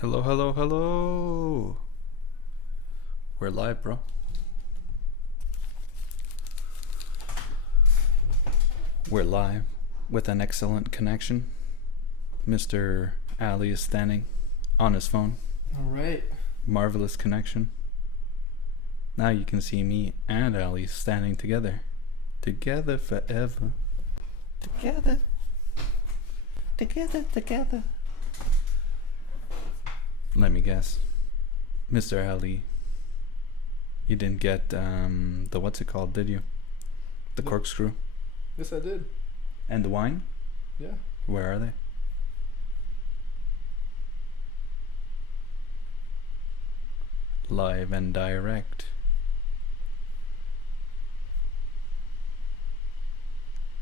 Hello, hello, hello. We're live, bro. We're live with an excellent connection. Mr. Ali is standing on his phone. All right. Marvelous connection. Now you can see me and Ali standing together. Together forever. Together. Together, together. Let me guess. Mr. Ali, you didn't get the what's it called, did you? The No. corkscrew Yes, I did. and the wine? Yeah. Where are they? Live and direct.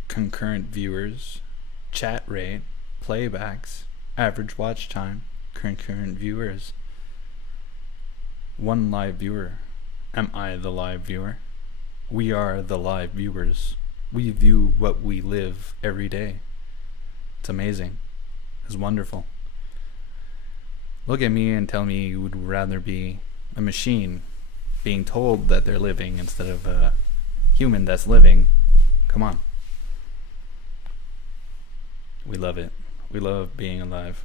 Concurrent viewers, chat rate, playbacks, average watch time, concurrent viewers. One live viewer. Am I the live viewer? We are the live viewers. We view what we live every day. It's amazing. It's wonderful. Look at me and tell me you would rather be a machine being told that they're living instead of a human that's living. Come on. We love it. We love being alive.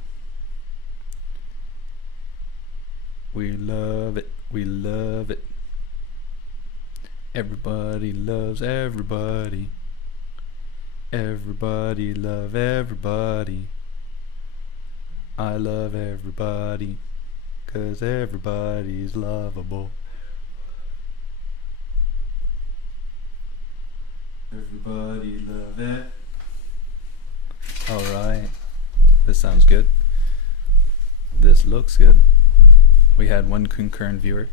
We love it. We love it. Everybody loves everybody. Everybody love everybody. I love everybody, 'cause everybody's lovable. Everybody love it. Alright. This sounds good. This looks good. We had one concurrent viewer.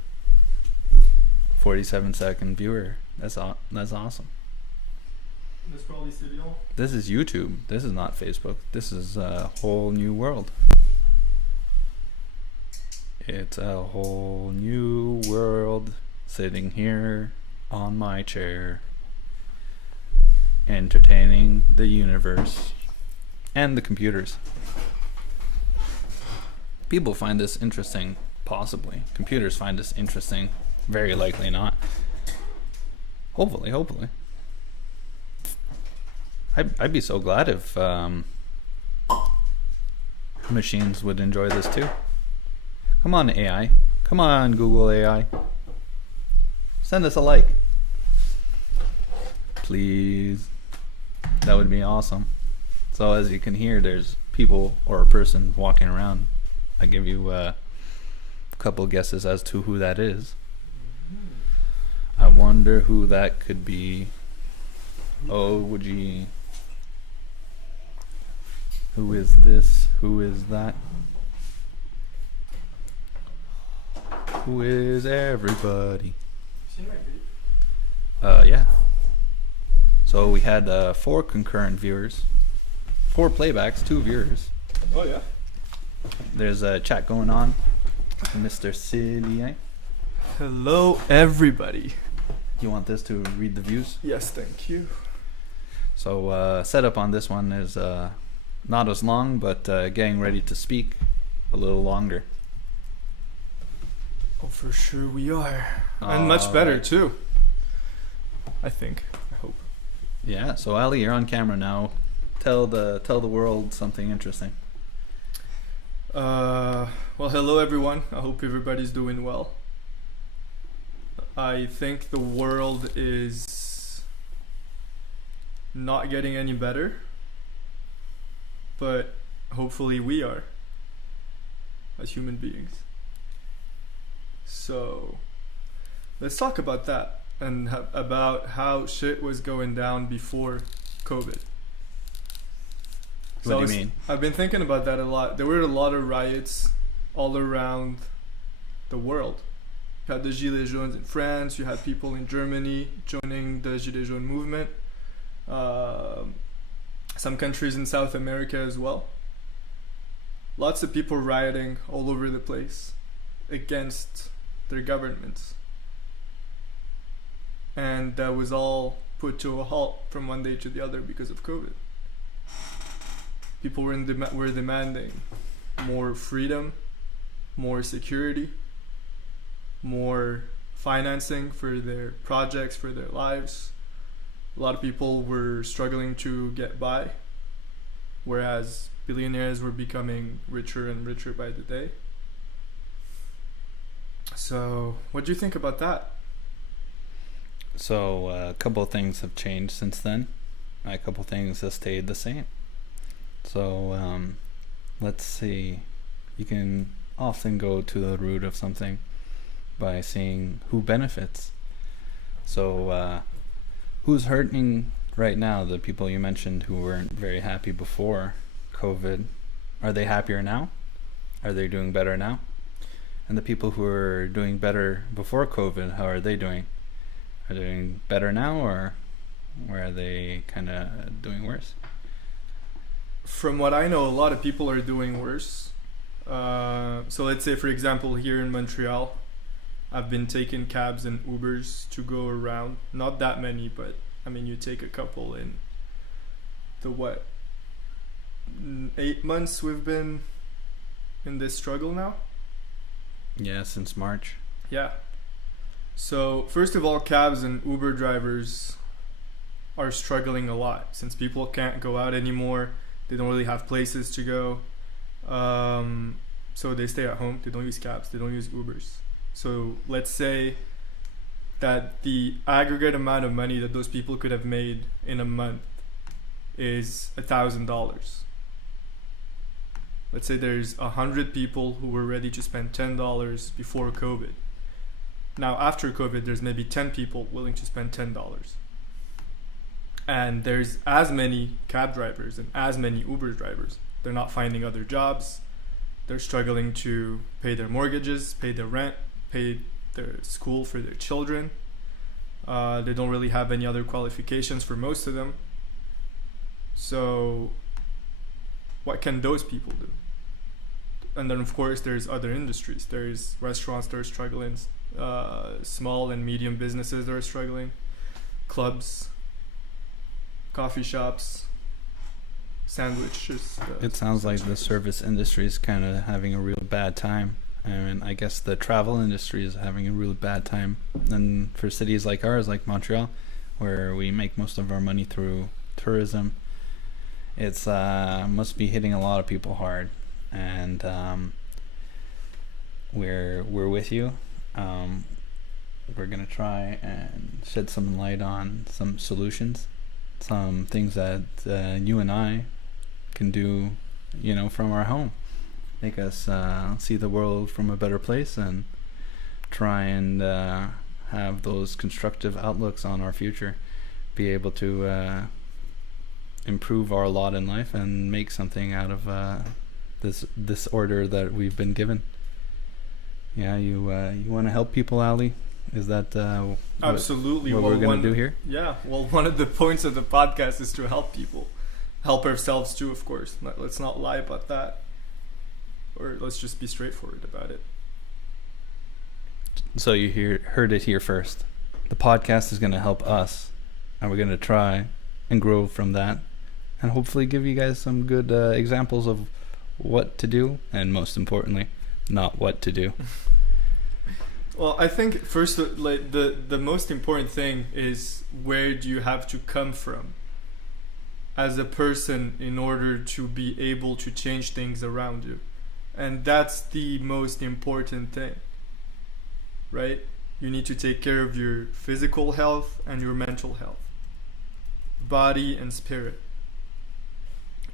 47-second viewer. That's awesome. That's probably Studio. This is YouTube. This is not Facebook. This is a whole new world. It's a whole new world sitting here on my chair, entertaining the universe and the computers. People find this interesting, possibly. Computers find this interesting, very likely not. Hopefully. I'd be so glad if machines would enjoy this too. Come on, AI. Come on, Google AI. Send us a like. Please. That would be awesome. So as you can hear, there's people or a person walking around. I give you a couple guesses as to who that is. I wonder who that could be. Oh, gee. Who is this? Who is that? Who is everybody? Seen my video? Yeah. So we had 4 concurrent viewers, 4 playbacks, 2 viewers. Oh yeah. There's a chat going on. Mr. Cillian. Hello, everybody. You want this to read the views? Yes, thank you. So setup on this one is not as long, but getting ready to speak a little longer. Oh, for sure we are, and much better Alright. too. I think. I hope. Yeah. So Ali, you're on camera now. Tell the world something interesting. Well, hello everyone. I hope everybody's doing well. I think the world is not getting any better, but hopefully we are as human beings. So let's talk about that and about how shit was going down before COVID. What do you mean? I've been thinking about that a lot. There were a lot of riots all around the world. You had the Gilets Jaunes in France. You had people in Germany joining the Gilets Jaunes movement. Some countries in South America as well. Lots of people rioting all over the place against their governments. And that was all put to a halt from one day to the other because of COVID. People were demanding more freedom, more security, more financing for their projects, for their lives. A lot of people were struggling to get by, whereas billionaires were becoming richer and richer by the day. So, what do you think about that? So a couple of things have changed since then. A couple of things have stayed the same. So let's see. You can often go to the root of something by seeing who benefits. So who's hurting right now? The people you mentioned who weren't very happy before COVID, are they happier now? Are they doing better now? And the people who were doing better before COVID, how are they doing? Are they doing better now, or are they kind of doing worse? From what I know, a lot of people are doing worse. So let's say, for example, here in Montreal, I've been taking cabs and Ubers to go around. Not that many, but I mean, you take a couple in the 8 months we've been in this struggle now? Yeah, since March. Yeah. So first of all, cabs and Uber drivers are struggling a lot since people can't go out anymore. They don't really have places to go. So they stay at home. They don't use cabs. They don't use Ubers. So let's say that the aggregate amount of money that those people could have made in a month is $1,000. Let's say there's 100 people who were ready to spend $10 before COVID. Now after COVID, there's maybe 10 people willing to spend $10. And there's as many cab drivers and as many Uber drivers. They're not finding other jobs. They're struggling to pay their mortgages, pay their rent, pay their school for their children. They don't really have any other qualifications for most of them. So what can those people do? And then of course there's other industries. There's restaurants that are struggling, small and medium businesses that are struggling, clubs, coffee shops, sandwiches. It sounds like the service industry is kind of having a real bad time. I mean, I guess the travel industry is having a really bad time. And for cities like ours, like Montreal, where we make most of our money through tourism, it's must be hitting a lot of people hard. And we're with you. We're gonna try and shed some light on some solutions, some things that you and I can do, from our home, make us see the world from a better place and try and have those constructive outlooks on our future, be able to improve our lot in life and make something out of this order that we've been given. Yeah, you want to help people, Ali? Is that absolutely what we're going to do here? Yeah, well, one of the points of the podcast is to help people, help ourselves too, of course. Let's not lie about that, or let's just be straightforward about it. So you heard it here first. The podcast is going to help us, and we're going to try and grow from that, and hopefully give you guys some good examples of what to do, and most importantly, not what to do. Well, I think first, like the most important thing is, where do you have to come from as a person in order to be able to change things around you? And that's the most important thing, right? You need to take care of your physical health and your mental health, body and spirit.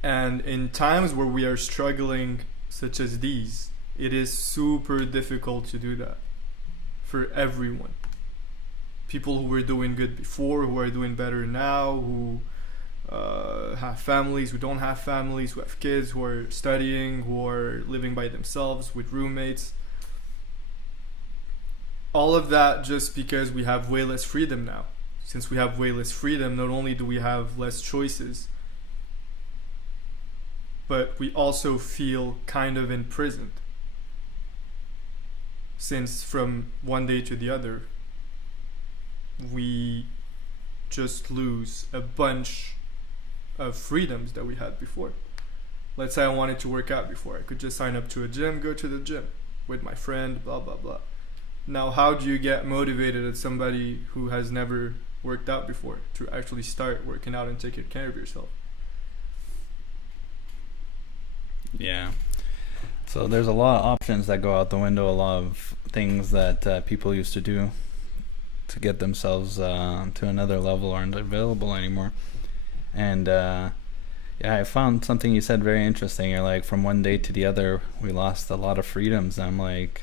And in times where we are struggling such as these, it is super difficult to do that for everyone. People who were doing good before, who are doing better now, who have families, who don't have families, who have kids, who are studying, who are living by themselves with roommates. All of that just because we have way less freedom now. Since we have way less freedom, not only do we have less choices, but we also feel kind of imprisoned. Since from one day to the other, we just lose a bunch of freedoms that we had before. Let's say I wanted to work out before. I could just sign up to a gym, go to the gym. with my friend, blah blah blah. Now, how do you get motivated as somebody who has never worked out before to actually start working out and taking care of yourself? Yeah. So there's a lot of options that go out the window, a lot of things that people used to do to get themselves to another level aren't available anymore. And yeah, I found something you said very interesting. You're like, from one day to the other, we lost a lot of freedoms. I'm like,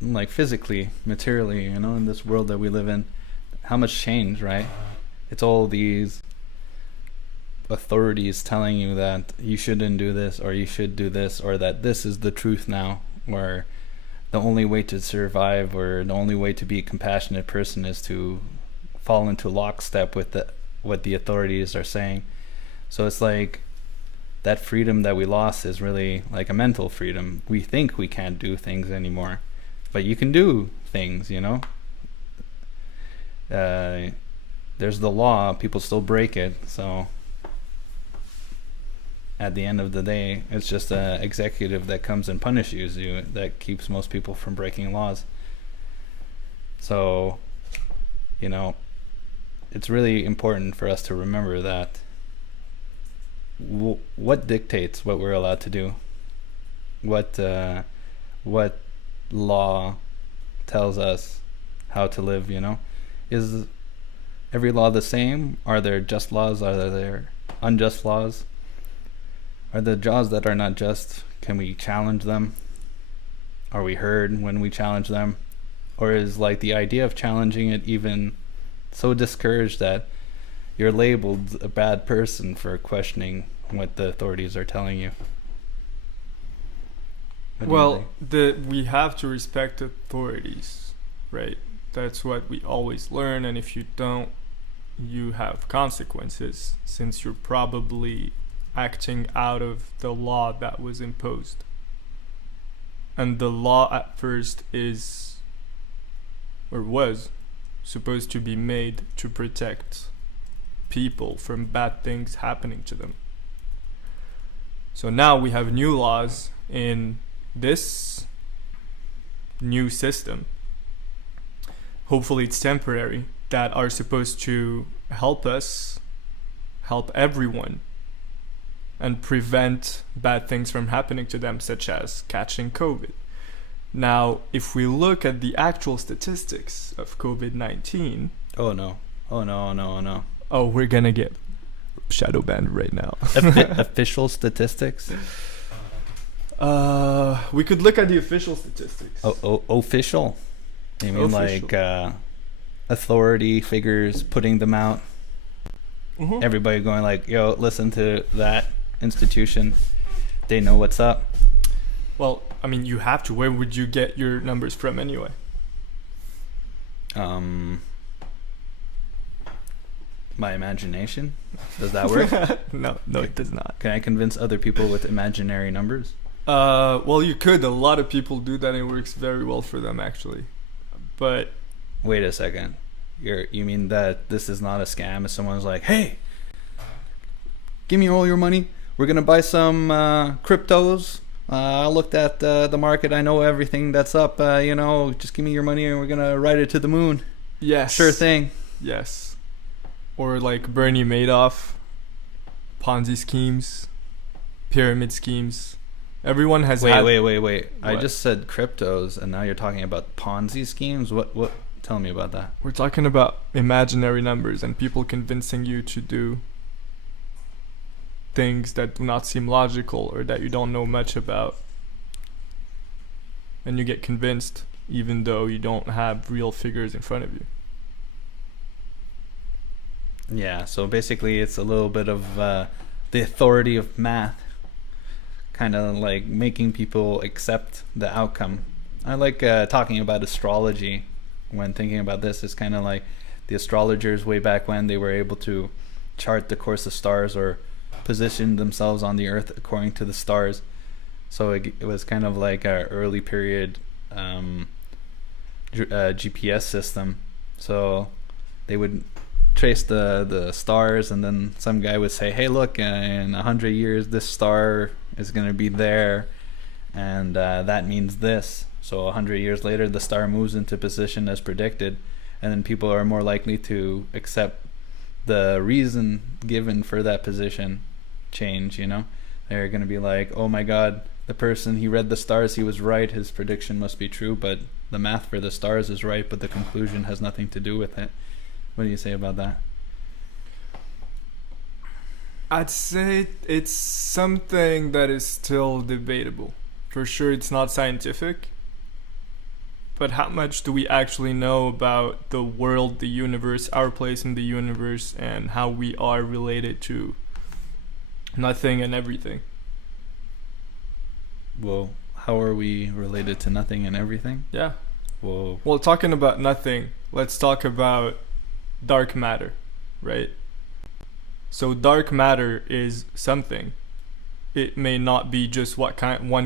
like physically, materially, you know, in this world that we live in, how much change, right? It's all these authorities telling you that you shouldn't do this, or you should do this, or that this is the truth now, or the only way to survive, or the only way to be a compassionate person is to fall into lockstep with what the authorities are saying. So it's like that freedom that we lost is really like a mental freedom. We think we can't do things anymore, but you can do things, you know. There's the law, people still break it, so at the end of the day, it's just an executive that comes and punishes you that keeps most people from breaking laws. So, you know, it's really important for us to remember that what dictates what we're allowed to do, what law tells us how to live, you know. Is every law the same? Are there just laws? Are there unjust laws? Are the laws that are not just, can we challenge them? Are we heard when we challenge them? Or is like the idea of challenging it even so discouraged that you're labeled a bad person for questioning what the authorities are telling you? Well, we have to respect authorities, right? That's what we always learn, and if you don't, you have consequences, since you're probably acting out of the law that was imposed. And the law at first is, or was, supposed to be made to protect people from bad things happening to them. So now we have new laws in this new system. Hopefully it's temporary, that are supposed to help us, help everyone, and prevent bad things from happening to them, such as catching COVID. Now, if we look at the actual statistics of COVID-19... Oh no. Oh, we're gonna get shadow banned right now. Official statistics? We could look at the official statistics. Official? You mean official. Like authority figures putting them out? Mm-hmm. Everybody going like, yo, listen to that institution. They know what's up. Well, I mean, you have to. Where would you get your numbers from anyway? My imagination? Does that work? No, it does not. Can I convince other people with imaginary numbers? Well, you could. A lot of people do that, and it works very well for them, actually. But wait a second. You mean that this is not a scam? If someone's like, hey, give me all your money. We're going to buy some cryptos. I looked at the market. I know everything that's up. Just give me your money and we're going to ride it to the moon. Yes. Sure thing. Yes. Or like Bernie Madoff, Ponzi schemes, pyramid schemes. Everyone has Wait. What? I just said cryptos and now you're talking about Ponzi schemes? What? Tell me about that. We're talking about imaginary numbers and people convincing you to do things that do not seem logical or that you don't know much about. And you get convinced even though you don't have real figures in front of you. Yeah, so basically it's a little bit of the authority of math, kind of like making people accept the outcome. I like talking about astrology when thinking about this. It's kind of like the astrologers way back when, they were able to chart the course of stars or position themselves on the earth according to the stars. So it was kind of like an early period GPS system. So they would trace the stars, and then some guy would say, hey, look, in 100 years this star is going to be there, and that means this. So 100 years later, the star moves into position as predicted, and then people are more likely to accept the reason given for that position change. They're going to be like, oh my god, the person, he read the stars, he was right, his prediction must be true, but the math for the stars is right, but the conclusion has nothing to do with it. What do you say about that? I'd say it's something that is still debatable. For sure, it's not scientific. But how much do we actually know about the world, the universe, our place in the universe, and how we are related to nothing and everything? Well, how are we related to nothing and everything? Yeah. Well, Talking about nothing, let's talk about dark matter, right? So dark matter is something. It may not be just one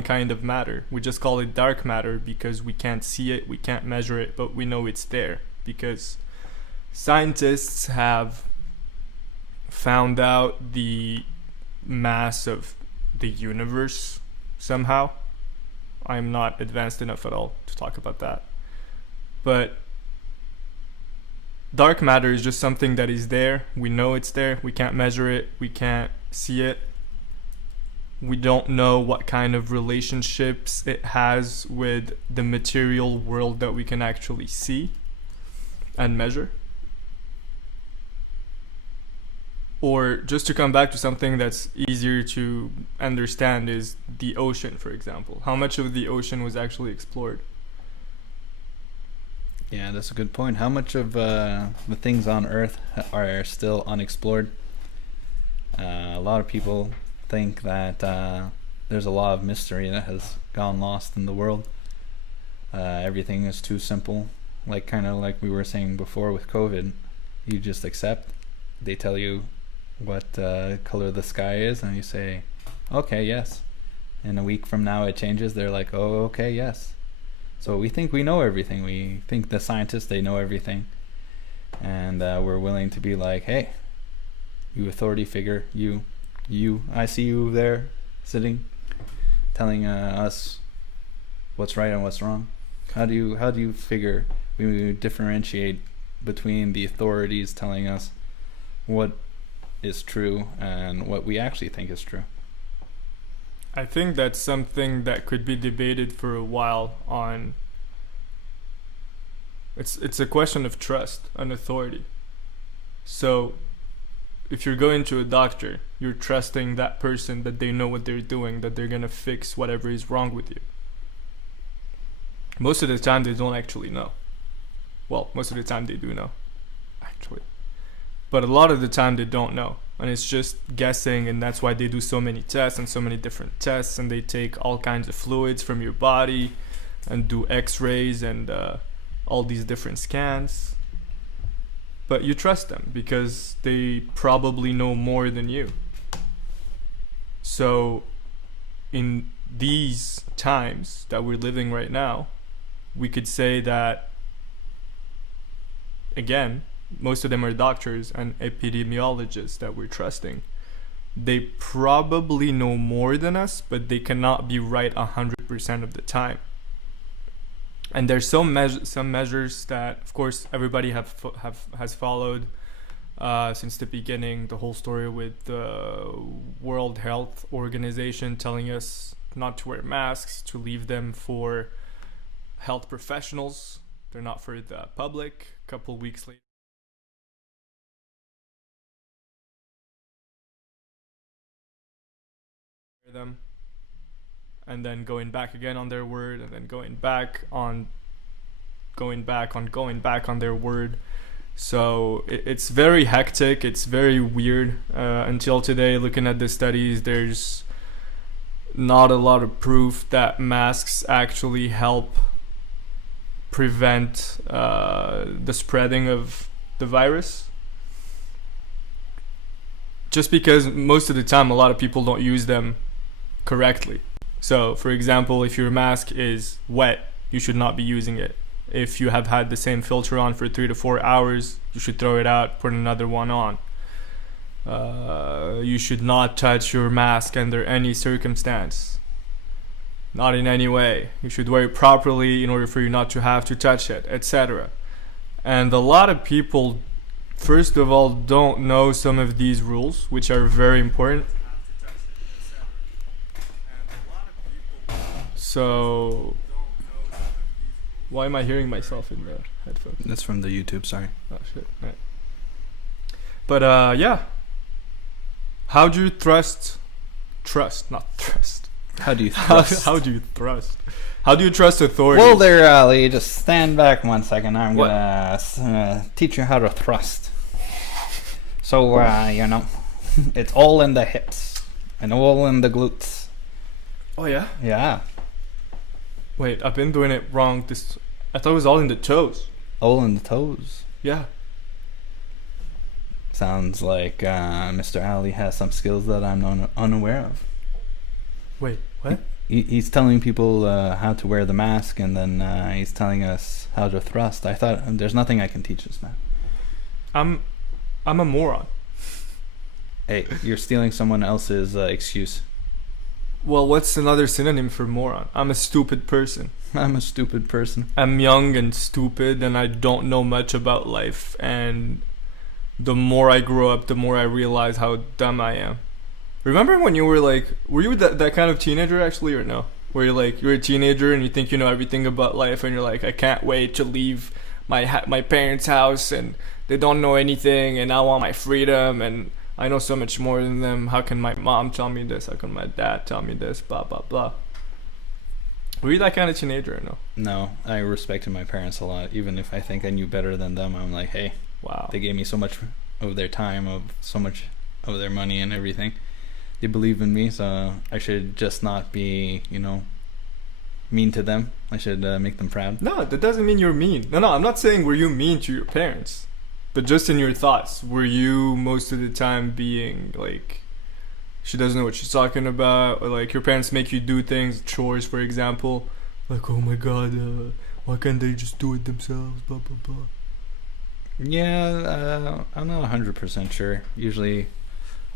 kind of matter. We just call it dark matter because we can't see it, we can't measure it, but we know it's there because scientists have found out the mass of the universe somehow. I'm not advanced enough at all to talk about that. But dark matter is just something that is there. We know it's there. We can't measure it. We can't see it. We don't know what kind of relationships it has with the material world that we can actually see and measure. Or just to come back to something that's easier to understand is the ocean, for example. How much of the ocean was actually explored? yeah, that's a good point. How much of the things on Earth are still unexplored? A lot of people think that there's a lot of mystery that has gone lost in the world. Everything is too simple, kind of like we were saying before with COVID. You just accept. They tell you what color the sky is, and you say, okay, yes. And a week from now it changes. They're like, oh, okay, yes. So we think we know everything. We think the scientists, they know everything. And we're willing to be like, hey, you authority figure, you, I see you there sitting, telling us what's right and what's wrong. How do you figure we differentiate between the authorities telling us what is true and what we actually think is true? I think that's something that could be debated for a while on. It's a question of trust and authority. So if you're going to a doctor, you're trusting that person that they know what they're doing, that they're gonna fix whatever is wrong with you. Most of the time they don't actually know. Well, most of the time they do know, actually. But a lot of the time they don't know. And it's just guessing, and that's why they do so many tests and so many different tests, and they take all kinds of fluids from your body and do x-rays and all these different scans. But you trust them because they probably know more than you. So in these times that we're living right now, we could say that, again, most of them are doctors and epidemiologists that we're trusting. They probably know more than us, but they cannot be right 100% of the time. And there's some measures that, of course, everybody has followed since the beginning. The whole story with the World Health Organization telling us not to wear masks, to leave them for health professionals. They're not for the public. A couple weeks later, them, and then going back again on their word, and then going back on their word. So it's very hectic, it's very weird. Until today, looking at the studies, there's not a lot of proof that masks actually help prevent the spreading of the virus. Just because most of the time a lot of people don't use them correctly. So, for example, if your mask is wet, you should not be using it. If you have had the same filter on for 3 to 4 hours, you should throw it out, put another one on. You should not touch your mask under any circumstance. not in any way. You should wear it properly in order for you not to have to touch it, etc. And a lot of people, first of all, don't know some of these rules, which are very important. So, why am I hearing myself in the headphones? That's from the YouTube. Sorry. Oh shit! Right. But yeah, how do you trust, not trust? How do you How, thrust? how do you trust? How do you trust authority? Well, there, Ali. Just stand back 1 second. I'm What? gonna teach you how to thrust. So, you know, it's all in the hips and all in the glutes. Oh yeah. Yeah, Wait, I've been doing it wrong. I thought it was all in the toes. all in the toes. Yeah. Sounds like Mr. Ali has some skills that I'm unaware of. Wait, what? He's telling people how to wear the mask, and then he's telling us how to thrust. I thought there's nothing I can teach this man. I'm a moron. Hey, you're stealing someone else's excuse. Well, what's another synonym for moron? I'm a stupid person. I'm a stupid person. I'm young and stupid, and I don't know much about life. And the more I grow up, the more I realize how dumb I am. Remember when you were like, were you that kind of teenager actually, or no? Where you're a teenager and you think you know everything about life, and you're like, I can't wait to leave my parents' house, and they don't know anything, and I want my freedom, and I know so much more than them. How can my mom tell me this? How can my dad tell me this? Blah blah blah. Were you that kind of teenager or no? No, I respected my parents a lot. Even if I think I knew better than them, I'm like, hey, Wow. they gave me so much of their time, of so much of their money and everything. They believe in me, so I should just not be, mean to them. I should make them proud. No, that doesn't mean you're mean. No, I'm not saying were you mean to your parents. But just in your thoughts, were you most of the time being like, she doesn't know what she's talking about, or like your parents make you do things, chores for example, like, oh my god, why can't they just do it themselves, blah blah blah. Yeah, I'm not 100% sure. Usually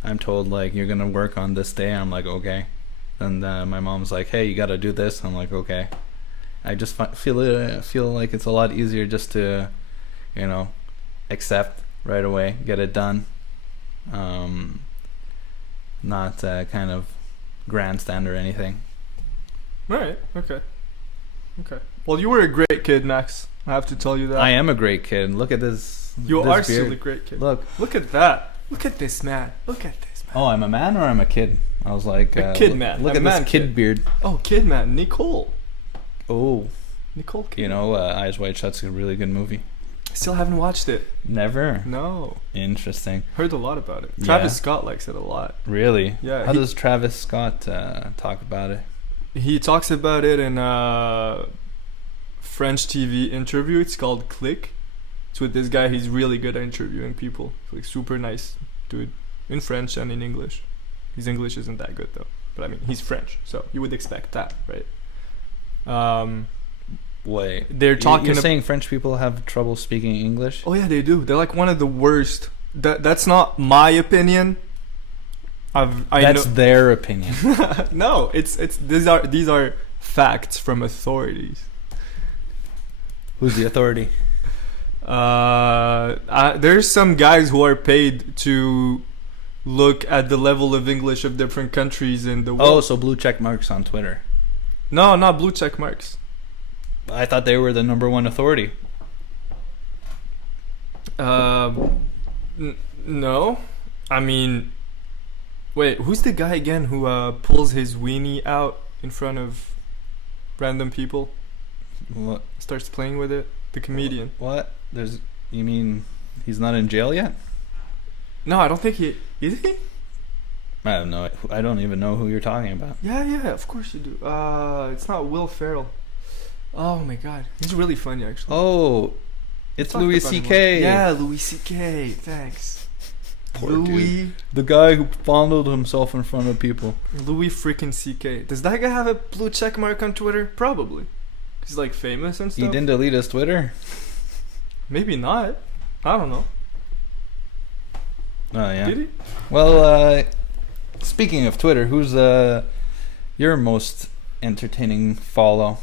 I'm told, like, you're going to work on this day. I'm like, okay. And my mom's like, hey, you got to do this. I'm like, okay. I just feel like it's a lot easier just to, accept right away, get it done. Not kind of grandstand or anything. Alright, okay. Well, you were a great kid, Max. I have to tell you that. I am a great kid. Look at this. You this are beard. still a great kid. Look. Look at that. Look at this man. Look at this man. Oh, I'm a man or I'm a kid? I was like, A kid man. Look A at man this kid kid. beard. Oh, kid man. Nicole. Oh, Kid. Eyes Wide Shut's a really good movie. I still haven't watched it. Never. No. Interesting. Heard a lot about it. Yeah. Travis Scott likes it a lot. Really? Yeah. How does Travis Scott talk about it? He talks about it in a French TV interview. It's called Click. It's with this guy. He's really good at interviewing people. Like super nice dude in French and in English. His English isn't that good though. But I mean, he's French, so you would expect that, right? Wait. They're talking. You're saying French people have trouble speaking English? Oh yeah, they do. They're like one of the worst. That's not my opinion. That's their opinion. No, it's these are facts from authorities. Who's the authority? There's some guys who are paid to look at the level of English of different countries in the world. Oh, so blue check marks on Twitter. No, not blue check marks. I thought they were the number one authority. No, I mean, wait, who's the guy again who pulls his weenie out in front of random people? What? Starts playing with it. The comedian. What? You mean he's not in jail yet? No, I don't think he is. He? I don't know. I don't even know who you're talking about. Yeah, of course you do. It's not Will Ferrell. Oh my god, he's really funny actually. Oh, it's Talked Louis about him C.K. once. Yeah, Louis C.K. Thanks. Poor Louis. dude. The guy who fondled himself in front of people. Louis freaking C.K. Does that guy have a blue check mark on Twitter? Probably. He's like famous and stuff. He didn't delete his Twitter? Maybe not. I don't know. Oh, yeah. Did he? Well, speaking of Twitter, who's your most entertaining follow.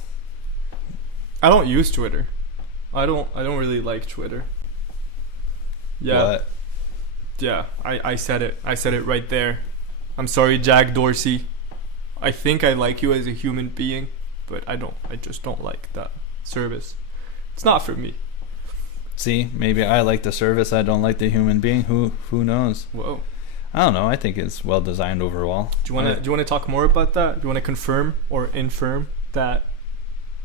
I don't use Twitter. I don't really like Twitter. Yeah. What? Yeah, I said it. I said it right there. I'm sorry, Jack Dorsey. I think I like you as a human being, but I don't. I just don't like that service. It's not for me. See, maybe I like the service. I don't like the human being. Who knows? Whoa. I don't know. I think it's well designed overall. Do you want to talk more about that? Do you want to confirm or infirm that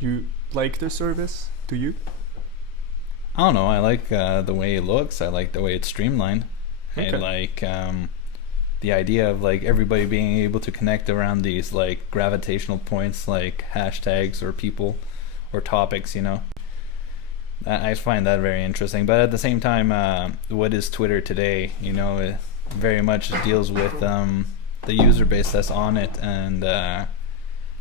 you like the service? Do you? I don't know. I like the way it looks. I like the way it's streamlined. Okay. I like the idea of like everybody being able to connect around these like gravitational points, like hashtags or people or topics. You know, I find that very interesting. But at the same time, what is Twitter today? You know, it very much deals with the user base that's on it, and I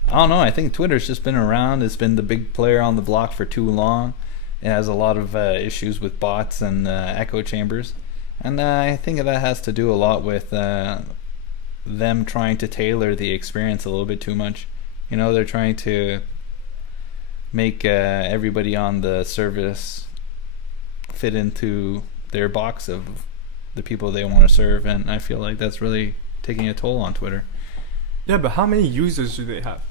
don't know. I think Twitter's just been around. It's been the big player on the block for too long. It has a lot of issues with bots and echo chambers. And I think that has to do a lot with them trying to tailor the experience a little bit too much. You know, they're trying to make everybody on the service fit into their box of the people they want to serve. And I feel like that's really taking a toll on Twitter. Yeah, but how many users do they have?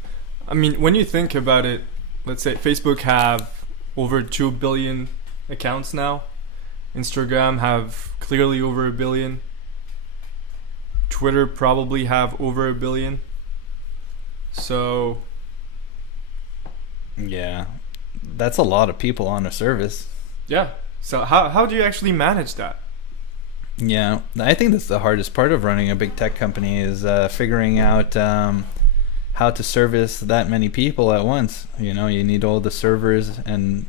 I mean, when you think about it, let's say Facebook have over 2 billion accounts now. Instagram have clearly over 1 billion. Twitter probably have over 1 billion. So yeah, that's a lot of people on a service. yeah. So how do you actually manage that? Yeah, I think that's the hardest part of running a big tech company is figuring out how to service that many people at once. You know, you need all the servers and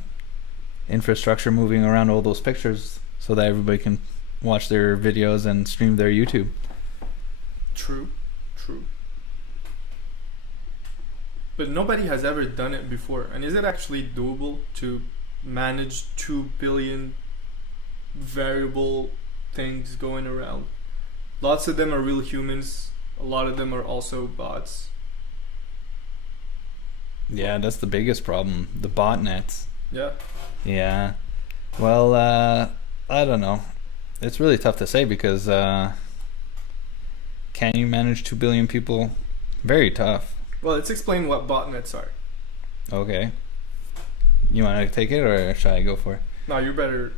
infrastructure moving around all those pictures so that everybody can watch their videos and stream their YouTube. True. But nobody has ever done it before. And is it actually doable to manage 2 billion variable things going around? Lots of them are real humans. A lot of them are also bots. Yeah, that's the biggest problem. The botnets. Yeah. Yeah. Well, I don't know. It's really tough to say because can you manage 2 billion people? Very tough. Well, let's explain what botnets are. Okay. You want to take it or should I go for it? No, you're better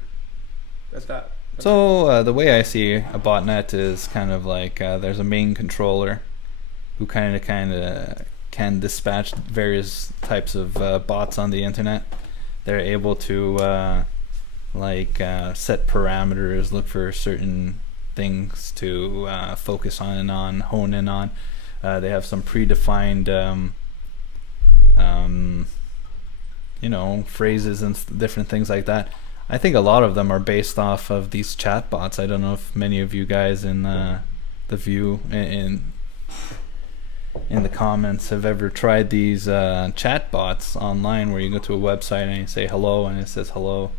at that. So the way I see a botnet is kind of like there's a main controller who kind of can dispatch various types of bots on the internet. They're able to set parameters, look for certain things to focus on and on, hone in on. They have some predefined phrases and different things like that. I think a lot of them are based off of these chat bots. I don't know if many of you guys in the view in the comments have ever tried these chat bots online where you go to a website and you say hello and it says hello.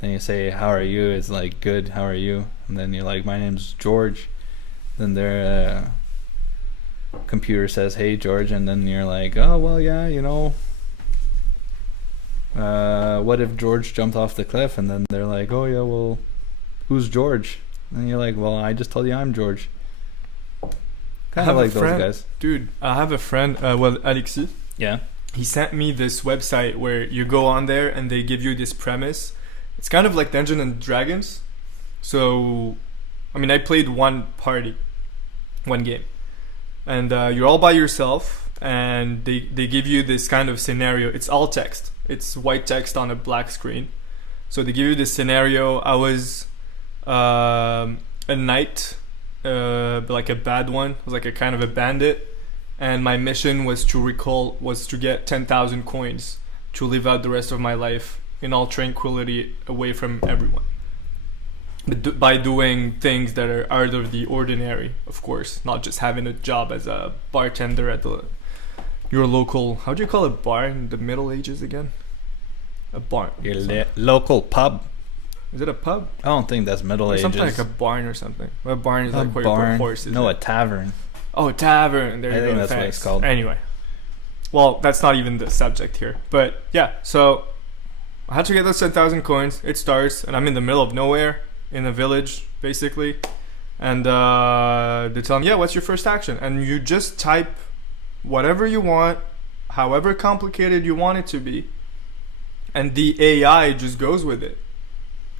Then you say how are you? It's like good, how are you? And then you're like my name's George. Then their computer says hey George, and then you're like oh well yeah what if George jumped off the cliff? And then they're like, oh yeah, well, who's George? And you're like, well, I just told you I'm George. Kind of like those guys. Dude, I have a friend, Alexis. Yeah. He sent me this website where you go on there and they give you this premise. It's kind of like Dungeons and Dragons. So, I mean, I played one game. And you're all by yourself and they give you this kind of scenario. It's all text. It's white text on a black screen. So they give you this scenario. I was a knight, like a bad one. I was like a kind of a bandit, and my mission was to get 10,000 coins to live out the rest of my life in all tranquility, away from everyone. But by doing things that are out of the ordinary, of course, not just having a job as a bartender at your local, how do you call a bar in the Middle Ages again? A bar. Your local pub. Is it a pub? I don't think that's Middle Ages. Something like a barn or something. A barn is like where you put horses. No, a tavern. Oh, a tavern. There you go. I think that's what it's called. Anyway. well, that's not even the subject here. But yeah, so I had to get those 10,000 coins. It starts, and I'm in the middle of nowhere in a village, basically. And they tell me, yeah, what's your first action? And you just type whatever you want, however complicated you want it to be, and the AI just goes with it.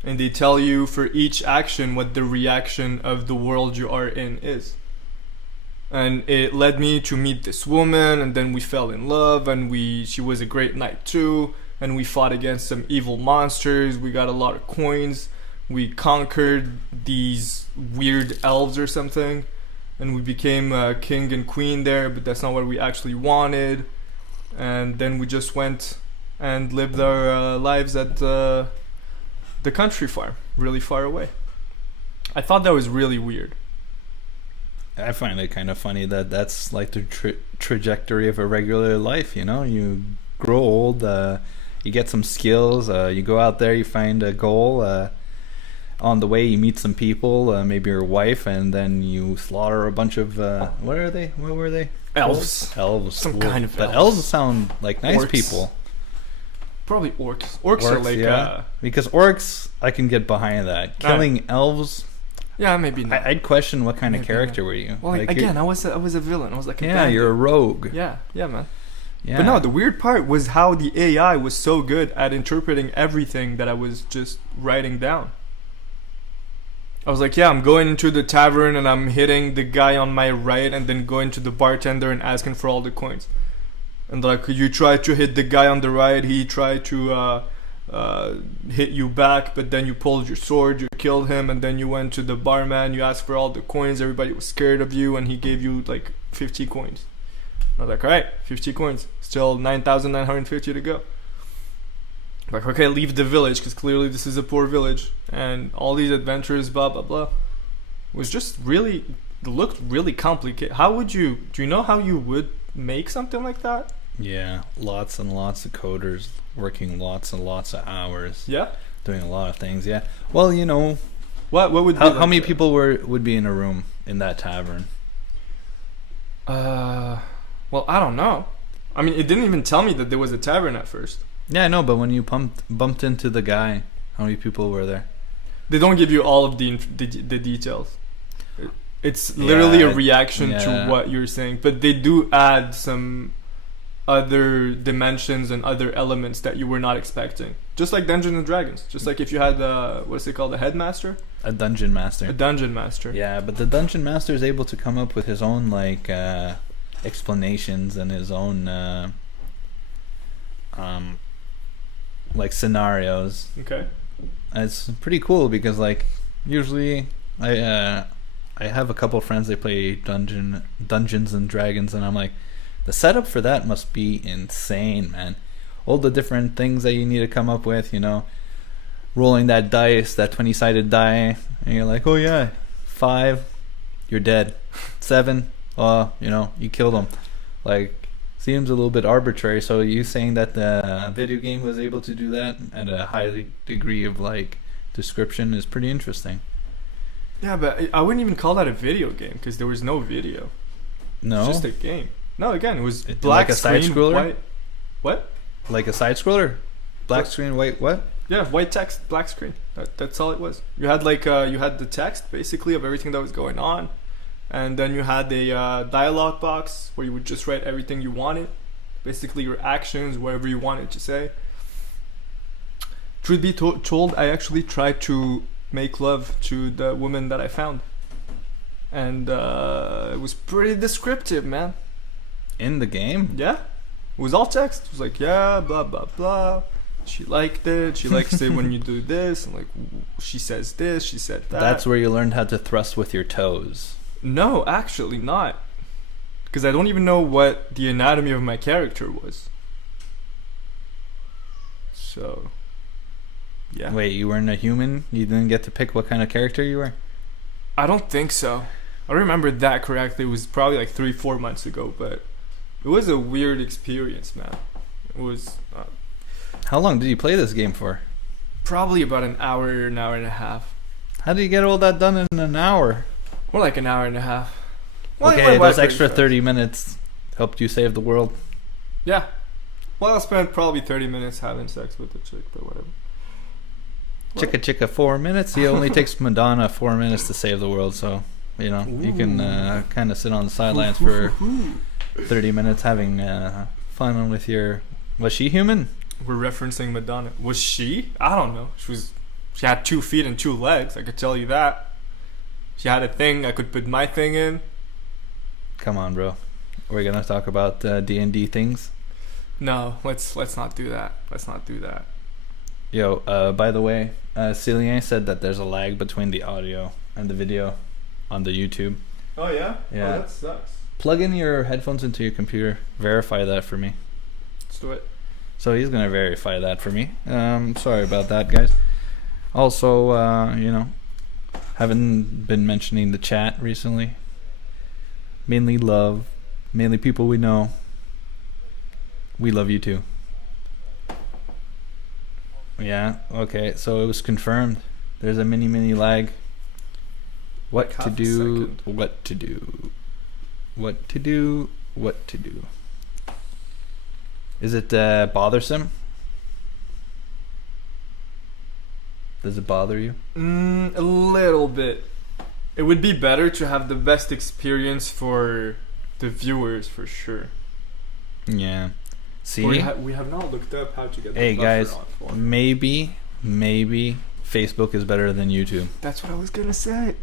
And they tell you for each action what the reaction of the world you are in is. And it led me to meet this woman, and then we fell in love, and she was a great knight too, and we fought against some evil monsters. We got a lot of coins. We conquered these weird elves or something, and we became king and queen there, but that's not what we actually wanted. And then we just went and lived our lives at the country farm, really far away. I thought that was really weird. I find it kind of funny that that's like the trajectory of a regular life. You know, you grow old, you get some skills, you go out there, you find a goal. On the way, you meet some people, maybe your wife, and then you slaughter a bunch of what are they? What were they? Elves. Elves. Some kind of But elves. elves sound like nice Orcs. people. Probably orcs. Orcs are like yeah. Because orcs, I can get behind that. Killing elves, yeah, maybe not. I'd question what kind of Maybe character were you. Well, like, again, I was a villain. I was like a yeah, bandit. you're a rogue. Yeah, man. Yeah. But no, the weird part was how the AI was so good at interpreting everything that I was just writing down. I was like, yeah, I'm going into the tavern and I'm hitting the guy on my right and then going to the bartender and asking for all the coins. And like, you try to hit the guy on the right, he tried to hit you back, but then you pulled your sword, you killed him, and then you went to the barman, you asked for all the coins, everybody was scared of you, and he gave you like 50 coins. I was like, alright, 50 coins, still 9,950 to go. Like, okay, leave the village, because clearly this is a poor village, and all these adventures, blah blah blah, was just really, looked really complicated. Do you know how you would make something like that? Yeah, lots and lots of coders working lots and lots of hours. Yeah. Doing a lot of things. Yeah. Well, you know, What would how many people would be in a room in that tavern? Well, I don't know. I mean, it didn't even tell me that there was a tavern at first. Yeah, I know, but when you bumped into the guy, how many people were there? They don't give you all of the details. It's literally a reaction to what you're saying, but they do add some other dimensions and other elements that you were not expecting. Just like Dungeons and Dragons. Just like if you had what's it called, a headmaster? A dungeon master. A dungeon master. Yeah, but the dungeon master is able to come up with his own like explanations and his own like scenarios. Okay. And it's pretty cool because like usually I have a couple of friends they play Dungeons and Dragons, and I'm like, the setup for that must be insane, man. All the different things that you need to come up with, you know, rolling that dice, that 20-sided die, and you're like, oh yeah, 5, you're dead. 7, you know, you killed them. Like, seems a little bit arbitrary. So you saying that the video game was able to do that at a high degree of like description is pretty interesting. Yeah, but I wouldn't even call that a video game because there was no video. No, It's just a game. No, again, it was Like black a screen, side-scroller? white. What? like a side scroller, black What? screen, white what? Yeah, white text, black screen. That's all it was. You had like you had the text basically of everything that was going on, and then you had a dialogue box where you would just write everything you wanted, basically your actions, whatever you wanted to say. Truth be told, I actually tried to make love to the woman that I found, and it was pretty descriptive, man. In the game? Yeah, it was all text. It was like, yeah, blah blah blah. She liked it. She likes it when you do this. And like, she says this. She said that. That's where you learned how to thrust with your toes. No, actually not. Because I don't even know what the anatomy of my character was. So, yeah. Wait, you weren't a human? You didn't get to pick what kind of character you were? I don't think so. I remember that correctly. It was probably like 3-4 months ago, but it was a weird experience, man. It was How long did you play this game for? probably about an hour and a half. How did you get all that done in an hour? More like an hour and a half. Well, it Okay, went by those pretty extra fast. 30 minutes helped you save the world. Yeah. Well, I spent probably 30 minutes having sex with the chick, but whatever. Chicka chicka 4 minutes. It only takes Madonna 4 minutes to save the world, so you know you can kind of sit on the sidelines for 30 minutes having fun with your. Was she human? We're referencing Madonna. Was she? I don't know. She had 2 feet and 2 legs. I could tell you that. She had a thing I could put my thing in. Come on, bro. We're gonna talk about D&D things. No, let's not do that. Let's not do that. Yo, by the way, Cillian said that there's a lag between the audio and the video on the YouTube. Oh yeah? Yeah. Oh, that sucks. Plug in your headphones into your computer. Verify that for me. Let's do it. So he's gonna verify that for me. Sorry about that, guys. Also, haven't been mentioning the chat recently. Mainly love, mainly people we know. We love you too. Yeah, okay, so it was confirmed. There's a mini lag. What to do, what to do. What to do, what to do. Is it bothersome? Does it bother you? A little bit. It would be better to have the best experience for the viewers, for sure. Yeah. See? We have not looked up how to get the Hey buffer guys, on for. maybe Facebook is better than YouTube. That's what I was gonna say.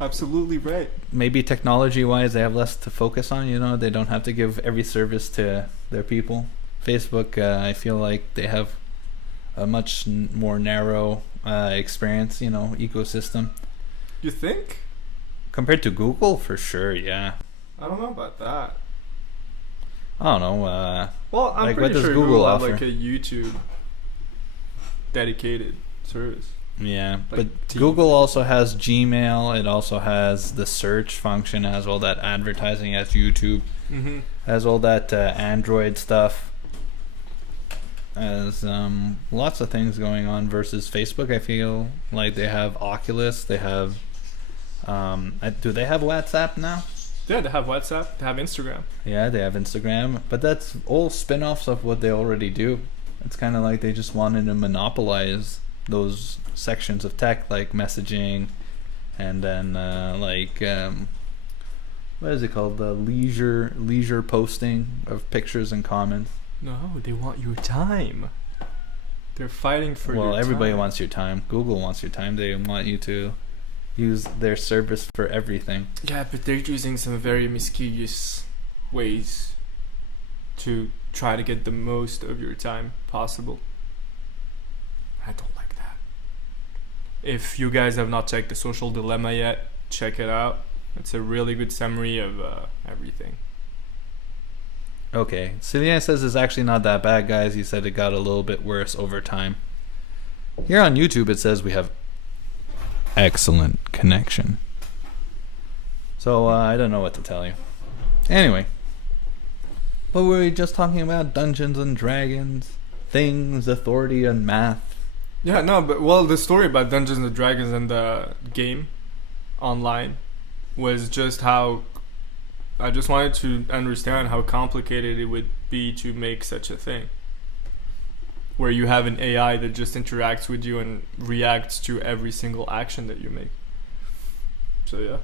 Absolutely right. Maybe technology-wise, they have less to focus on. You know, they don't have to give every service to their people. Facebook, I feel like they have a much more narrow experience. You know, ecosystem You think? compared to Google, for sure. Yeah. I don't know about that. I don't know. Well, I'm Like, what pretty does sure Google Google have offer? like a YouTube dedicated service. Yeah, Like but TV. Google also has Gmail. It also has the search function. It has all that advertising. It has YouTube. Mm-hmm. It has all that Android stuff. Has lots of things going on versus Facebook. I feel like they have Oculus. They have. Do they have WhatsApp now? Yeah, they have WhatsApp. They have Instagram. Yeah, they have Instagram, but that's all spin-offs of what they already do. It's kind of like they just wanted to monopolize those sections of tech, like messaging, and then what is it called? The leisure posting of pictures and comments. No, they want your time. They're fighting for your time. Well, everybody wants your time. Google wants your time. They want you to use their service for everything. Yeah, but they're using some very mischievous ways to try to get the most of your time possible. I don't like that. If you guys have not checked The Social Dilemma yet, check it out. It's a really good summary of everything. Okay, Cillian says it's actually not that bad, guys. He said it got a little bit worse over time. Here on YouTube, it says we have excellent connection. So I don't know what to tell you. Anyway, what were we just talking about? Dungeons and Dragons, things, authority, and math. Yeah, no, but well, the story about Dungeons and Dragons and the game online was just how I just wanted to understand how complicated it would be to make such a thing. Where you have an AI that just interacts with you and reacts to every single action that you make. So yeah.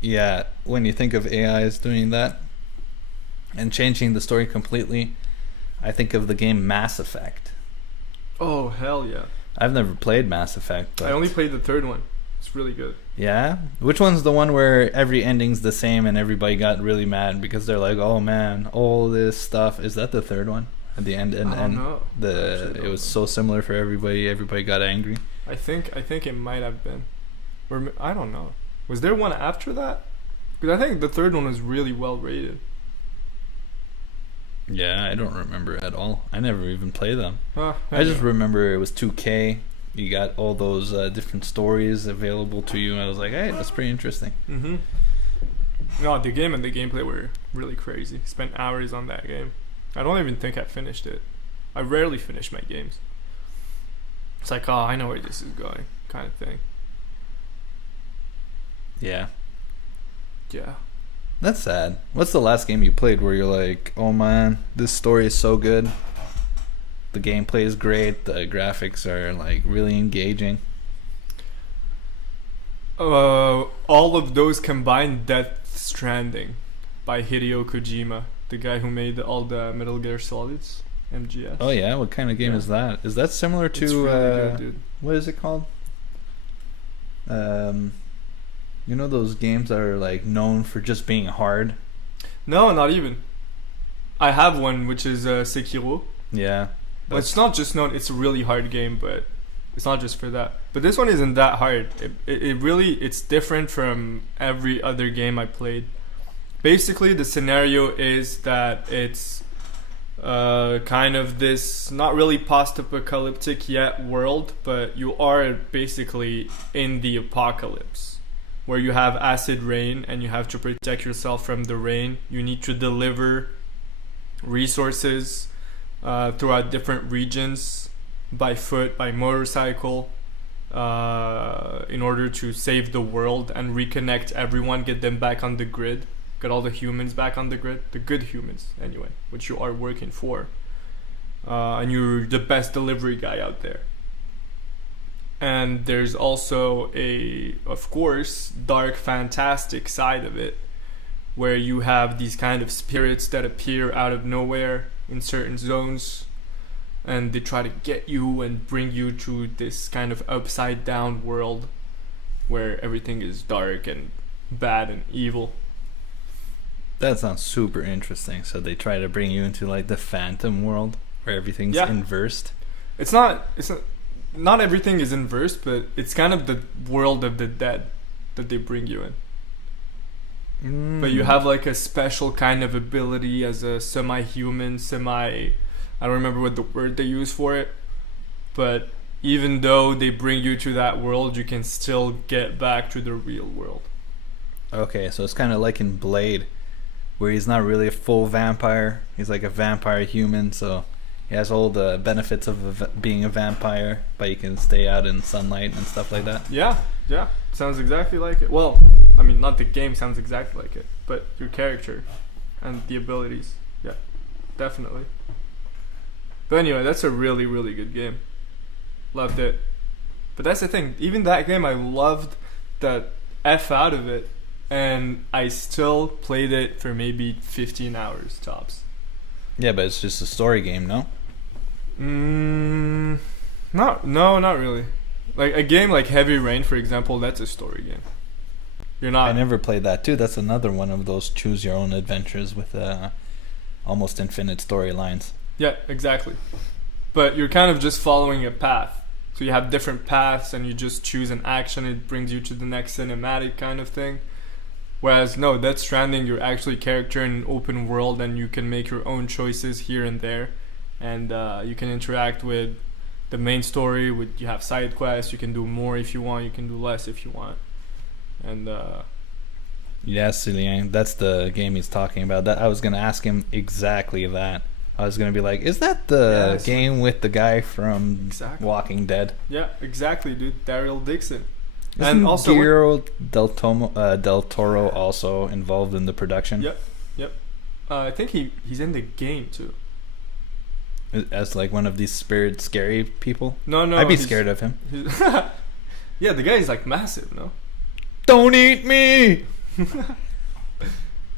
Yeah, when you think of AIs doing that and changing the story completely, I think of the game Mass Effect. Oh hell yeah. I've never played Mass Effect, but I only played the third one. It's really good. yeah? Which one's the one where every ending's the same and everybody got really mad because they're like, "Oh man, all this stuff." Is that the third one? At the end, I don't know. I actually don't it was know. so similar for everybody. Everybody got angry. I think it might have been, or I don't know. Was there one after that? Because I think the third one was really well rated. Yeah, I don't remember at all. I never even played them. Huh, I just remember it was 2K. You got all those different stories available to you, and I was like, "Hey, that's pretty interesting." Mm-hmm. No, the game and the gameplay were really crazy. Spent hours on that game. I don't even think I finished it. I rarely finish my games. It's like, oh, I know where this is going, kind of thing. Yeah. Yeah. That's sad. What's the last game you played where you're like, oh man, this story is so good. The gameplay is great. The graphics are like really engaging. All of those combined, Death Stranding by Hideo Kojima, the guy who made all the Metal Gear Solids, MGS. Oh yeah, what kind of game is that? Is that similar to It's really good, dude. what is it called? You know those games that are like known for just being hard? No, not even. I have one which is Sekiro. Yeah. But it's not just known. It's a really hard game, but it's not just for that. But this one isn't that hard. It really, it's different from every other game I played. Basically, the scenario is that it's kind of this not really post-apocalyptic yet world, but you are basically in the apocalypse, where you have acid rain and you have to protect yourself from the rain. You need to deliver resources throughout different regions by foot, by motorcycle, in order to save the world and reconnect everyone, get them back on the grid, get all the humans back on the grid, the good humans anyway, which you are working for, and you're the best delivery guy out there. And there's also a, of course, dark fantastic side of it, where you have these kind of spirits that appear out of nowhere in certain zones, and they try to get you and bring you to this kind of upside down world where everything is dark and bad and evil. That sounds super interesting. So they try to bring you into like the phantom world where everything's inversed. It's not everything is inverse, but it's kind of the world of the dead that they bring you in. But you have like a special kind of ability as a semi-human, I don't remember what the word they use for it, but even though they bring you to that world, you can still get back to the real world. Okay, so it's kind of like in Blade, where he's not really a full vampire. He's like a vampire human, so he has all the benefits of being a vampire, but you can stay out in sunlight and stuff like that. Yeah, sounds exactly like it. Well, I mean, not the game sounds exactly like it, but your character and the abilities. Yeah, definitely. But anyway, that's a really, really good game. Loved it. But that's the thing. Even that game, I loved the F out of it. And I still played it for maybe 15 hours tops. Yeah, but it's just a story game, no? Not really. Like a game like Heavy Rain, for example, that's a story game. You're not. I never played that too. That's another one of those choose your own adventures with almost infinite storylines. Yeah, exactly. But you're kind of just following a path. So you have different paths and you just choose an action. It brings you to the next cinematic kind of thing. Whereas, no, Death Stranding, you're actually a character in an open world and you can make your own choices here and there. And you can interact with the main story. You have side quests. You can do more if you want. You can do less if you want. And yes, Cillian, that's the game he's talking about. That I was going to ask him exactly that. I was going to be like, is that the game with the guy from Walking Dead? Yeah, exactly, dude. Daryl Dixon. Isn't and also Guillermo del Toro also involved in the production? Yep. I think he's in the game too. As like one of these spirit scary people? No. I'd be scared of him. Yeah, the guy is like massive, no? Don't eat me!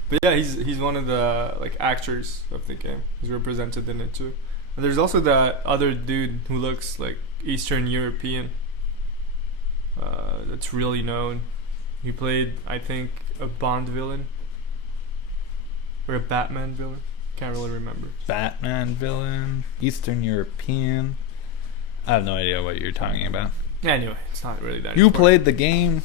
But yeah, he's one of the like actors of the game. He's represented in it too. And there's also that other dude who looks like Eastern European. That's really known. He played, I think, a Bond villain or a Batman villain. Can't really remember. Batman villain, Eastern European. I have no idea what you're talking about. Anyway, it's not really that. You important. played the game.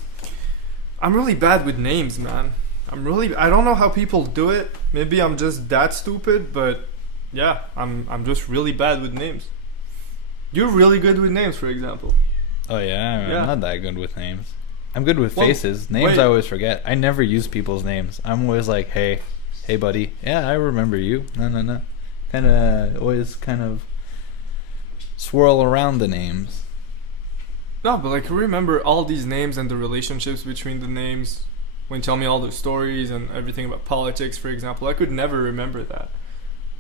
I'm really bad with names, man. I don't know how people do it. Maybe I'm just that stupid, but yeah, I'm just really bad with names. You're really good with names, for example. Oh yeah, I'm not that good with names. I'm good with faces. Names I always forget. I never use people's names. I'm always like, hey buddy. Yeah, I remember you. No. Always kind of swirl around the names. No, but like remember all these names and the relationships between the names. when you tell me all those stories and everything about politics, for example, I could never remember that.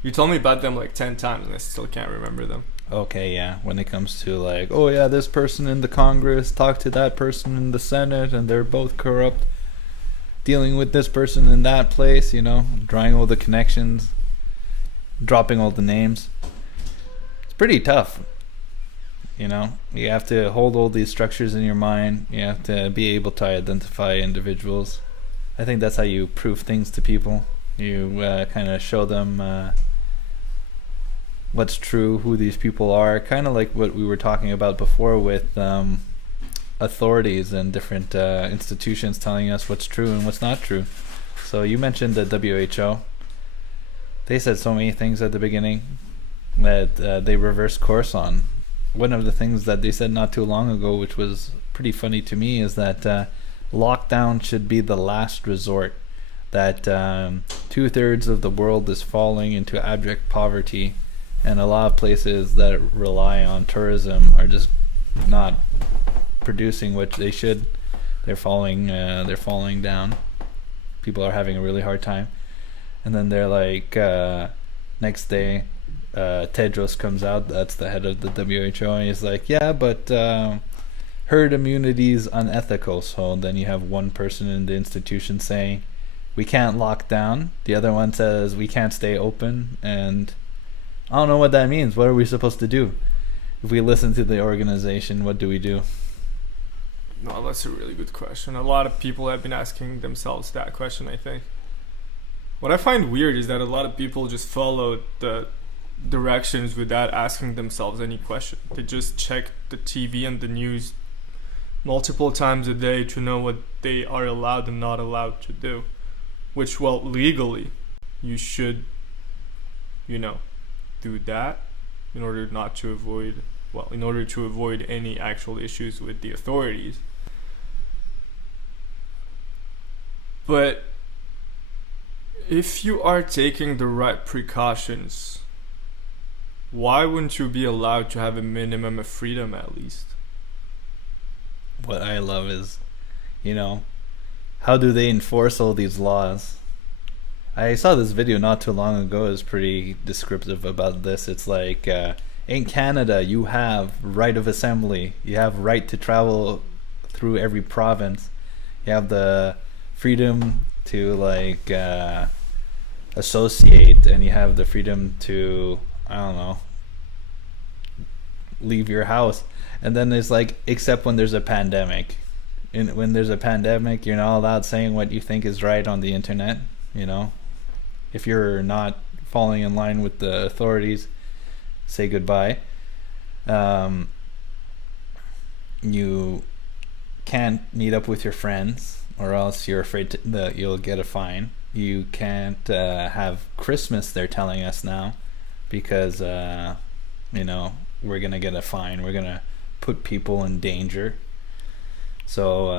You told me about them like 10 times and I still can't remember them. Okay, yeah. When it comes to like, oh yeah, this person in the Congress talked to that person in the Senate, and they're both corrupt. Dealing with this person in that place, you know, drawing all the connections, dropping all the names. It's pretty tough. You know, you have to hold all these structures in your mind. You have to be able to identify individuals. I think that's how you prove things to people. You kind of show them what's true, who these people are. Kind of like what we were talking about before with authorities and different institutions telling us what's true and what's not true. So you mentioned the WHO. They said so many things at the beginning that they reversed course on. One of the things that they said not too long ago, which was pretty funny to me, is that lockdown should be the last resort. That 2/3 of the world is falling into abject poverty, and a lot of places that rely on tourism are just not producing what they should. They're falling down. People are having a really hard time. And then they're like, next day, Tedros comes out, that's the head of the WHO, and he's like, yeah, but herd immunity is unethical. So then you have one person in the institution saying, we can't lock down. The other one says, we can't stay open. And I don't know what that means. What are we supposed to do? If we listen to the organization, what do we do? No, that's a really good question. A lot of people have been asking themselves that question, I think. What I find weird is that a lot of people just follow the directions without asking themselves any question. They just check the TV and the news multiple times a day to know what they are allowed and not allowed to do. Which, well, legally, you should, do that in order to avoid any actual issues with the authorities. But if you are taking the right precautions, why wouldn't you be allowed to have a minimum of freedom at least? What I love is, how do they enforce all these laws? I saw this video not too long ago. It's pretty descriptive about this. It's like, in Canada, you have right of assembly. You have right to travel through every province. You have the freedom to associate, and you have the freedom to, I don't know, leave your house. And then it's like, except when there's a pandemic. When there's a pandemic, you're not allowed saying what you think is right on the internet. If you're not falling in line with the authorities, say goodbye. You can't meet up with your friends, or else you're afraid that you'll get a fine. You can't have Christmas, they're telling us now, because we're gonna get a fine. We're gonna put people in danger. So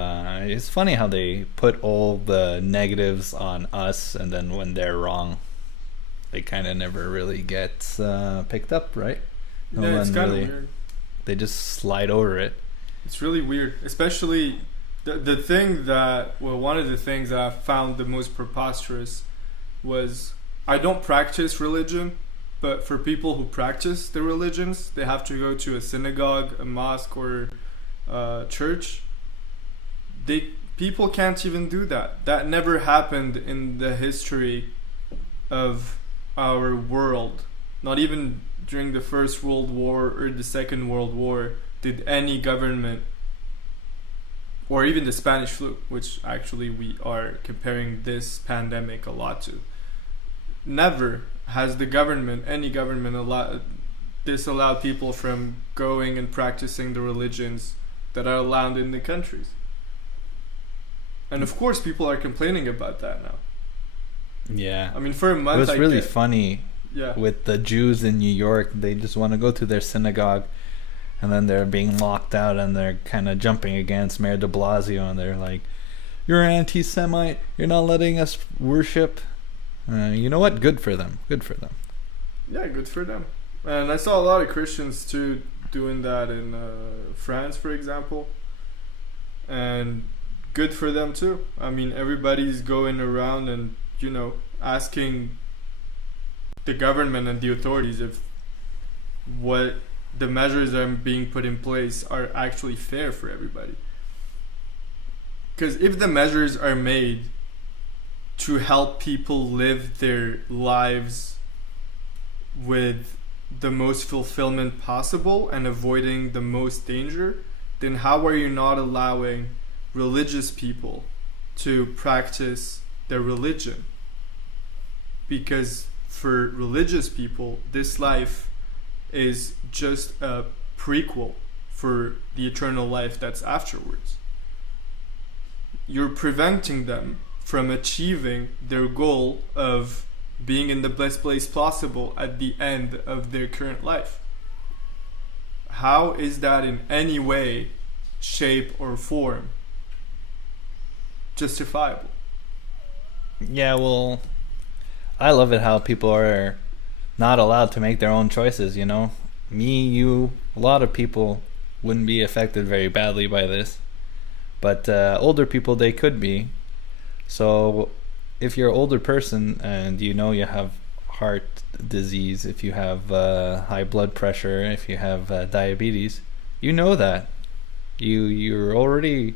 it's funny how they put all the negatives on us, and then when they're wrong, they kind of never really get picked up, right? Yeah, it's kind of weird. They just slide over it. It's really weird, especially the thing that, one of the things that I found the most preposterous was, I don't practice religion, but for people who practice the religions, they have to go to a synagogue, a mosque, or church. People can't even do that. That never happened in the history of our world. Not even during the First World War or the Second World War did any government, or even the Spanish flu, which actually we are comparing this pandemic a lot to. Never has any government disallowed people from going and practicing the religions that are allowed in the countries. And of course, people are complaining about that now. Yeah. I mean, for a month, it was really funny. Yeah. With the Jews in New York, they just want to go to their synagogue, and then they're being locked out, and they're kind of jumping against Mayor de Blasio, and they're like, "You're an anti-Semite. You're not letting us worship." You know what? Good for them. Good for them. Yeah, good for them. And I saw a lot of Christians too doing that in France, for example, and good for them too. I mean, everybody's going around and, asking the government and the authorities if what the measures that are being put in place are actually fair for everybody. Because if the measures are made to help people live their lives with the most fulfillment possible and avoiding the most danger, then how are you not allowing religious people to practice their religion? Because for religious people, this life is just a prequel for the eternal life that's afterwards. You're preventing them from achieving their goal of being in the best place possible at the end of their current life. How is that in any way, shape, or form justifiable? Yeah, well, I love it how people are not allowed to make their own choices, Me, you, a lot of people wouldn't be affected very badly by this. But older people, they could be. So if you're an older person and you have heart disease, if you have high blood pressure, if you have diabetes, that. You're already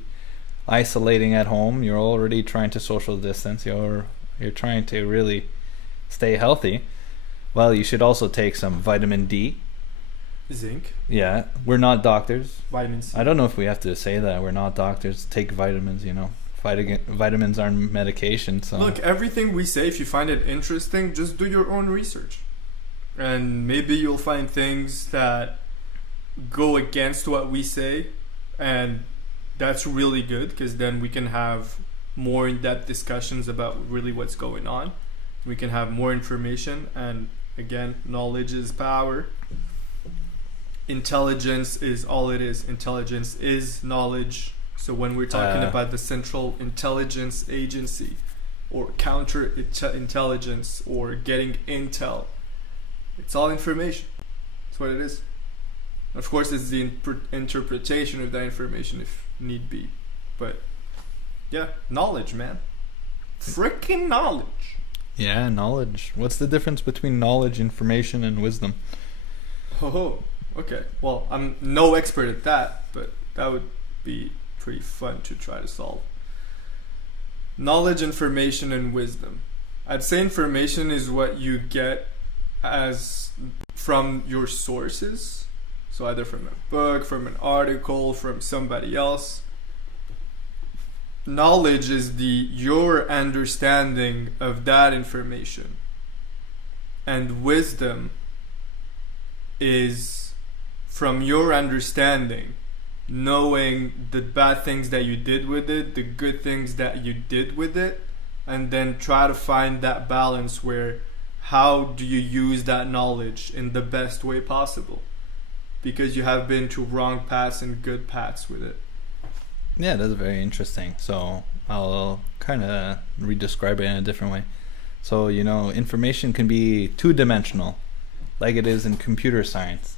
isolating at home. You're already trying to social distance. You're trying to really stay healthy. Well, you should also take some vitamin D. Zinc. Yeah, we're not doctors. Vitamin C. I don't know if we have to say that. We're not doctors. Take vitamins, Vitamins aren't medication, so... Look, everything we say, if you find it interesting, just do your own research. And maybe you'll find things that go against what we say, and that's really good, because then we can have more in-depth discussions about really what's going on. We can have more information, and again, knowledge is power. Intelligence is all it is. Intelligence is knowledge. So when we're talking about the Central Intelligence Agency or counter-intelligence or getting intel, it's all information. That's what it is. Of course, it's the interpretation of that information if need be. But yeah, knowledge, man. Freaking knowledge. Yeah, knowledge. What's the difference between knowledge, information, and wisdom? Oh, okay. Well, I'm no expert at that, but that would be pretty fun to try to solve. Knowledge, information, and wisdom. I'd say information is what you get from your sources. So either from a book, from an article, from somebody else. Knowledge is your understanding of that information. And wisdom is from your understanding, knowing the bad things that you did with it, the good things that you did with it, and then try to find that balance where how do you use that knowledge in the best way possible? Because you have been to wrong paths and good paths with it. Yeah, that's very interesting. So I'll kind of re-describe it in a different way. So, information can be two-dimensional, like it is in computer science.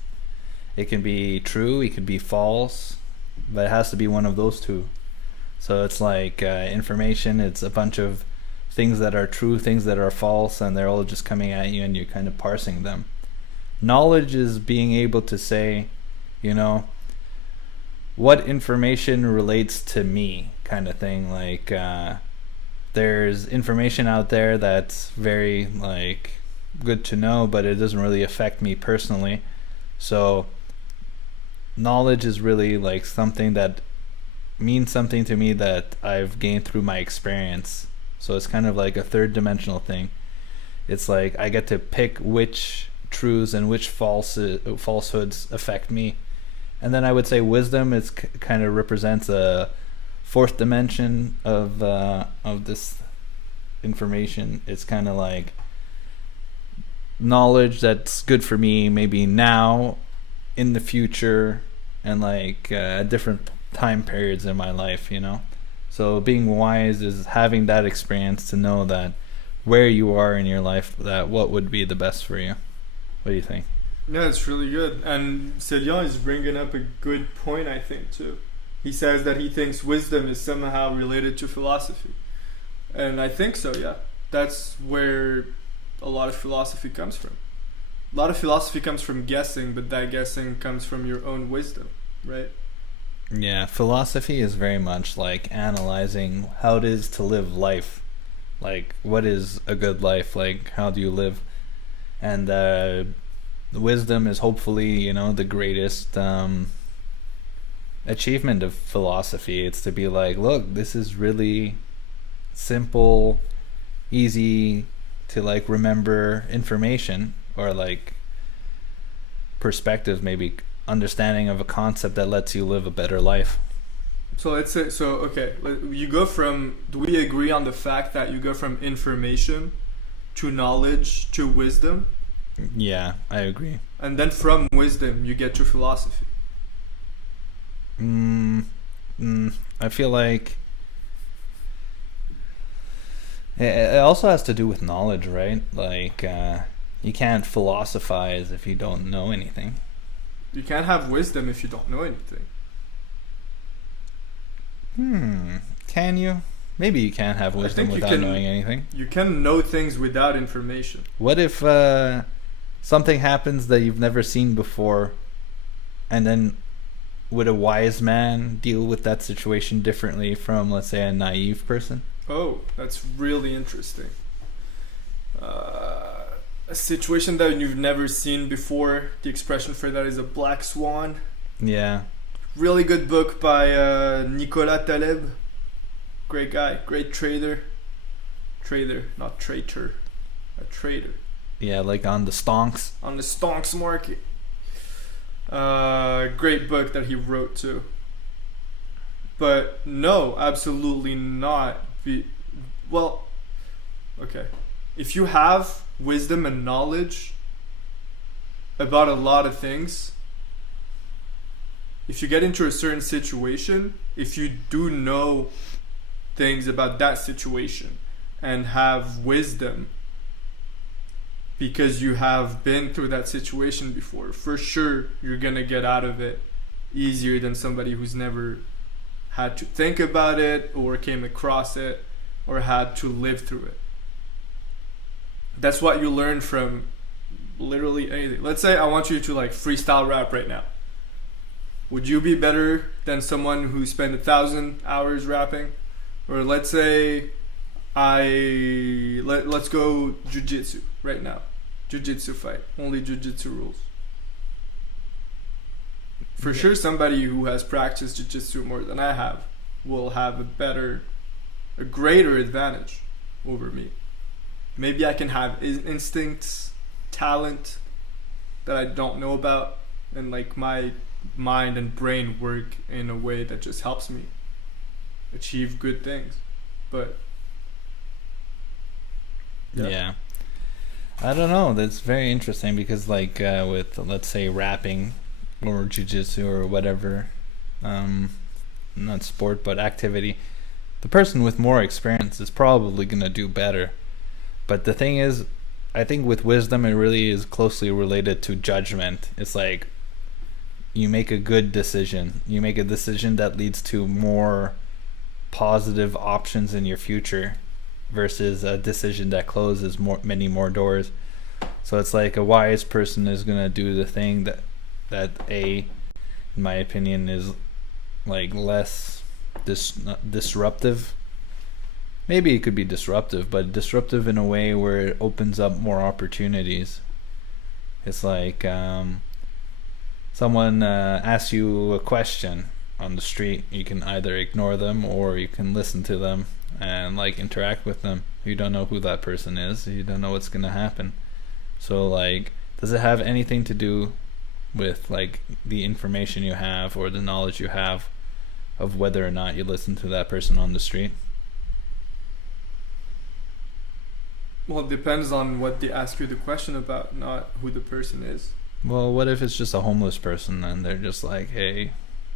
It can be true, it can be false, but it has to be one of those two. So it's like information, it's a bunch of things that are true, things that are false, and they're all just coming at you and you're kind of parsing them. Knowledge is being able to say, what information relates to me, kind of thing. Like there's information out there that's very good to know, but it doesn't really affect me personally. So knowledge is really something that means something to me that I've gained through my experience. So it's kind of like a third dimensional thing. It's like I get to pick which truths and which falsehoods affect me. And then I would say wisdom is kind of represents a fourth dimension of this information. It's kind of like knowledge that's good for me maybe now, in the future, and different time periods in my life, So being wise is having that experience to know that where you are in your life, that what would be the best for you. What do you think? Yeah, it's really good. And Célian is bringing up a good point, I think, too. He says that he thinks wisdom is somehow related to philosophy. And I think so, yeah. That's where a lot of philosophy comes from. A lot of philosophy comes from guessing, but that guessing comes from your own wisdom, right? Yeah, philosophy is very much like analyzing how it is to live life. Like, what is a good life? Like, how do you live? And the wisdom is hopefully, the greatest achievement of philosophy. It's to be like, look, this is really simple, easy to like remember information, or like perspective, maybe understanding of a concept that lets you live a better life. So let's say, okay, you go from, do we agree on the fact that you go from information to knowledge to wisdom? Yeah, I agree. And then from wisdom, you get to philosophy. I feel like it also has to do with knowledge, right? Like, you can't philosophize if you don't know anything. You can't have wisdom if you don't know anything. Can you? Maybe you can't have wisdom without knowing anything. You can know things without information. What if something happens that you've never seen before, and then would a wise man deal with that situation differently from, let's say, a naive person? Oh, that's really interesting. A situation that you've never seen before, the expression for that is a black swan. Yeah. Really good book by Nicolas Taleb. Great guy, great trader. Trader, not traitor. A trader. Yeah, like on the stonks. On the stonks market. Great book that he wrote too. But no, absolutely not. Well, okay. If you have wisdom and knowledge about a lot of things, if you get into a certain situation, if you do know things about that situation and have wisdom because you have been through that situation before, for sure you're gonna get out of it easier than somebody who's never had to think about it or came across it or had to live through it. That's what you learn from literally anything. Let's say I want you to like freestyle rap right now. Would you be better than someone who spent 1,000 hours rapping? Or let's say let's go jiu-jitsu right now. Jiu-jitsu fight. Only jiu-jitsu rules. For sure somebody who has practiced jiu-jitsu more than I have will have a greater advantage over me. Maybe I can have instincts, talent that I don't know about, and like my mind and brain work in a way that just helps me achieve good things. But yeah. I don't know, that's very interesting because like with, let's say, rapping or jiu-jitsu or whatever, not sport but activity, the person with more experience is probably going to do better. But the thing is, I think with wisdom it really is closely related to judgment. It's like you make a good decision. You make a decision that leads to more positive options in your future versus a decision that closes many more doors. So it's like a wise person is going to do the thing that in my opinion is like less disruptive. Maybe it could be disruptive, but disruptive in a way where it opens up more opportunities. It's like someone asks you a question on the street. You can either ignore them or you can listen to them and like interact with them. You don't know who that person is. You don't know what's going to happen. So like, does it have anything to do with like the information you have or the knowledge you have of whether or not you listen to that person on the street? Well, it depends on what they ask you the question about, not who the person is. Well, what if it's just a homeless person and they're just like, hey,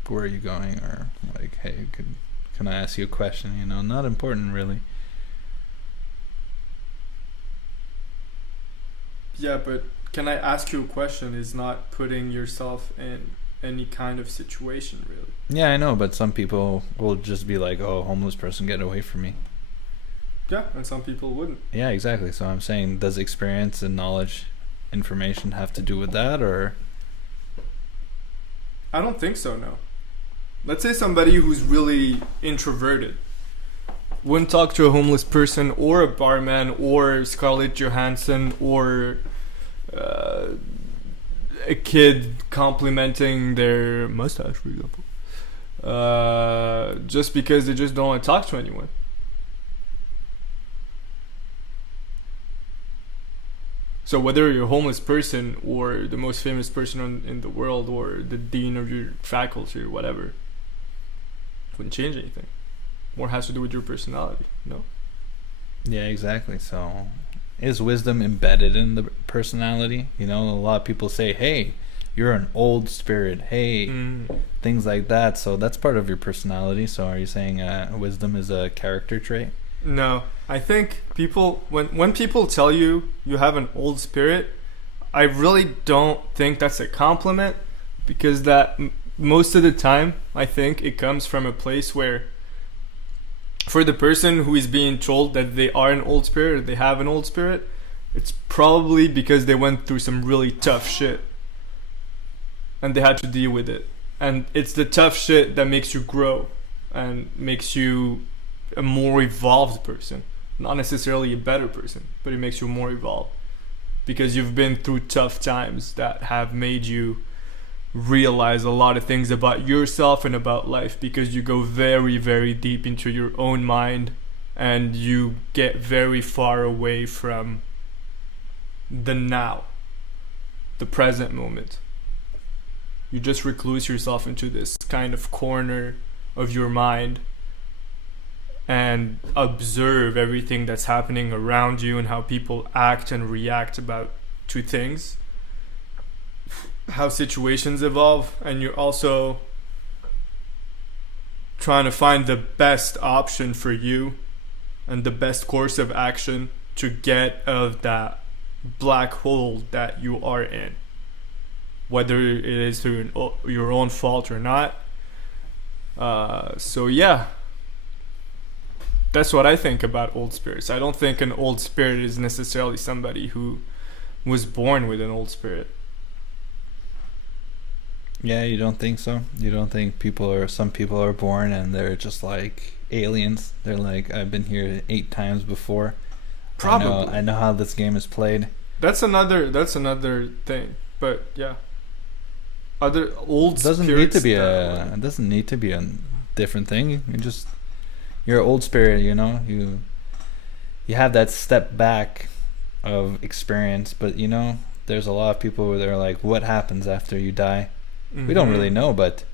where are you going? Or like, hey, can I ask you a question? You know, not important really. Yeah, but can I ask you a question is not putting yourself in any kind of situation, really. Yeah, I know, but some people will just be like, "Oh, homeless person, get away from me." Yeah, and some people wouldn't. Yeah, exactly. So I'm saying, does experience and knowledge, information have to do with that, or? I don't think so, no. Let's say somebody who's really introverted wouldn't talk to a homeless person or a barman or Scarlett Johansson or a kid complimenting their mustache, for example, just because they just don't want to talk to anyone. So whether you're a homeless person or the most famous person in the world or the dean of your faculty or whatever, wouldn't change anything. More has to do with your personality, no? Yeah, exactly. So, is wisdom embedded in the personality? You know, a lot of people say, "Hey, you're an old spirit." Hey, things like that. So that's part of your personality. So, are you saying wisdom is a character trait? No, I think people when people tell you you have an old spirit, I really don't think that's a compliment, because that most of the time I think it comes from a place where, for the person who is being told that they are an old spirit or they have an old spirit, it's probably because they went through some really tough shit and they had to deal with it. And it's the tough shit that makes you grow and makes you a more evolved person. Not necessarily a better person, but it makes you more evolved because you've been through tough times that have made you realize a lot of things about yourself and about life, because you go very, very deep into your own mind and you get very far away from the now, the present moment. You just recluse yourself into this kind of corner of your mind and observe everything that's happening around you and how people act and react to things, how situations evolve, and you're also trying to find the best option for you and the best course of action to get out of that black hole that you are in, whether it is through your own fault or not. So yeah, that's what I think about old spirits. I don't think an old spirit is necessarily somebody who was born with an old spirit. Yeah, you don't think so? You don't think some people are born and they're just like aliens? They're like, I've been here 8 times before. Probably. I know how this game is played. That's another thing. But yeah, other old It doesn't spirits need to be a different thing. You're an old spirit, you know. You have that step back of experience, but you know, there's a lot of people where they're like, what happens after you die? Mm-hmm. We don't really know, but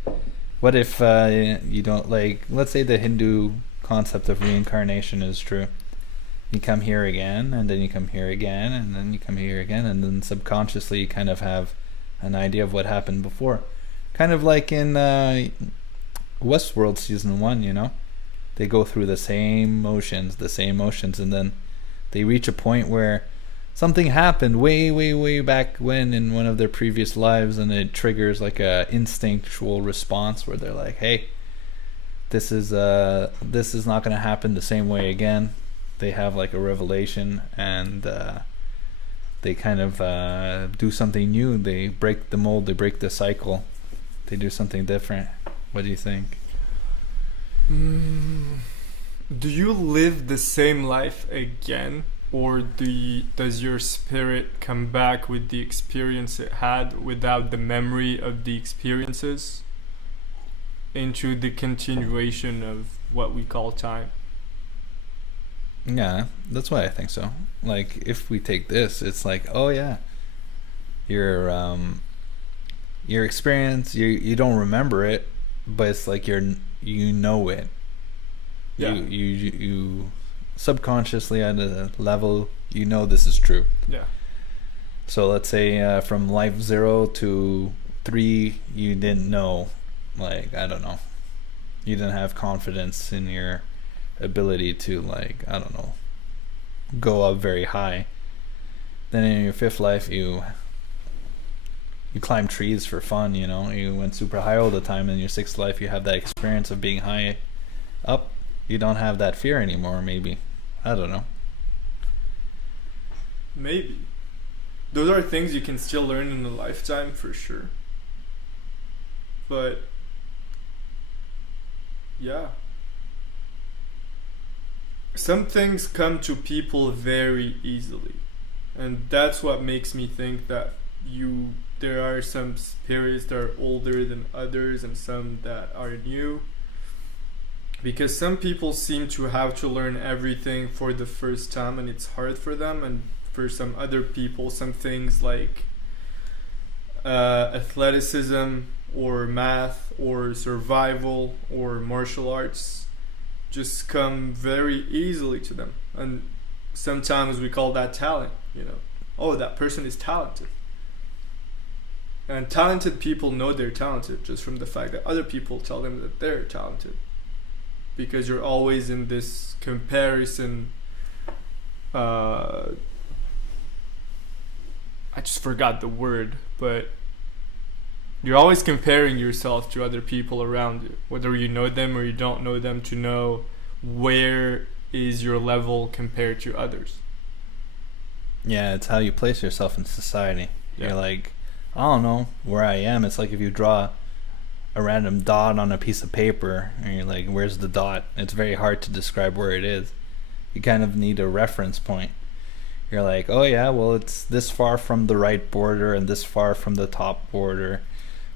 what if you don't, like, let's say the Hindu concept of reincarnation is true. You come here again, and then you come here again, and then you come here again, and then subconsciously you kind of have an idea of what happened before. Kind of like in Westworld Season 1, you know? They go through the same motions, and then they reach a point where something happened way, way, way back when in one of their previous lives, and it triggers like a instinctual response where they're like, hey, this is not going to happen the same way again. They have like a revelation, and they kind of do something new. They break the mold, they break the cycle, they do something different. What do you think? Do you live the same life again, or does your spirit come back with the experience it had without the memory of the experiences into the continuation of what we call time? Yeah, that's why I think so. Like, if we take this, it's like, oh yeah, your experience, you don't remember it, but it's like you know it. Yeah. You subconsciously at a level, you know this is true. Yeah. So let's say from life 0 to 3, you didn't know, like, I don't know, you didn't have confidence in your ability to, like, I don't know, go up very high. Then in your 5th life, you you climb trees for fun, you know. You went super high all the time. In your sixth life, you have that experience of being high up. You don't have that fear anymore, maybe. I don't know. Maybe. Those are things you can still learn in a lifetime for sure. But yeah. Some things come to people very easily. And that's what makes me think that there are some spirits that are older than others and some that are new. Because some people seem to have to learn everything for the first time and it's hard for them, and for some other people some things like athleticism or math or survival or martial arts just come very easily to them. And sometimes we call that talent, you know. Oh, that person is talented. And talented people know they're talented just from the fact that other people tell them that they're talented. Because you're always in this comparison. I just forgot the word, but you're always comparing yourself to other people around you, whether you know them or you don't know them, to know where is your level compared to others. Yeah, it's how you place yourself in society. Yeah. You're like, I don't know where I am. It's like if you draw a random dot on a piece of paper and you're like, where's the dot? It's very hard to describe where it is. You kind of need a reference point. You're like, oh yeah, well, it's this far from the right border and this far from the top border.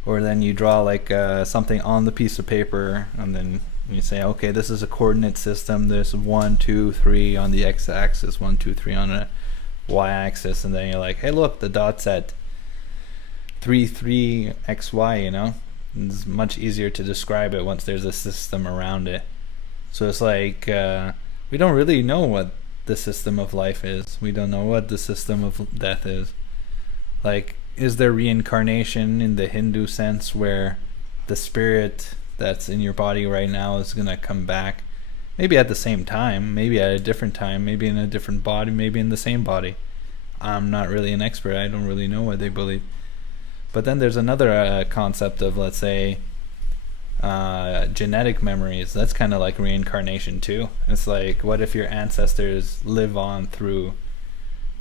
Or then you draw like something on the piece of paper, and then you say, okay, this is a coordinate system. There's 1, 2, 3 on the x-axis, 1, 2, 3 on the y-axis, and then you're like, hey, look, the dot's at 3, 3 xy, you know. It's much easier to describe it once there's a system around it. So it's like we don't really know what the system of life is. We don't know what the system of death is. Like, is there reincarnation in the Hindu sense where the spirit that's in your body right now is going to come back? Maybe at the same time, maybe at a different time, maybe in a different body, maybe in the same body. I'm not really an expert. I don't really know what they believe. But then there's another concept of, let's say, genetic memories. That's kind of like reincarnation too. It's like, what if your ancestors live on through,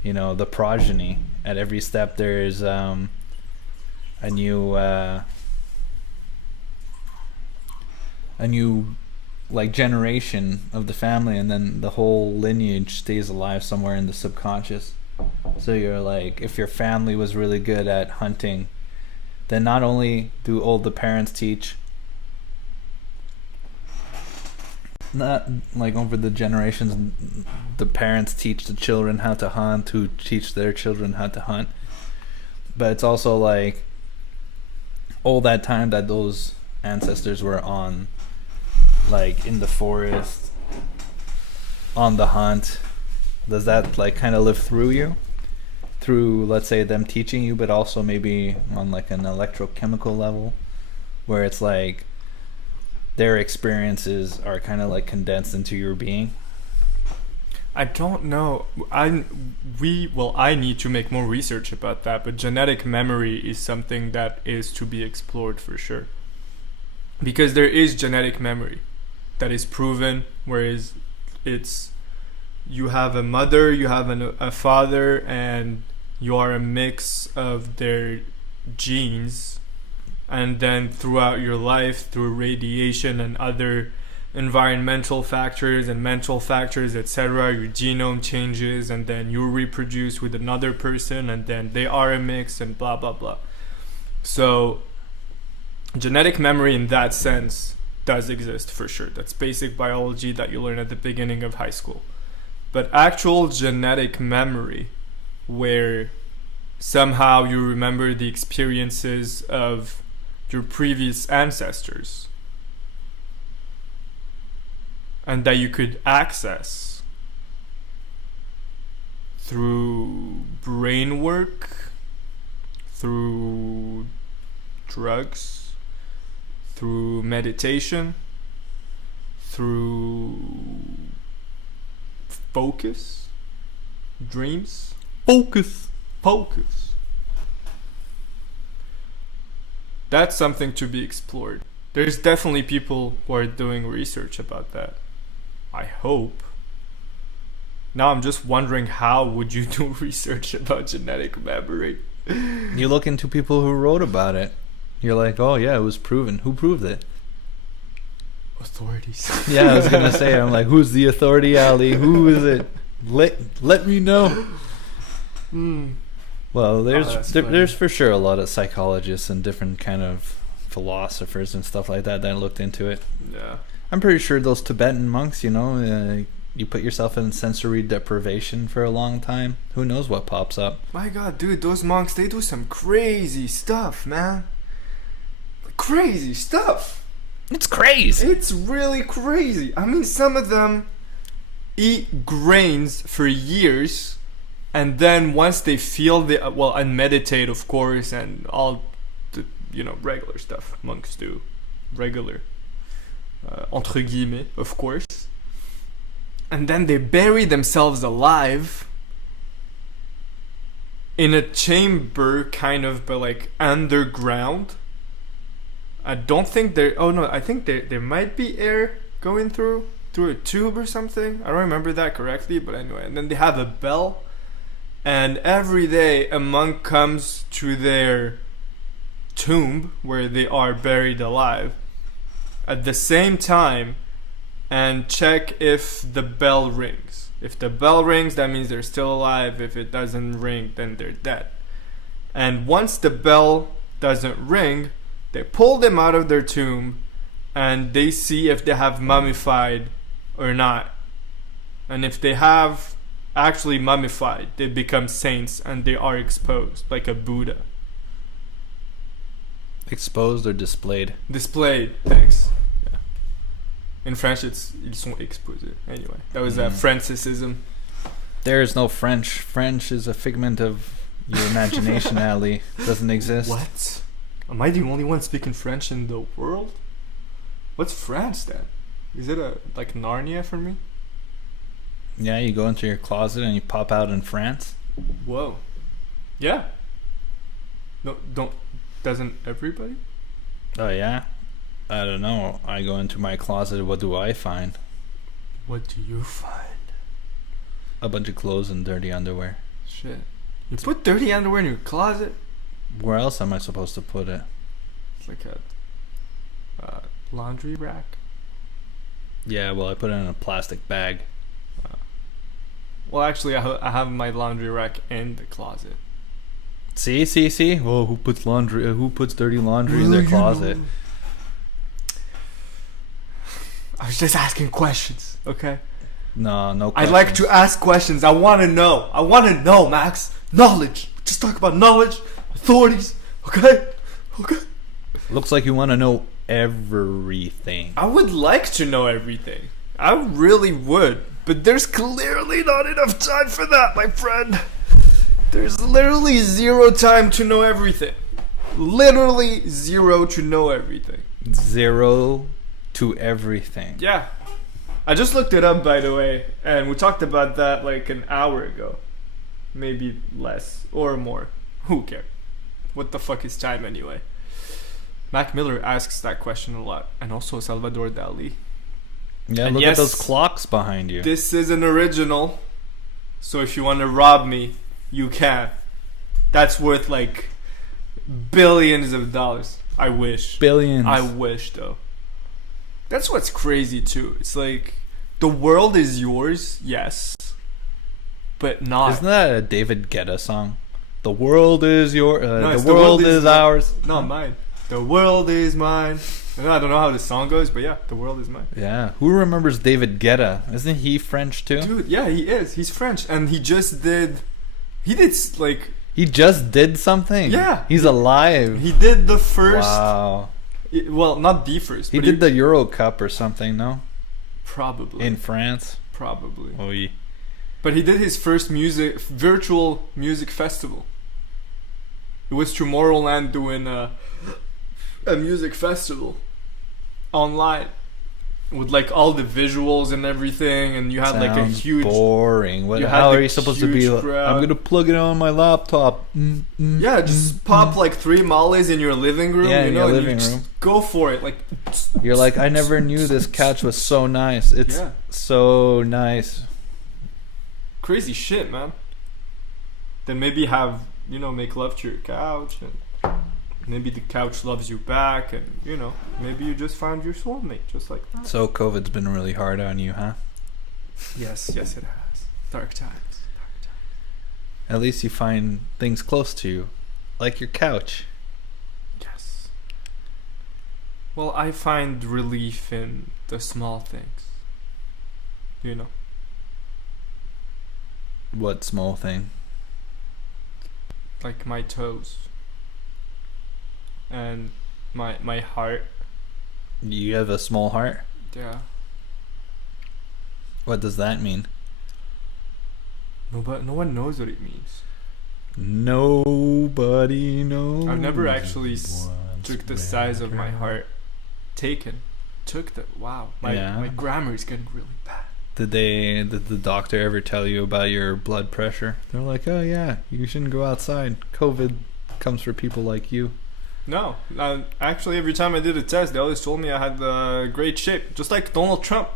you know, the progeny? At every step there's a new like generation of the family, and then the whole lineage stays alive somewhere in the subconscious. So you're like, if your family was really good at hunting, then not only do all the parents teach, not like over the generations, the parents teach the children how to hunt, who teach their children how to hunt, but it's also like all that time that those ancestors were on, like in the forest, on the hunt, does that like kind of live through you? Through, let's say, them teaching you, but also maybe on like an electrochemical level, where it's like their experiences are kind of like condensed into your being. I don't know. I need to make more research about that, but genetic memory is something that is to be explored for sure. Because there is genetic memory that is proven, whereas it's, you have a mother, you have a father, and you are a mix of their genes, and then throughout your life, through radiation and other environmental factors and mental factors, etc., your genome changes, and then you reproduce with another person, and then they are a mix, and blah blah blah. So genetic memory in that sense does exist for sure. That's basic biology that you learn at the beginning of high school. But actual genetic memory, where somehow you remember the experiences of your previous ancestors and that you could access through brain work, through drugs, through meditation, through focus, dreams, focus. That's something to be explored. There's definitely people who are doing research about that. I hope. Now I'm just wondering, how would you do research about genetic memory? You look into people who wrote about it. You're like, oh yeah, it was proven. Who proved it? Authorities. Yeah, I was gonna say. I'm like, who's the authority, Ali? Who is it? Let me know. Well, there's for sure a lot of psychologists and different kind of philosophers and stuff like that looked into it. Yeah. I'm pretty sure those Tibetan monks, you put yourself in sensory deprivation for a long time. Who knows what pops up? My God, dude, those monks, they do some crazy stuff, man. Crazy stuff. It's crazy. It's really crazy. I mean, some of them eat grains for years, and then once they feel and meditate, of course, and all the, regular stuff monks do. Regular. Entre guillemets, of course. And then they bury themselves alive in a chamber, kind of, but like underground. I don't think there. Oh no, I think there might be air going through a tube or something. I don't remember that correctly, but anyway. And then they have a bell, and every day a monk comes to their tomb where they are buried alive at the same time and check if the bell rings. If the bell rings, that means they're still alive. If it doesn't ring, then they're dead. And once the bell doesn't ring, they pull them out of their tomb and they see if they have mummified or not. And if they have actually mummified, they become saints and they are exposed, like a Buddha. Exposed or displayed? Displayed, thanks. Yeah. In French, it's ils sont exposés. Anyway, that was a Francisism. There is no French. French is a figment of your imagination, Ali. Doesn't exist. What? Am I the only one speaking French in the world? What's France then? Is it like Narnia for me? Yeah, you go into your closet and you pop out in France. Whoa. Yeah. No, doesn't everybody? Oh yeah? I don't know. I go into my closet, what do I find? What do you find? A bunch of clothes and dirty underwear. Shit. You put dirty underwear in your closet? Where else am I supposed to put it? It's like a laundry rack. Yeah, well, I put it in a plastic bag. Well, actually, I have my laundry rack in the closet. See. Well, who puts dirty laundry in their closet? I was just asking questions, okay? No questions. I like to ask questions. I want to know, Max. Knowledge. Just talk about knowledge, authorities, okay? Looks like you want to know everything. I would like to know everything. I really would. But there's clearly not enough time for that, my friend. There's literally zero time to know everything. Literally zero to know everything. Zero to everything. Yeah. I just looked it up, by the way, and we talked about that like an hour ago. Maybe less or more. Who cares? What the fuck is time anyway? Mac Miller asks that question a lot. And also Salvador Dali. Yeah, and look yes, at those clocks behind you. This is an original. So if you want to rob me, you can. That's worth like billions of dollars. I wish. Billions. I wish, though. That's what's crazy, too. It's like, the world is yours, yes. But not. Isn't that a David Guetta song? The world is your... No, the world is ours. Not mine. The world is mine. I don't know how the song goes, but yeah, the world is mine. Yeah. Who remembers David Guetta? Isn't he French, too? Dude, yeah, he is. He's French. And he just did... He did, like... He just did something? Yeah. He's alive. He did the first... Wow. Well, not the first. He did the Euro Cup or something, no? Probably. In France? Probably. Oui. But he did his first virtual music festival. It was Tomorrowland doing a music festival online. with like all the visuals and everything, and you had like a Sounds huge boring. What? you had How the are you supposed to be? huge Like, crowd. I'm gonna plug it on my laptop. yeah, just pop like 3 mollies in your living room, Yeah, you in know, your and you living just room. go for it. Like, You're like, I never knew this couch was so nice. It's yeah, so nice. crazy shit, man. Then maybe have, you know, make love to your couch, and maybe the couch loves you back, and you know, maybe you just found your soulmate, just like that. So COVID's been really hard on you, huh? Yes, yes, it has. Dark times. At least you find things close to you, like your couch. Yes. Well, I find relief in the small things. You know, What small thing? like my toes and my heart. You have a small heart? Yeah. What does that mean? No, but no one knows what it means. Nobody knows. I've never actually what's Took the size of my better. heart. Took the wow. My Yeah. grammar is getting really bad. Did the doctor ever tell you about your blood pressure? They're like, oh yeah, you shouldn't go outside. COVID comes for people like you. No, actually, every time I did a test, they always told me I had great shape, just like Donald Trump.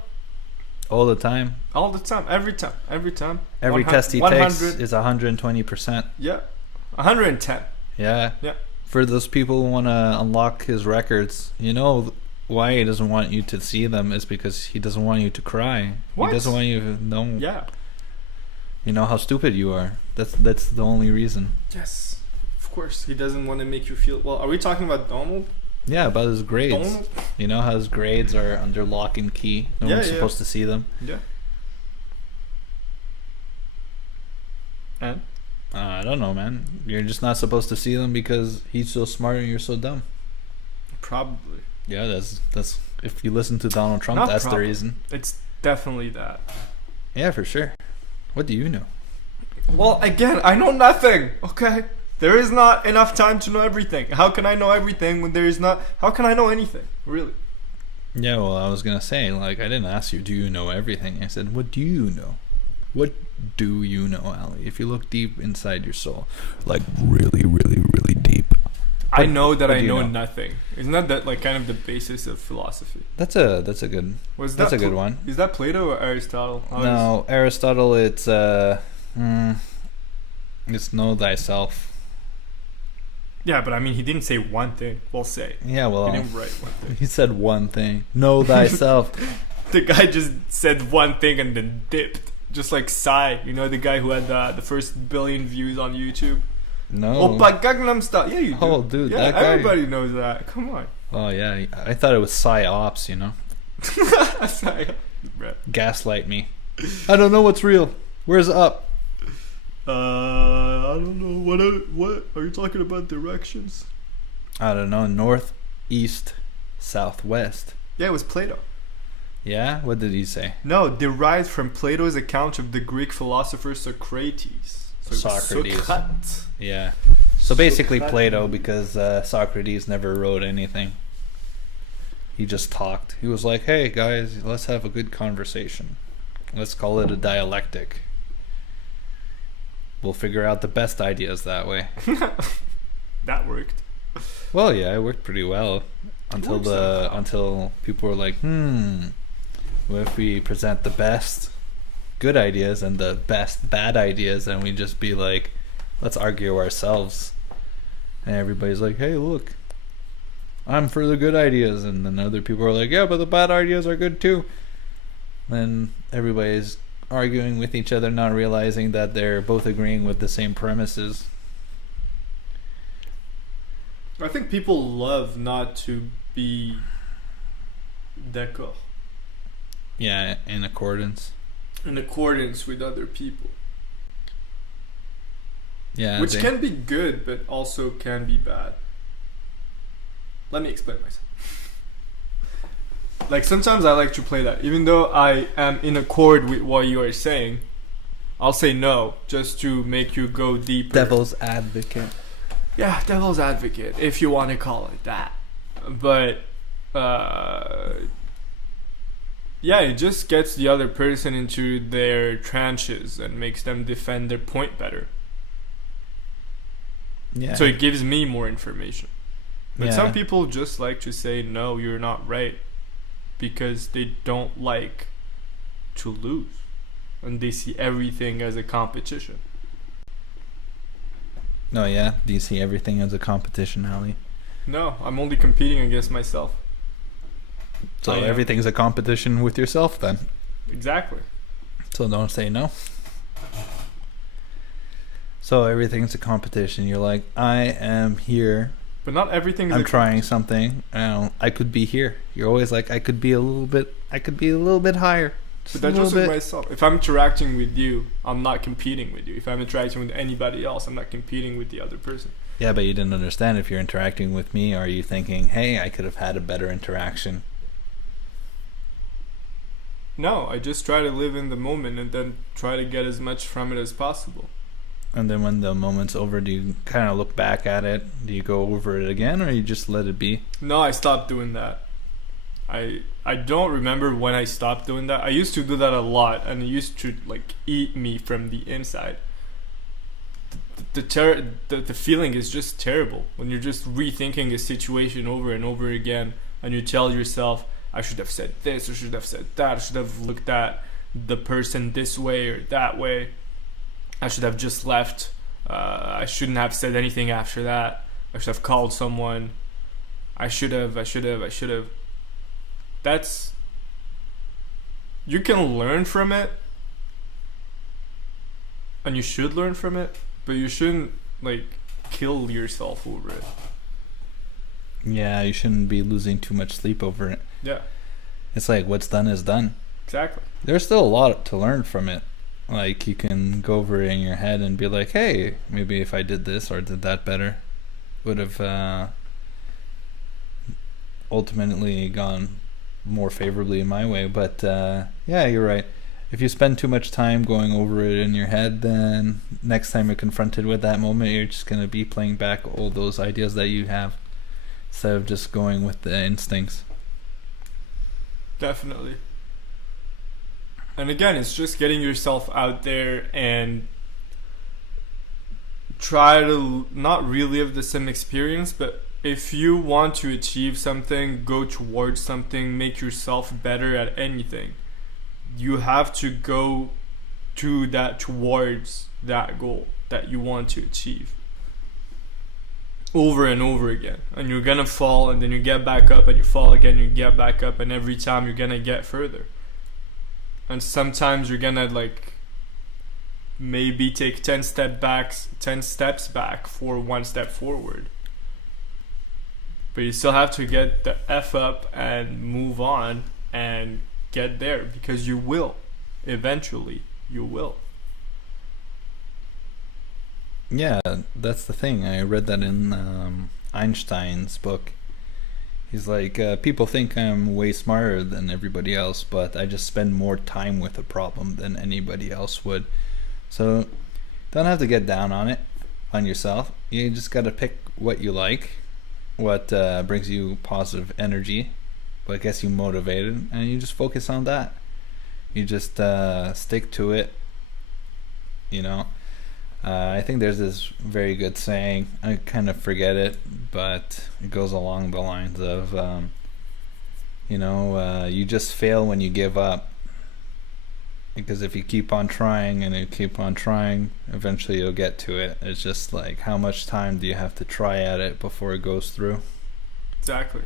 All the time. All the time, every time. Every 100 test he 100 takes is 120%. Yeah, 110. Yeah. Yeah. For those people who want to unlock his records, you know why he doesn't want you to see them is because he doesn't want you to cry. What? He doesn't want you to know. Yeah. You know how stupid you are. That's the only reason. Yes. Of course, he doesn't want to make you feel. Well, are we talking about Donald? Yeah, about his grades. Donald? You know how his grades are under lock and key. No Yeah, one's yeah. supposed to see them. Yeah. And I don't know, man. You're just not supposed to see them because he's so smart and you're so dumb. probably Yeah, that's. If you listen to Donald Trump, Not that's the probably. reason. it's definitely that. Yeah, for sure. What do you know? Well, again, I know nothing. Okay, there is not enough time to know everything. How can I know everything when there is not? How can I know anything? Really? Yeah, well, I was gonna say, like, I didn't ask you, do you know everything? I said, what do you know? What do you know, Ali? If you look deep inside your soul, like really, really, really deep. I know that what I do you know know? nothing. Isn't that like kind of the basis of philosophy? That's a good. Was That's that a good one. Is that Plato or Aristotle? No, Aristotle. It's it's know thyself. Yeah, but I mean, he didn't say one thing. We'll say Yeah, he well, didn't write one thing. he said one thing: know thyself. The guy just said one thing and then dipped, just like Psy. You know, the guy who had the first billion views on YouTube. No. Oppa Gangnam Style. Yeah, you do. Oh, dude, yeah, that guy. everybody knows that. Come on. Oh yeah, I thought it was psyops. You know, Psy. Bruh. gaslight me. I don't know what's real. Where's up? I don't know. What are you talking about? Directions? I don't know. North, east, southwest. Yeah, it was Plato. Yeah. What did he say? No, derived from Plato's account of the Greek philosopher Socrates. Socrates. Socrates. Yeah. So basically Socrates. Plato, because Socrates never wrote anything. He just talked. He was like, hey guys, let's have a good conversation. Let's call it a dialectic. We'll figure out the best ideas that way. That worked. Well, yeah, it worked pretty well. Until Works somehow. until people were like, what if we present the best good ideas and the best bad ideas, and we just be like, let's argue ourselves. And everybody's like, hey, look, I'm for the good ideas, and then other people are like, yeah, but the bad ideas are good too. Then everybody's arguing with each other, not realizing that they're both agreeing with the same premises. I think people love not to be d'accord, Yeah, in accordance. in accordance with other people. Yeah, Which can be good, but also can be bad. Let me explain myself. Like, sometimes I like to play that. Even though I am in accord with what you are saying, I'll say no, just to make you go deeper. devil's advocate. Yeah, devil's advocate, if you want to call it that. But, Yeah, it just gets the other person into their trenches and makes them defend their point better. Yeah. So it gives me more information. But Yeah. some people just like to say, no, you're not right, because they don't like to lose. And they see everything as a competition. No, yeah. Do you see everything as a competition, Ali? No, I'm only competing against myself. So I am. everything's a competition with yourself then. Exactly. So don't say no. So everything's a competition. You're like, I am here. But not everything is I'm a trying something. I could be here. You're always like, I could be a little bit higher. But that's just with myself. If I'm interacting with you, I'm not competing with you. If I'm interacting with anybody else, I'm not competing with the other person. Yeah, but you didn't understand. If you're interacting with me, are you thinking, hey, I could have had a better interaction? No, I just try to live in the moment and then try to get as much from it as possible. And then when the moment's over, do you kind of look back at it? Do you go over it again, or you just let it be? No, I stopped doing that. I don't remember when I stopped doing that. I used to do that a lot, and it used to like eat me from the inside. The feeling is just terrible when you're just rethinking a situation over and over again, and you tell yourself, I should have said this, I should have said that, I should have looked at the person this way or that way, I should have just left, I shouldn't have said anything after that, I should have called someone, I should have. That's, you can learn from it, and you should learn from it, but you shouldn't like kill yourself over it. Yeah, you shouldn't be losing too much sleep over it. Yeah, It's like, what's done is done. exactly. There's still a lot to learn from it. Like, you can go over it in your head and be like, hey, maybe if I did this or did that better, would have ultimately gone more favorably in my way. But yeah, you're right. If you spend too much time going over it in your head, then next time you're confronted with that moment, you're just going to be playing back all those ideas that you have instead of just going with the instincts. Definitely. And again, it's just getting yourself out there and try to not relive the same experience, but if you want to achieve something, go towards something, make yourself better at anything, you have to go to that, towards that goal that you want to achieve over and over again. And you're gonna fall, and then you get back up, and you fall again, you get back up, and every time you're gonna get further. And sometimes you're gonna like maybe take 10 steps back for 1 step forward. But you still have to get the F up and move on and get there, because you will. Eventually, you will. Yeah, that's the thing. I read that in Einstein's book. He's like, people think I'm way smarter than everybody else, but I just spend more time with a problem than anybody else would. So don't have to get down on yourself. You just got to pick what you like, what brings you positive energy, what gets you motivated, and you just focus on that. You just stick to it, you know. I think there's this very good saying, I kind of forget it, but it goes along the lines of, you just fail when you give up. Because if you keep on trying and you keep on trying, eventually you'll get to it. It's just like, how much time do you have to try at it before it goes through? Exactly.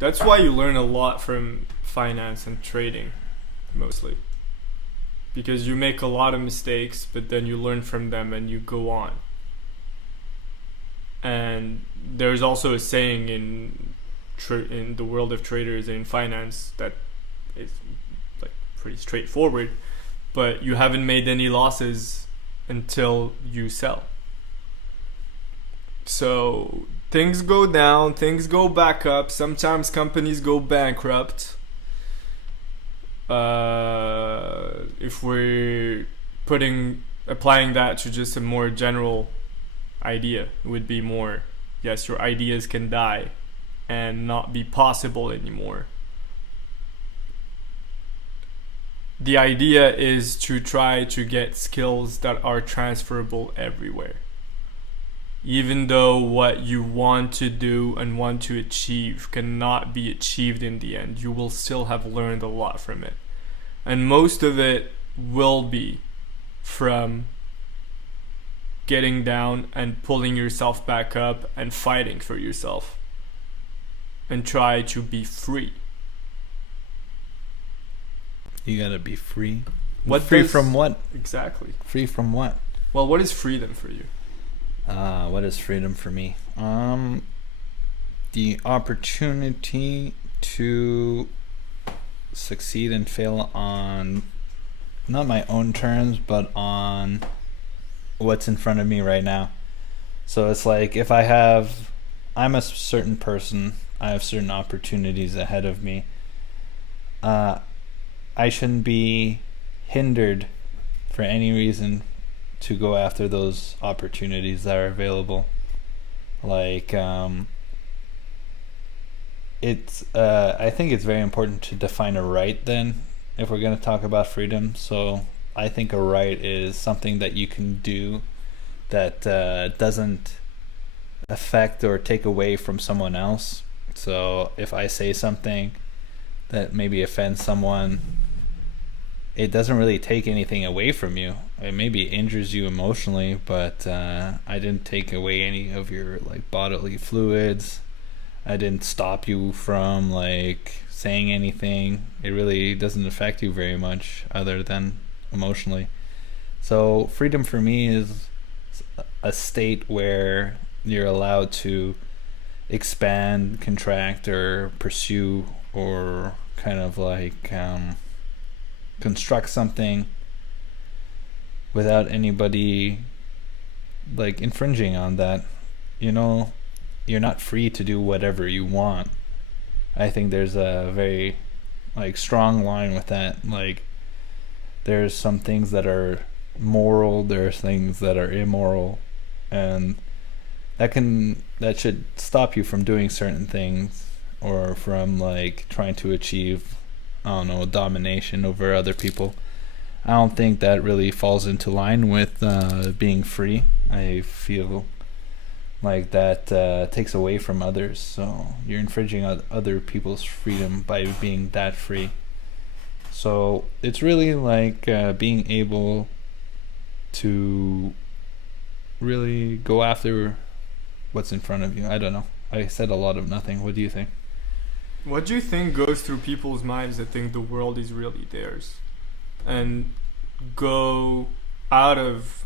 That's why you learn a lot from finance and trading, mostly. Because you make a lot of mistakes, but then you learn from them and you go on. And there's also a saying in the world of traders and in finance that is like pretty straightforward, but you haven't made any losses until you sell. So things go down, things go back up. Sometimes companies go bankrupt. If we're applying that to just a more general idea, it would be more, yes, your ideas can die and not be possible anymore. the idea is to try to get skills that are transferable everywhere. Even though what you want to do and want to achieve cannot be achieved in the end, you will still have learned a lot from it. And most of it will be from getting down and pulling yourself back up and fighting for yourself and try to be free. You gotta be free. What free does- from what? Exactly. Free from what? Well, what is freedom for you? What is freedom for me? The opportunity to succeed and fail on not my own terms, but on what's in front of me right now. So it's like if I'm a certain person, I have certain opportunities ahead of me. I shouldn't be hindered for any reason to go after those opportunities that are available. Like, I think it's very important to define a right then, if we're going to talk about freedom. So I think a right is something that you can do that doesn't affect or take away from someone else. So if I say something that maybe offends someone, it doesn't really take anything away from you. It maybe injures you emotionally, but I didn't take away any of your like bodily fluids. I didn't stop you from like saying anything. It really doesn't affect you very much other than emotionally. So freedom for me is a state where you're allowed to expand, contract, or pursue, or kind of like construct something without anybody like infringing on that. You know, you're not free to do whatever you want. I think there's a very like strong line with that. Like there's some things that are moral, there's things that are immoral, and that should stop you from doing certain things or from like trying to achieve, I don't know, domination over other people. I don't think that really falls into line with being free. I feel like that takes away from others. So you're infringing on other people's freedom by being that free. So it's really like being able to really go after what's in front of you. I don't know. I said a lot of nothing. What do you think? What do you think goes through people's minds that think the world is really theirs and go out of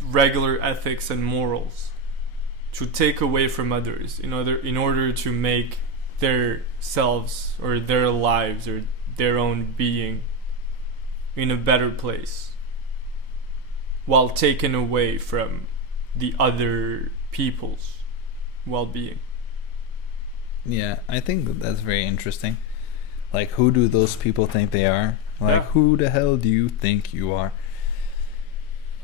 regular ethics and morals to take away from others in order to make their selves or their lives or their own being in a better place while taken away from the other people's well-being? Yeah, I think that's very interesting. Like, who do those people think they are? Like, Yeah. who the hell do you think you are?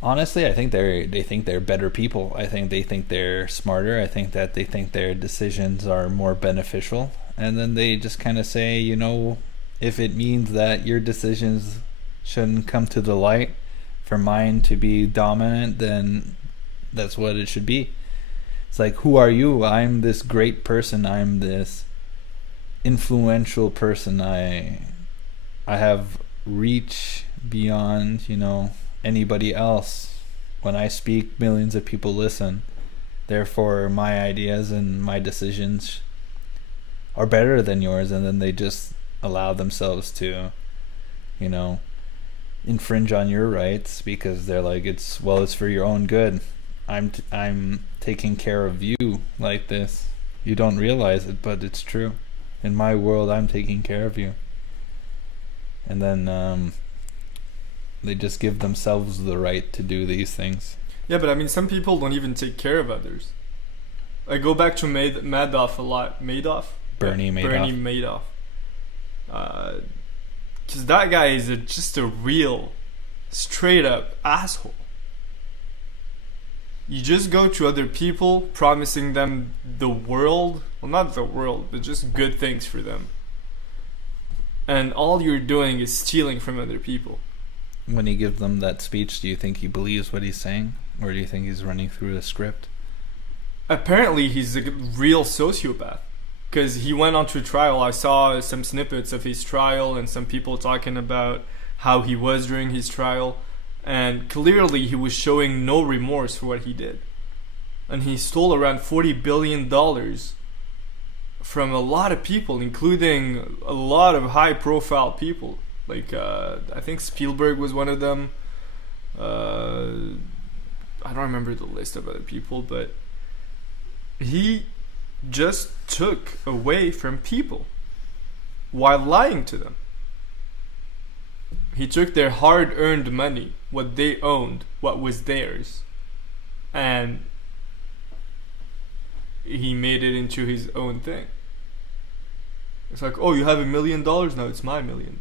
Honestly, I think they think they're better people. I think they think they're smarter. I think that they think their decisions are more beneficial. And then they just kind of say, you know, if it means that your decisions shouldn't come to the light for mine to be dominant, then that's what it should be. It's like, who are you? I'm this great person. I'm this influential person. I have reach beyond, you know, anybody else. When I speak, millions of people listen. Therefore, my ideas and my decisions are better than yours. And then they just allow themselves to, you know, infringe on your rights because they're like, it's for your own good. I'm taking care of you like this. You don't realize it, but it's true. In my world, I'm taking care of you. And then they just give themselves the right to do these things. Yeah, but I mean, some people don't even take care of others. I go back to Madoff a lot. Madoff? Bernie Madoff. Bernie Madoff. Because that guy is just a real, straight up asshole. You just go to other people, promising them the world. Well, not the world, but just good things for them. and all you're doing is stealing from other people. When he gives them that speech, do you think he believes what he's saying? Or do you think he's running through the script? Apparently, he's a real sociopath. Because he went on to trial. I saw some snippets of his trial and some people talking about how he was during his trial. And clearly, he was showing no remorse for what he did. And he stole around $40 billion from a lot of people, including a lot of high-profile people. Like, I think Spielberg was one of them. I don't remember the list of other people, but he just took away from people while lying to them. He took their hard-earned money, what they owned, what was theirs, and he made it into his own thing. It's like, oh, you have $1 million? Now it's my $1 million.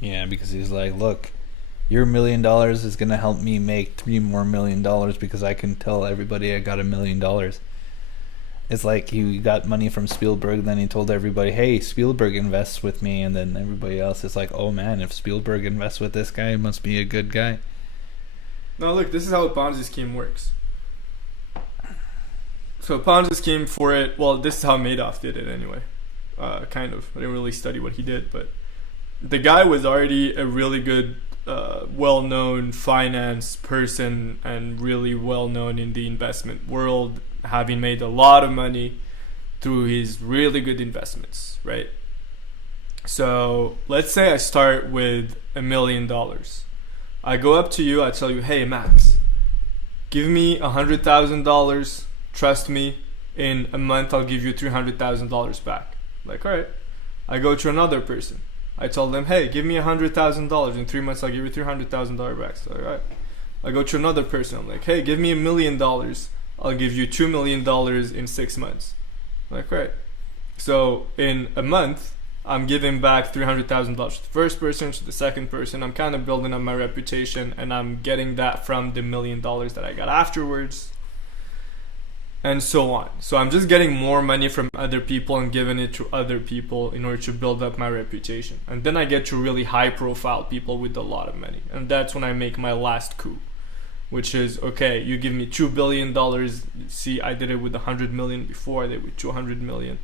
Yeah, because he's like, look, your $1 million is going to help me make $3 more million because I can tell everybody I got $1 million. It's like he got money from Spielberg, then he told everybody, hey, Spielberg invests with me, and then everybody else is like, oh man, if Spielberg invests with this guy, he must be a good guy. Now look, this is how a Ponzi scheme works. So a Ponzi scheme for it, well, this is how Madoff did it anyway. Kind of. I didn't really study what he did, but the guy was already a really good, well-known finance person and really well-known in the investment world, having made a lot of money through his really good investments, right? So let's say I start with $1 million. I go up to you, I tell you, hey Max, give me $100,000, trust me, in a month I'll give you $300,000 back. Like, alright. I go to another person. I tell them, hey, give me $100,000. In 3 months I'll give you $300,000 back. So, alright. I go to another person. I'm like, hey, give me $1 million. I'll give you $2 million in 6 months. I'm like, right. So in a month, I'm giving back $300,000 to the first person, to the second person. I'm kind of building up my reputation, and I'm getting that from the $1 million that I got afterwards, and so on. So I'm just getting more money from other people and giving it to other people in order to build up my reputation. And then I get to really high-profile people with a lot of money, and that's when I make my last coup, which is, okay, you give me $2 billion. See, I did it with $100 million before. I did it with $200 million.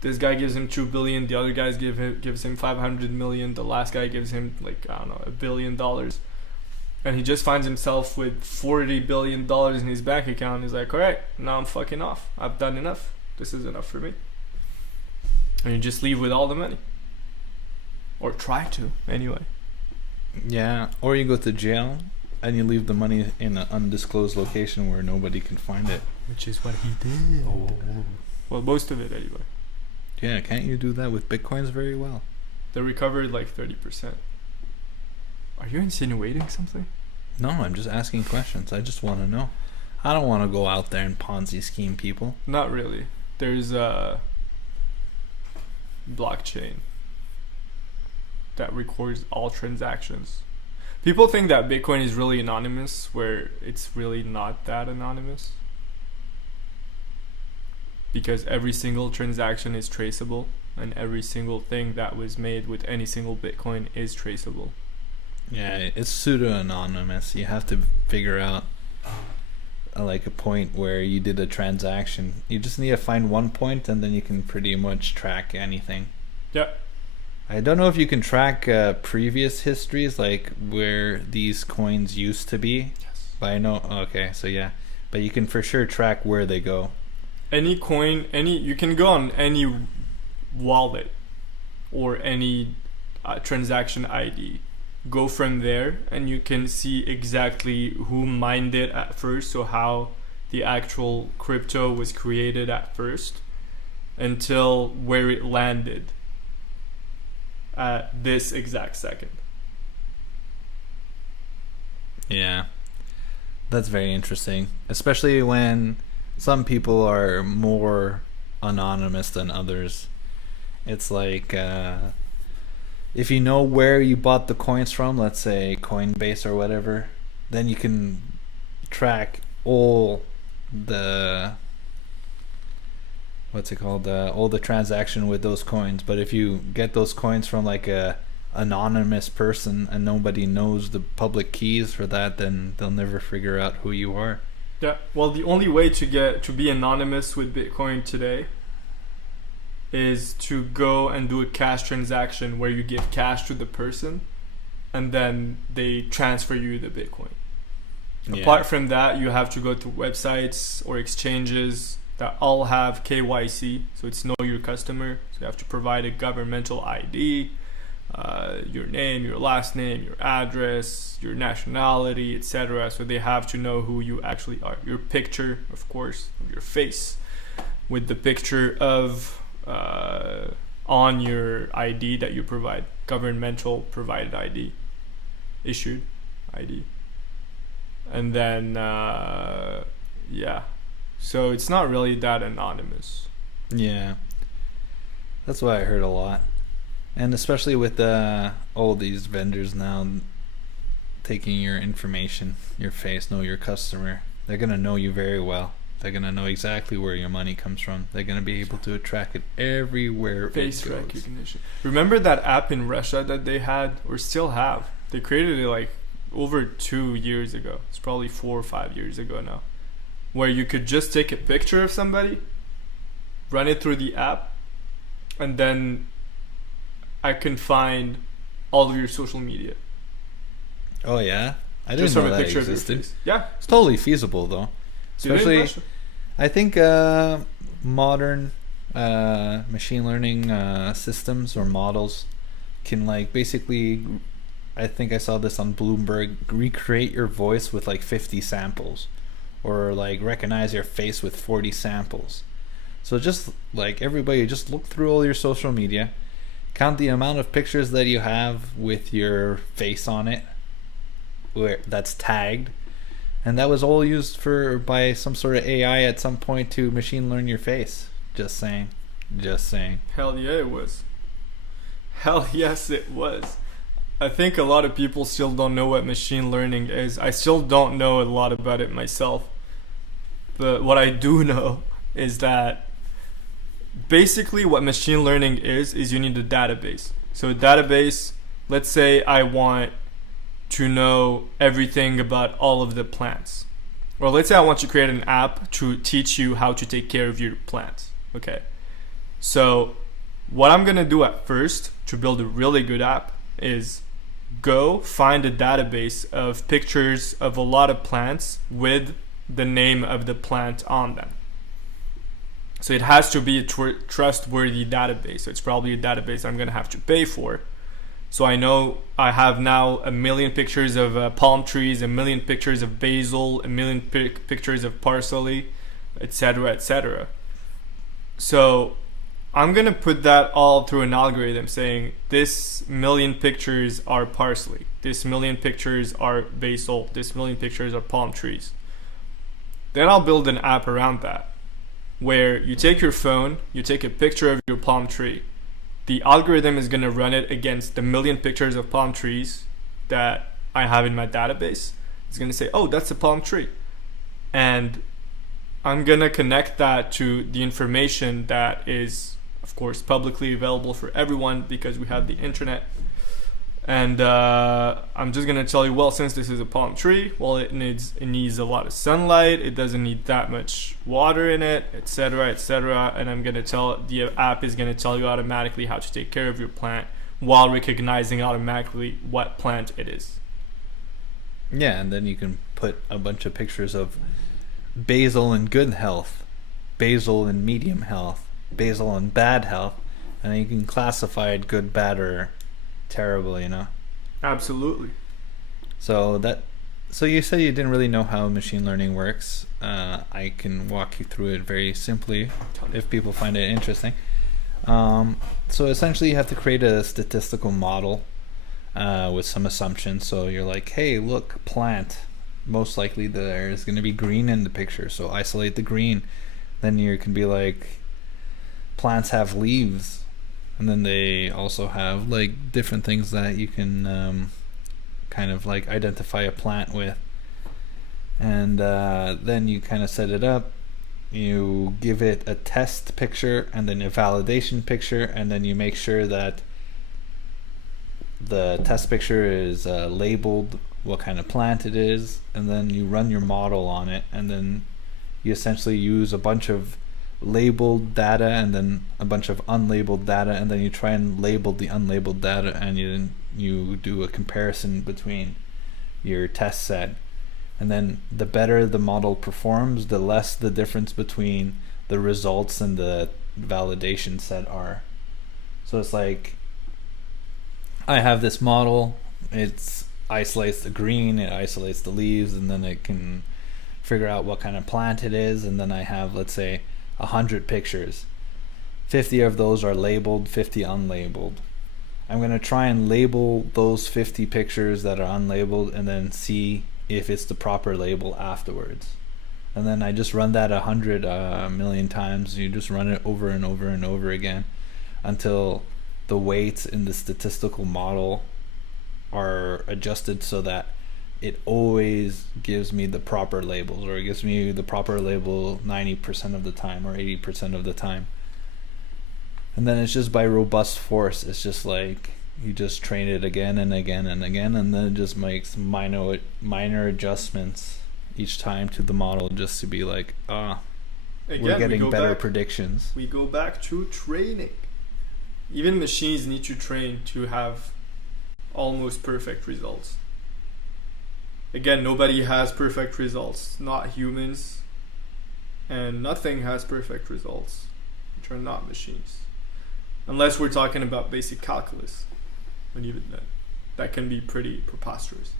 This guy gives him $2 billion. The other guy gives him $500 million. The last guy gives him, like, I don't know, $1 billion. And he just finds himself with $40 billion in his bank account. He's like, all right, now I'm fucking off. I've done enough. This is enough for me. And you just leave with all the money. Or try to, anyway. Yeah, or you go to jail and you leave the money in an undisclosed location where nobody can find it. Which is what he did. Oh. Well, most of it anyway. Yeah, can't you do that with Bitcoins very well? They recovered like 30%. Are you insinuating something? No, I'm just asking questions. I just want to know. I don't want to go out there and Ponzi scheme people. Not really. There's a blockchain that records all transactions. People think that Bitcoin is really anonymous, where it's really not that anonymous. Because every single transaction is traceable, and every single thing that was made with any single Bitcoin is traceable. Yeah, it's pseudo-anonymous. You have to figure out like a point where you did a transaction. You just need to find one point, and then you can pretty much track anything. Yeah. I don't know if you can track previous histories, like where these coins used to be. Yes. But I know, okay, so yeah. But you can for sure track where they go. Any coin, you can go on any wallet or any transaction ID. Go from there, and you can see exactly who mined it at first, so how the actual crypto was created at first, until where it landed at this exact second. Yeah, that's very interesting, especially when some people are more anonymous than others. It's like if you know where you bought the coins from, let's say Coinbase or whatever, then you can track all the what's it called? All the transaction with those coins. But if you get those coins from like a anonymous person and nobody knows the public keys for that, then they'll never figure out who you are. Yeah. Well, the only way to be anonymous with Bitcoin today is to go and do a cash transaction where you give cash to the person and then they transfer you the Bitcoin. Yeah. Apart from that, you have to go to websites or exchanges that all have KYC, so it's know your customer. So you have to provide a governmental ID, your name, your last name, your address, your nationality, etc. So they have to know who you actually are. Your picture, of course, your face, with the picture of on your ID that you provide, governmental provided ID, issued ID. And then, yeah. So it's not really that anonymous. Yeah. That's what I heard a lot. And especially with all these vendors now taking your information, your face, know your customer, they're going to know you very well. They're going to know exactly where your money comes from. They're going to be able to track it everywhere. Face it goes. recognition. Remember that app in Russia that they had, or still have? They created it like over 2 years ago. It's probably 4 or 5 years ago now, where you could just take a picture of somebody, run it through the app, and then I can find all of your social media. Oh yeah, I didn't Just know from a that picture of your existed. face. Yeah. It's totally feasible though. Do they in Especially, Russia? I think modern machine learning systems or models can like basically, I think I saw this on Bloomberg, recreate your voice with like 50 samples, or like recognize your face with 40 samples. So just like everybody, just look through all your social media, count the amount of pictures that you have with your face on it, where that's tagged, and that was all used by some sort of AI at some point to machine learn your face. Just saying. Hell yeah, it was. Hell yes, it was. I think a lot of people still don't know what machine learning is. I still don't know a lot about it myself. But what I do know is that basically what machine learning is you need a database. So a database, let's say I want to know everything about all of the plants. Or let's say I want to create an app to teach you how to take care of your plants. Okay. So what I'm going to do at first to build a really good app is go find a database of pictures of a lot of plants with the name of the plant on them. So it has to be a trustworthy database. So it's probably a database I'm going to have to pay for. So I know I have now 1 million pictures of palm trees, 1 million pictures of basil, 1 million pictures of parsley, etc., etc. So I'm going to put that all through an algorithm saying this 1 million pictures are parsley, this 1 million pictures are basil, this 1 million pictures are palm trees. Then I'll build an app around that where you take your phone, you take a picture of your palm tree. The algorithm is going to run it against the 1 million pictures of palm trees that I have in my database. It's going to say, oh, that's a palm tree. And I'm going to connect that to the information that is, of course, publicly available for everyone because we have the internet. And I'm just going to tell you, well, since this is a palm tree, well, it needs a lot of sunlight. It doesn't need that much water in it, etc., etc. And I'm going to the app is going to tell you automatically how to take care of your plant while recognizing automatically what plant it is. Yeah, and then you can put a bunch of pictures of basil in good health, basil in medium health, basil in bad health, and then you can classify it good, bad, or terrible, you know. Absolutely. So you said you didn't really know how machine learning works. I can walk you through it very simply if people find it interesting. So essentially you have to create a statistical model with some assumptions. So you're like, hey, look, plant, most likely there is going to be green in the picture, so isolate the green. Then you can be like, plants have leaves, and then they also have like different things that you can kind of like identify a plant with. And then you kind of set it up, you give it a test picture and then a validation picture, and then you make sure that the test picture is labeled what kind of plant it is, and then you run your model on it, and then you essentially use a bunch of labeled data and then a bunch of unlabeled data, and then you try and label the unlabeled data, and you do a comparison between your test set. And then the better the model performs, the less the difference between the results and the validation set are. So it's like, I have this model, it isolates the green, it isolates the leaves, and then it can figure out what kind of plant it is. And then I have, let's say, 100 pictures. 50 of those are labeled, 50 unlabeled. I'm going to try and label those 50 pictures that are unlabeled, and then see if it's the proper label afterwards. And then I just run that 100 million times. You just run it over and over and over again until the weights in the statistical model are adjusted so that it always gives me the proper labels, or it gives me the proper label 90% of the time or 80% of the time. And then it's just by robust force. It's just like you just train it again and again and again, and then it just makes minor adjustments each time to the model, just to be like, we're getting better predictions. We go back to training. Even machines need to train to have almost perfect results. Again, nobody has perfect results, not humans, and nothing has perfect results, which are not machines. Unless we're talking about basic calculus, and even then, that can be pretty preposterous.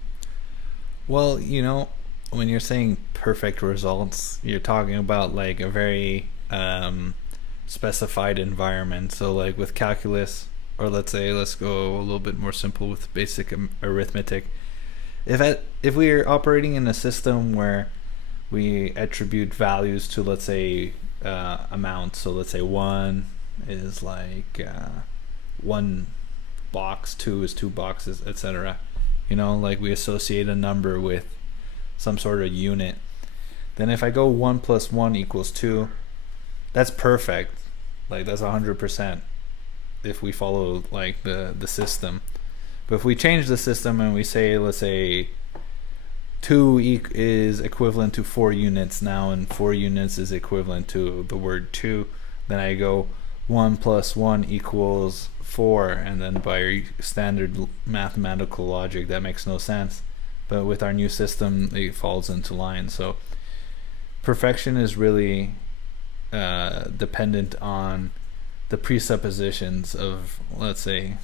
Well, you know, when you're saying perfect results, you're talking about like a very specified environment. So like with calculus, or let's go a little bit more simple with basic arithmetic. If we're operating in a system where we attribute values to, let's say, amounts, so let's say 1 is like 1 box, 2 is 2 boxes, etc. You know, like we associate a number with some sort of unit. Then if I go 1 plus 1 equals 2, that's perfect. Like that's 100% if we follow like the system. But if we change the system and we say, let's say 2 is equivalent to 4 units now, and 4 units is equivalent to the word 2, then I go 1 plus 1 equals 4, and then by standard mathematical logic that makes no sense. But with our new system, it falls into line. So perfection is really dependent on the presuppositions of, let's say,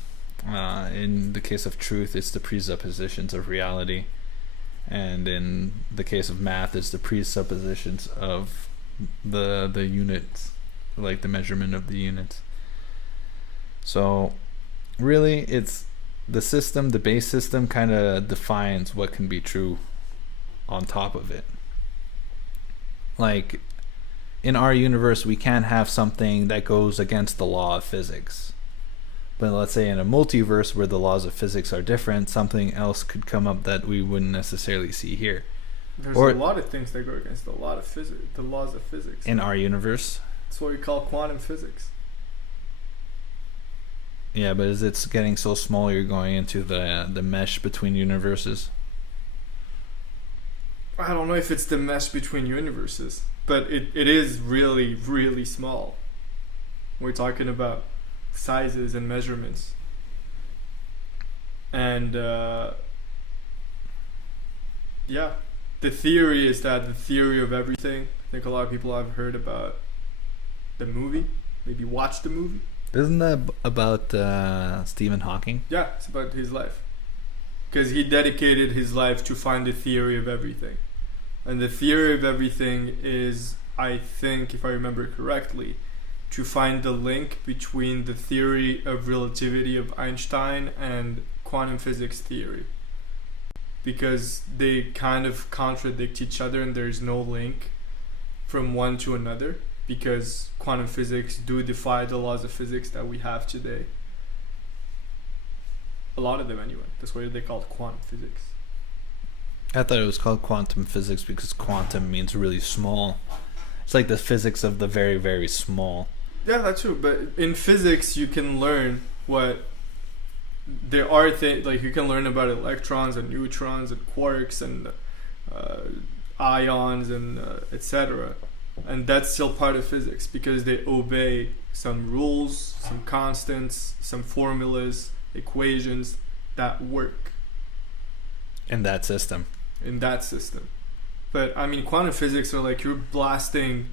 in the case of truth, it's the presuppositions of reality, and in the case of math, it's the presuppositions of the units, like the measurement of the units. So really, it's the system, the base system kind of defines what can be true on top of it. Like in our universe, we can't have something that goes against the law of physics. But let's say in a multiverse where the laws of physics are different, something else could come up that we wouldn't necessarily see here. There's a lot of things that go against the laws of physics. In our universe? That's what we call quantum physics. Yeah, but as it's getting so small, you're going into the mesh between universes. I don't know if it's the mesh between universes, but it is really, really small. We're talking about sizes and measurements. And yeah, the theory is that the theory of everything. I think a lot of people have heard about the movie, maybe watched the movie. Isn't that about Stephen Hawking? Yeah, it's about his life. Because he dedicated his life to find the theory of everything. And the theory of everything is, I think, if I remember correctly, to find the link between the theory of relativity of Einstein and quantum physics theory. Because they kind of contradict each other and there's no link from one to another. Because quantum physics do defy the laws of physics that we have today. A lot of them anyway. That's why they call it quantum physics. I thought it was called quantum physics because quantum means really small. It's like the physics of the very, very small. Yeah, that's true. But in physics, you can learn what there are things like you can learn about electrons and neutrons and quarks and ions and etc. And that's still part of physics because they obey some rules, some constants, some formulas, equations that work In that system. in that system. But I mean, quantum physics are like you're blasting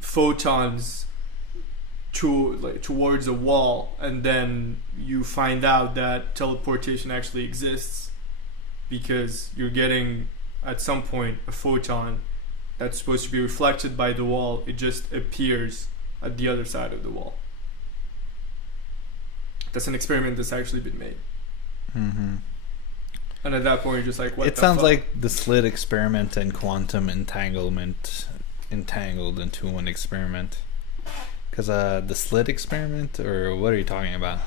photons towards a wall, and then you find out that teleportation actually exists because you're getting at some point a photon that's supposed to be reflected by the wall. It just appears at the other side of the wall. That's an experiment that's actually been made. Mm-hmm. And at that point, you're just like, what It the sounds fuck? like the slit experiment and quantum entanglement entangled into one experiment. Because the slit experiment, or what are you talking about?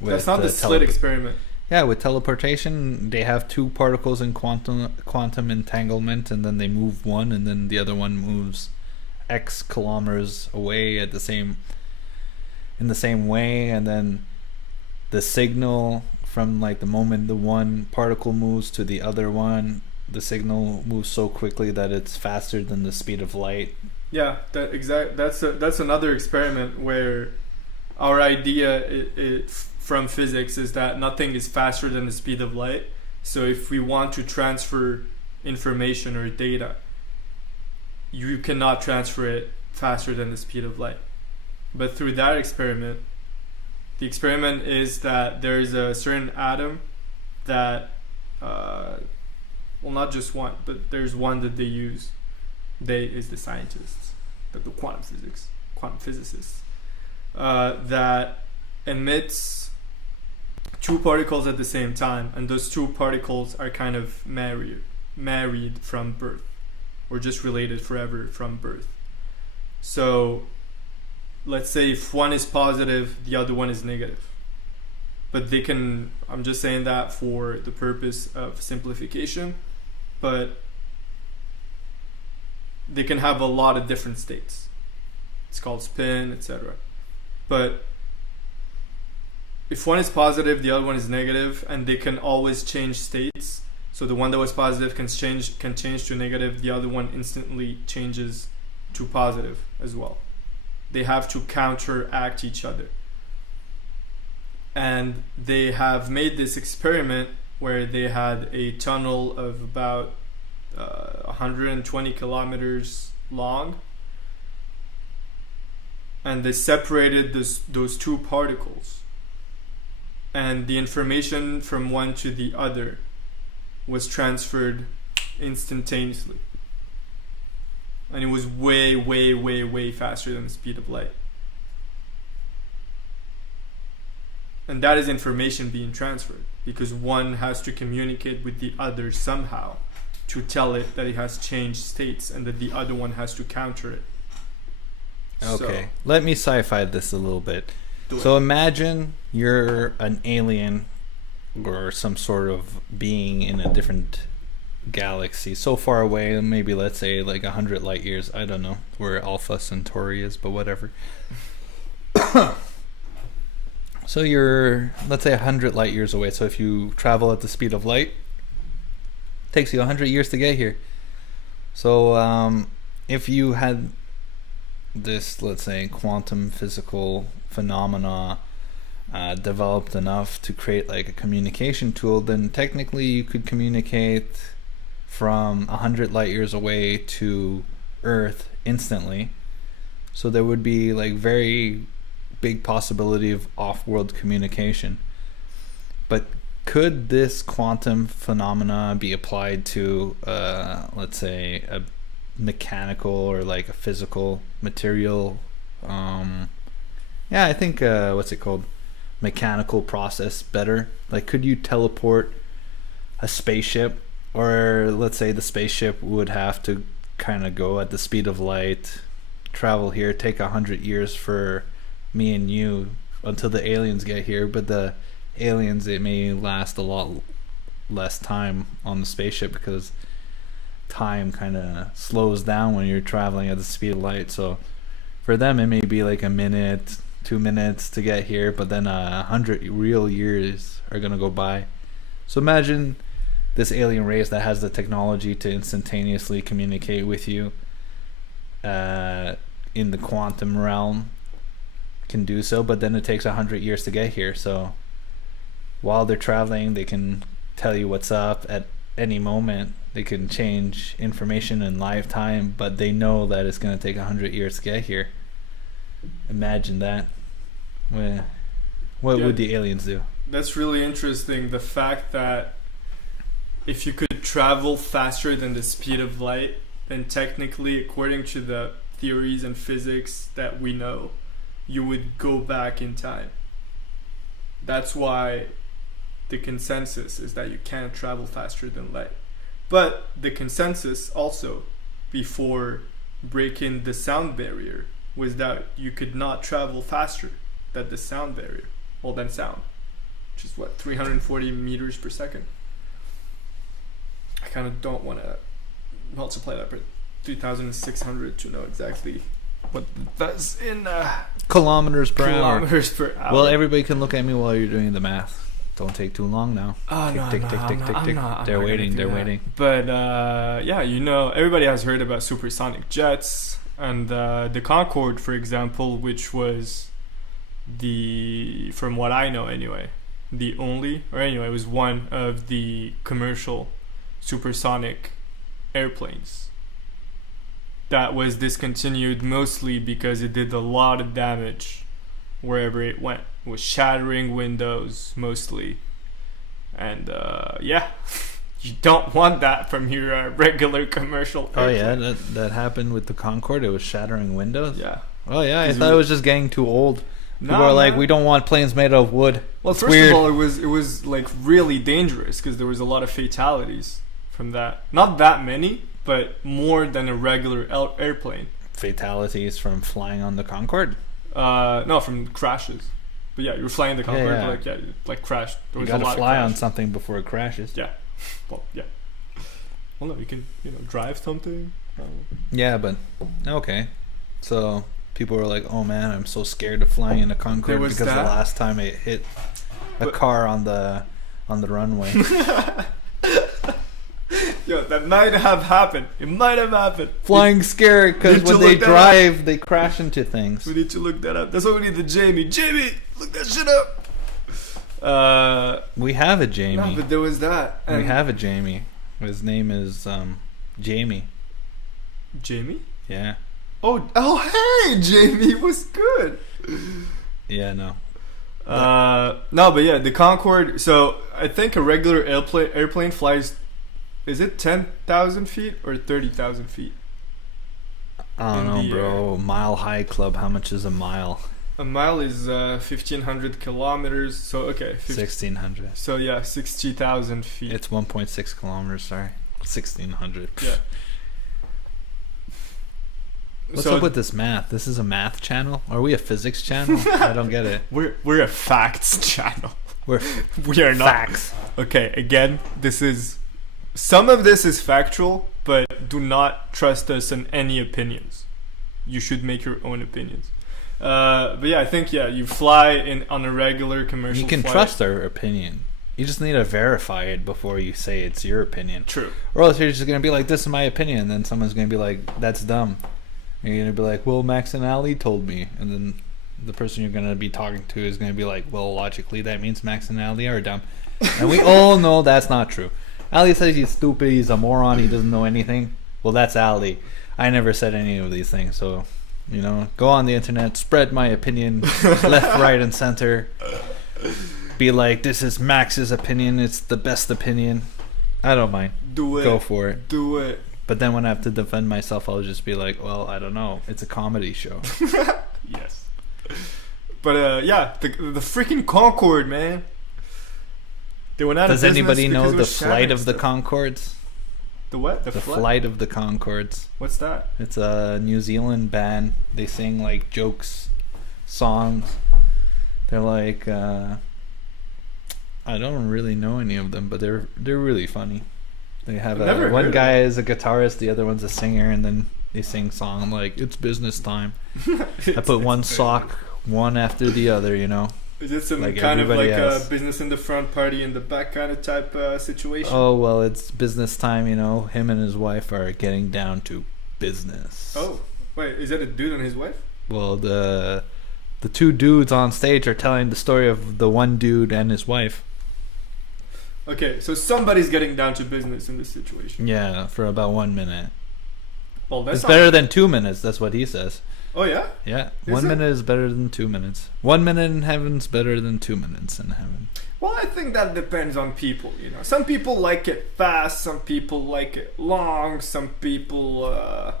That's not the slit experiment. Yeah, with teleportation, they have two particles in quantum entanglement, and then they move one, and then the other one moves X kilometers away in the same way, and then the signal from like the moment the one particle moves to the other one, the signal moves so quickly that it's faster than the speed of light. Yeah, that's another experiment where our idea from physics is that nothing is faster than the speed of light. So if we want to transfer information or data, you cannot transfer it faster than the speed of light. But through that experiment, the experiment is that there is a certain atom that, well, not just one, but there's one that they use. They is the scientists, the quantum physicists, that emits two particles at the same time, and those two particles are kind of married from birth, or just related forever from birth. So let's say if one is positive, the other one is negative. But they can, I'm just saying that for the purpose of simplification, but they can have a lot of different states. It's called spin, etc. But if one is positive, the other one is negative, and they can always change states. So the one that was positive can change to negative, the other one instantly changes to positive as well. They have to counteract each other. And they have made this experiment where they had a tunnel of about 120 kilometers long, and they separated those two particles, and the information from one to the other was transferred instantaneously, and it was way, way, way, way faster than the speed of light. And that is information being transferred because one has to communicate with the other somehow to tell it that it has changed states, and that the other one has to counter it. Okay, let me sci-fi this a little bit. So Imagine you're an alien or some sort of being in a different galaxy, so far away, maybe let's say like 100 light years. I don't know where Alpha Centauri is, but whatever. So you're, let's say, 100 light years away. So if you travel at the speed of light, it takes you 100 years to get here. So if you had this, let's say, quantum physical phenomena developed enough to create like a communication tool, then technically you could communicate from 100 light years away to Earth instantly. So there would be like very big possibility of off-world communication. But could this quantum phenomena be applied to let's say a mechanical or like a physical material, I think what's it called, mechanical process better? Like, could you teleport a spaceship, or let's say the spaceship would have to kind of go at the speed of light, travel here, take 100 years for me and you until the aliens get here, but the aliens, it may last a lot less time on the spaceship because time kind of slows down when you're traveling at the speed of light. So for them, it may be like a minute, 2 minutes to get here, but then 100 real years are gonna go by. So imagine this alien race that has the technology to instantaneously communicate with you in the quantum realm can do so, but then it takes 100 years to get here. So while they're traveling, they can tell you what's up at any moment. They can change information in live time, but they know that it's going to take 100 years to get here. Imagine that. What would the aliens do? That's really interesting. The fact that if you could travel faster than the speed of light, then technically, according to the theories and physics that we know, you would go back in time. That's why the consensus is that you can't travel faster than light. But the consensus also, before breaking the sound barrier, was that you could not travel faster than the sound barrier, well, than sound, which is what, 340 meters per second. I kind of don't want to multiply that by 3,600 to know exactly what that's in Kilometers per kilometers per hour. Well, everybody can look at me while you're doing the math. Don't take too long now. Tick, tick, tick, tick, tick. They're waiting. But yeah, you know, everybody has heard about supersonic jets and the Concorde, for example, which was from what I know anyway, it was one of the commercial supersonic airplanes that was discontinued, mostly because it did a lot of damage wherever it went. It was shattering windows mostly, and yeah, you don't want that from your regular commercial airplane. Oh yeah, that happened with the Concorde. It was shattering windows. Yeah. Oh yeah, I thought it was just getting too old. People No, are like, man. we don't want planes made of wood. Well, It's first weird. of all, it was like really dangerous because there was a lot of fatalities from that. Not that many, but more than a regular airplane. Fatalities from flying on the Concorde. No, from crashes. But yeah, you were flying the Concorde, Yeah. like crashed. There You was a gotta lot fly of on crashes. something before it crashes. Yeah. Well, yeah. Well, no, you can, drive something. Yeah, but okay. So people were like, "Oh man, I'm so scared of flying in a Concorde There was because that. the last time it hit a But- car on the runway." Yo, that might have happened. It might have happened. Flying scared because Need to when they look that drive, they crash into things. We need to look that up. That's why we need the Jamie. Jamie, look that shit up. We have a Jamie. No, but there was that. We And have a Jamie. His name is Jamie. Jamie? Yeah. Oh, hey, Jamie, what's good? Yeah, no. No, but yeah, the Concorde. So I think a regular airplane flies. Is it 10,000 feet or 30,000 feet? I don't In know, the bro. Mile High Club. How much is a mile? A mile is 1,500 kilometers. So okay, 1,600. so yeah, 60,000 feet. It's 1.6 kilometers. Sorry, 1,600. Yeah. What's So up with this math? This is a math channel? Are we a physics channel? I don't get it. we're a facts channel. We're We are not. facts. Okay, again, some of this is factual, but do not trust us in any opinions. You should make your own opinions. But yeah, I think you fly on a regular commercial. You can flight. trust our opinion. You just need to verify it before you say it's your opinion. True. Or else you're just gonna be like, "This is my opinion," and then someone's gonna be like, "That's dumb." And you're gonna be like, "Well, Max and Ali told me," and then the person you're gonna be talking to is gonna be like, "Well, logically, that means Max and Ali are dumb," and we all know that's not true. Ali says he's stupid, he's a moron, he doesn't know anything. Well, that's Ali. I never said any of these things, so go on the internet, spread my opinion left, right, and center. Be like, this is Max's opinion, it's the best opinion. I don't mind. Do it. Go for it. Do it. But then when I have to defend myself, I'll just be like, well, I don't know. It's a comedy show. Yes. But yeah, the freaking Concorde, man. They went out Does of business anybody know because it the was flight shattering of the stuff. Concords? The what? The flight of the Concords. What's that? It's a New Zealand band. They sing like jokes, songs. They're like, I don't really know any of them, but they're really funny. They have I've never one heard guy of is a guitarist, the other one's a singer, and then they sing song like it's business time. I put one sock one after the other, you know. Is it some like kind of like everybody a else. business in the front, party in the back kind of type situation? Oh well, it's business time, you know. Him and his wife are getting down to business. Oh, wait, is that a dude and his wife? Well, the two dudes on stage are telling the story of the one dude and his wife. Okay, so somebody's getting down to business in this situation. Yeah, for about 1 minute. Well, that's It's not- better than 2 minutes. That's what he says. Oh yeah. Yeah, Is 1 it? minute is better than 2 minutes. 1 minute in heaven's better than 2 minutes in heaven. Well, I think that depends on people. You know, some people like it fast, some people like it long, some people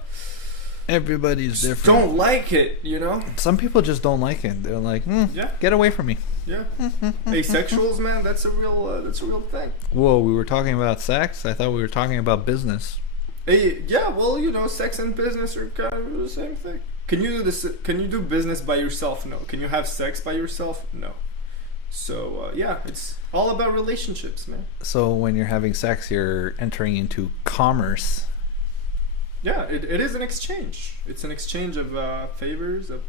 Everybody's different. don't like it. You know. Some people just don't like it. They're like, Yeah. get away from me. Yeah. Asexuals, man, that's a real thing. Whoa, we were talking about sex? I thought we were talking about business. Hey, yeah, well, you know, sex and business are kind of the same thing. Can you do this? Can you do business by yourself? No. Can you have sex by yourself? No. So yeah, it's all about relationships, man. So when you're having sex, you're entering into commerce. Yeah, it is an exchange. It's an exchange of favors, of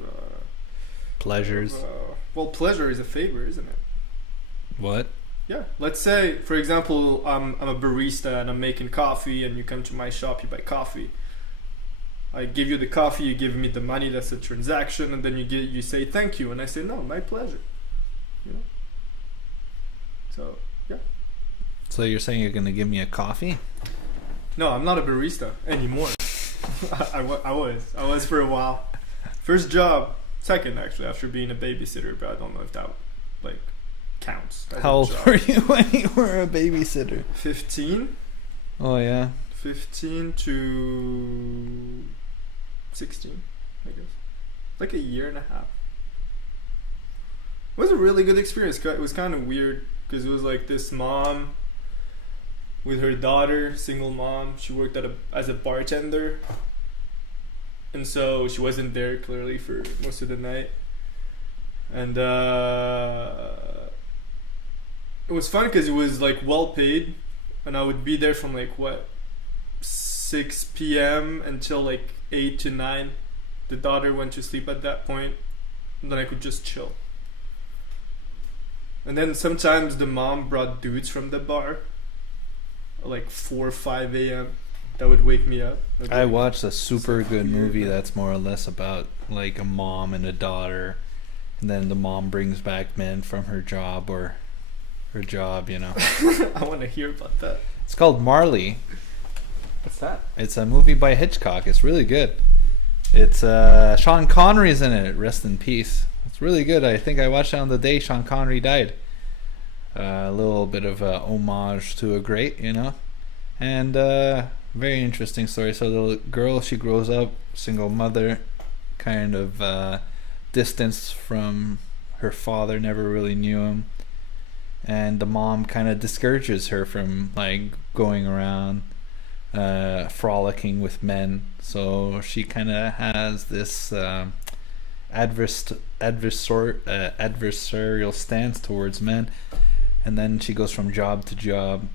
Pleasures. well, pleasure is a favor, isn't it? What? Yeah. Let's say, for example, I'm a barista and I'm making coffee, and you come to my shop, you buy coffee. I give you the coffee, you give me the money. That's a transaction, and then you say thank you, and I say no, my pleasure. You know. So yeah. So you're saying you're going to give me a coffee? No, I'm not a barista anymore. I was for a while. First job, second actually, after being a babysitter, but I don't know if that like counts. as a How old job. were you when you were a babysitter? 15. Oh, yeah. 15 to 16, I guess. Like a year and a half. It was a really good experience. It was kind of weird because it was like this mom with her daughter, single mom. She worked as a bartender, and so she wasn't there clearly for most of the night. And it was fun because it was like well paid, and I would be there from like 6 p.m. until like 8 to 9. The daughter went to sleep at that point, and then I could just chill. And then sometimes the mom brought dudes from the bar, like 4 or 5 a.m. That would wake me up. I'd be I like, watched a super It's good weird, movie man. that's more or less about like a mom and a daughter, and then the mom brings back men from her job or her job, you know. I want to hear about that. It's called Marley. What's that? It's a movie by Hitchcock. It's really good. It's Sean Connery's in it. Rest in peace. It's really good. I think I watched it on the day Sean Connery died. A little bit of a homage to a great, you know, and very interesting story. So the girl, she grows up single mother, kind of distanced from her father, never really knew him, and the mom kind of discourages her from like going around frolicking with men. So she kind of has this adversarial stance towards men, and then she goes from job to job,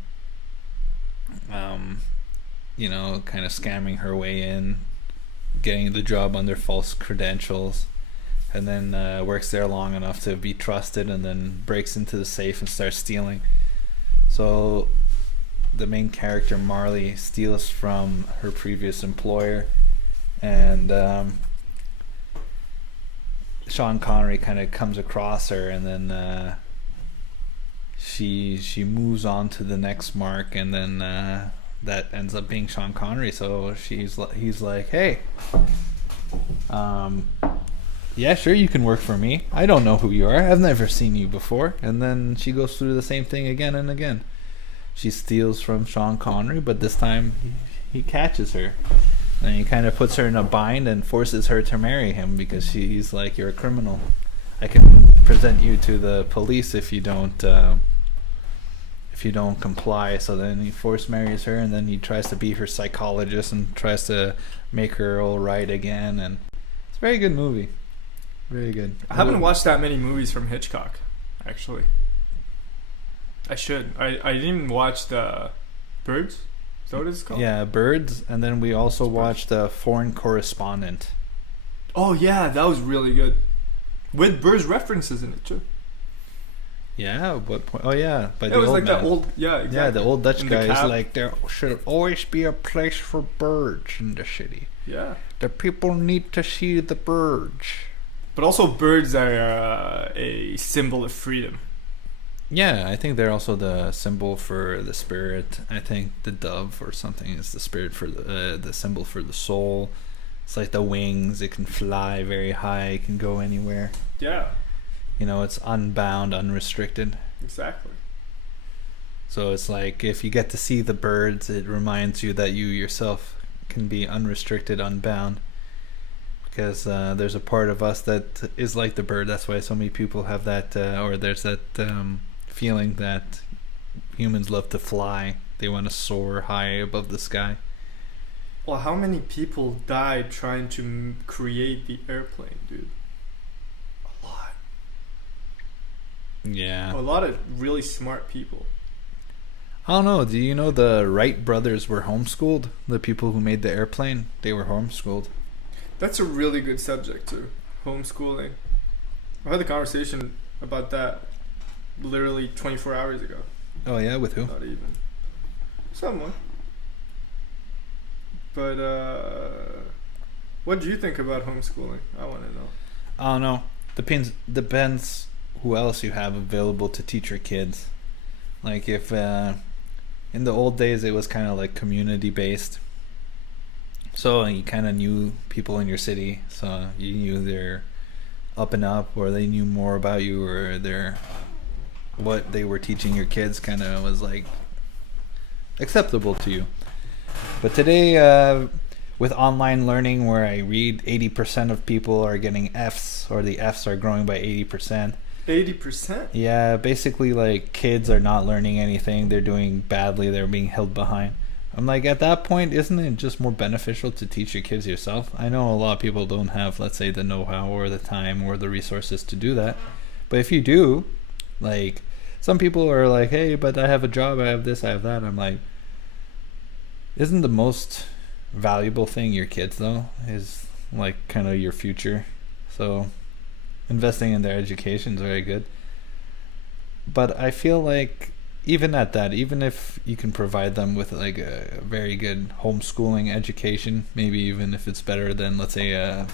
you know, kind of scamming her way in, getting the job under false credentials, and then works there long enough to be trusted, and then breaks into the safe and starts stealing. So the main character, Marley, steals from her previous employer, and Sean Connery kind of comes across her, and then she moves on to the next mark, and then that ends up being Sean Connery. So he's like, hey, yeah, sure, you can work for me. I don't know who you are. I've never seen you before. And then she goes through the same thing again and again. She steals from Sean Connery, but this time he catches her. And he kind of puts her in a bind and forces her to marry him because he's like, you're a criminal. I can present you to the police if you don't comply. So then he force marries her, and then he tries to be her psychologist and tries to make her all right again. And it's a very good movie. Very good. I haven't watched that many movies from Hitchcock, actually. I should. I didn't watch the Birds. Is that what it's called? Yeah, Birds, and then we also Birds. watched Foreign Correspondent. Oh yeah, that was really good. With Bird's references in it too. Yeah, what point? Oh yeah, by It the was old like man. that old, yeah, exactly. Yeah, the old Dutch In the guy is cab. like, there should always be a place for birds in the city. Yeah, The people need to see the birds. but also birds are a symbol of freedom. Yeah, I think they're also the symbol for the spirit. I think the dove or something is the spirit for the symbol for the soul. It's like the wings. It can fly very high. It can go anywhere. Yeah, You know, it's unbound, unrestricted. exactly. So it's like if you get to see the birds, it reminds you that you yourself can be unrestricted, unbound. Because there's a part of us that is like the bird. That's why so many people have that, or there's that feeling that humans love to fly. They want to soar high above the sky. Well, how many people died trying to create the airplane, dude? A lot. Yeah. A lot of really smart people. I don't know. Do you know the Wright brothers were homeschooled? The people who made the airplane, they were homeschooled. That's a really good subject too. Homeschooling. I had a conversation about that literally 24 hours ago. Oh yeah, with who? Not even. Someone. But what do you think about homeschooling? I want to know. I don't know. Depends who else you have available to teach your kids. Like if in the old days it was kind of like community based. So you kind of knew people in your city, so you knew their up and up, or they knew more about you, or their what they were teaching your kids kind of was like acceptable to you. But today, with online learning, where I read 80% of people are getting Fs, or the Fs are growing by 80%. 80%? Yeah, basically, like kids are not learning anything. They're doing badly. They're being held behind. I'm like, at that point, isn't it just more beneficial to teach your kids yourself? I know a lot of people don't have, let's say, the know-how or the time or the resources to do that. But if you do, like, some people are like, hey, but I have a job, I have this, I have that. I'm like, isn't the most valuable thing your kids, though, is like kind of your future? So investing in their education is very good. But I feel like even at that, even if you can provide them with like a very good homeschooling education, maybe even if it's better than, let's say, a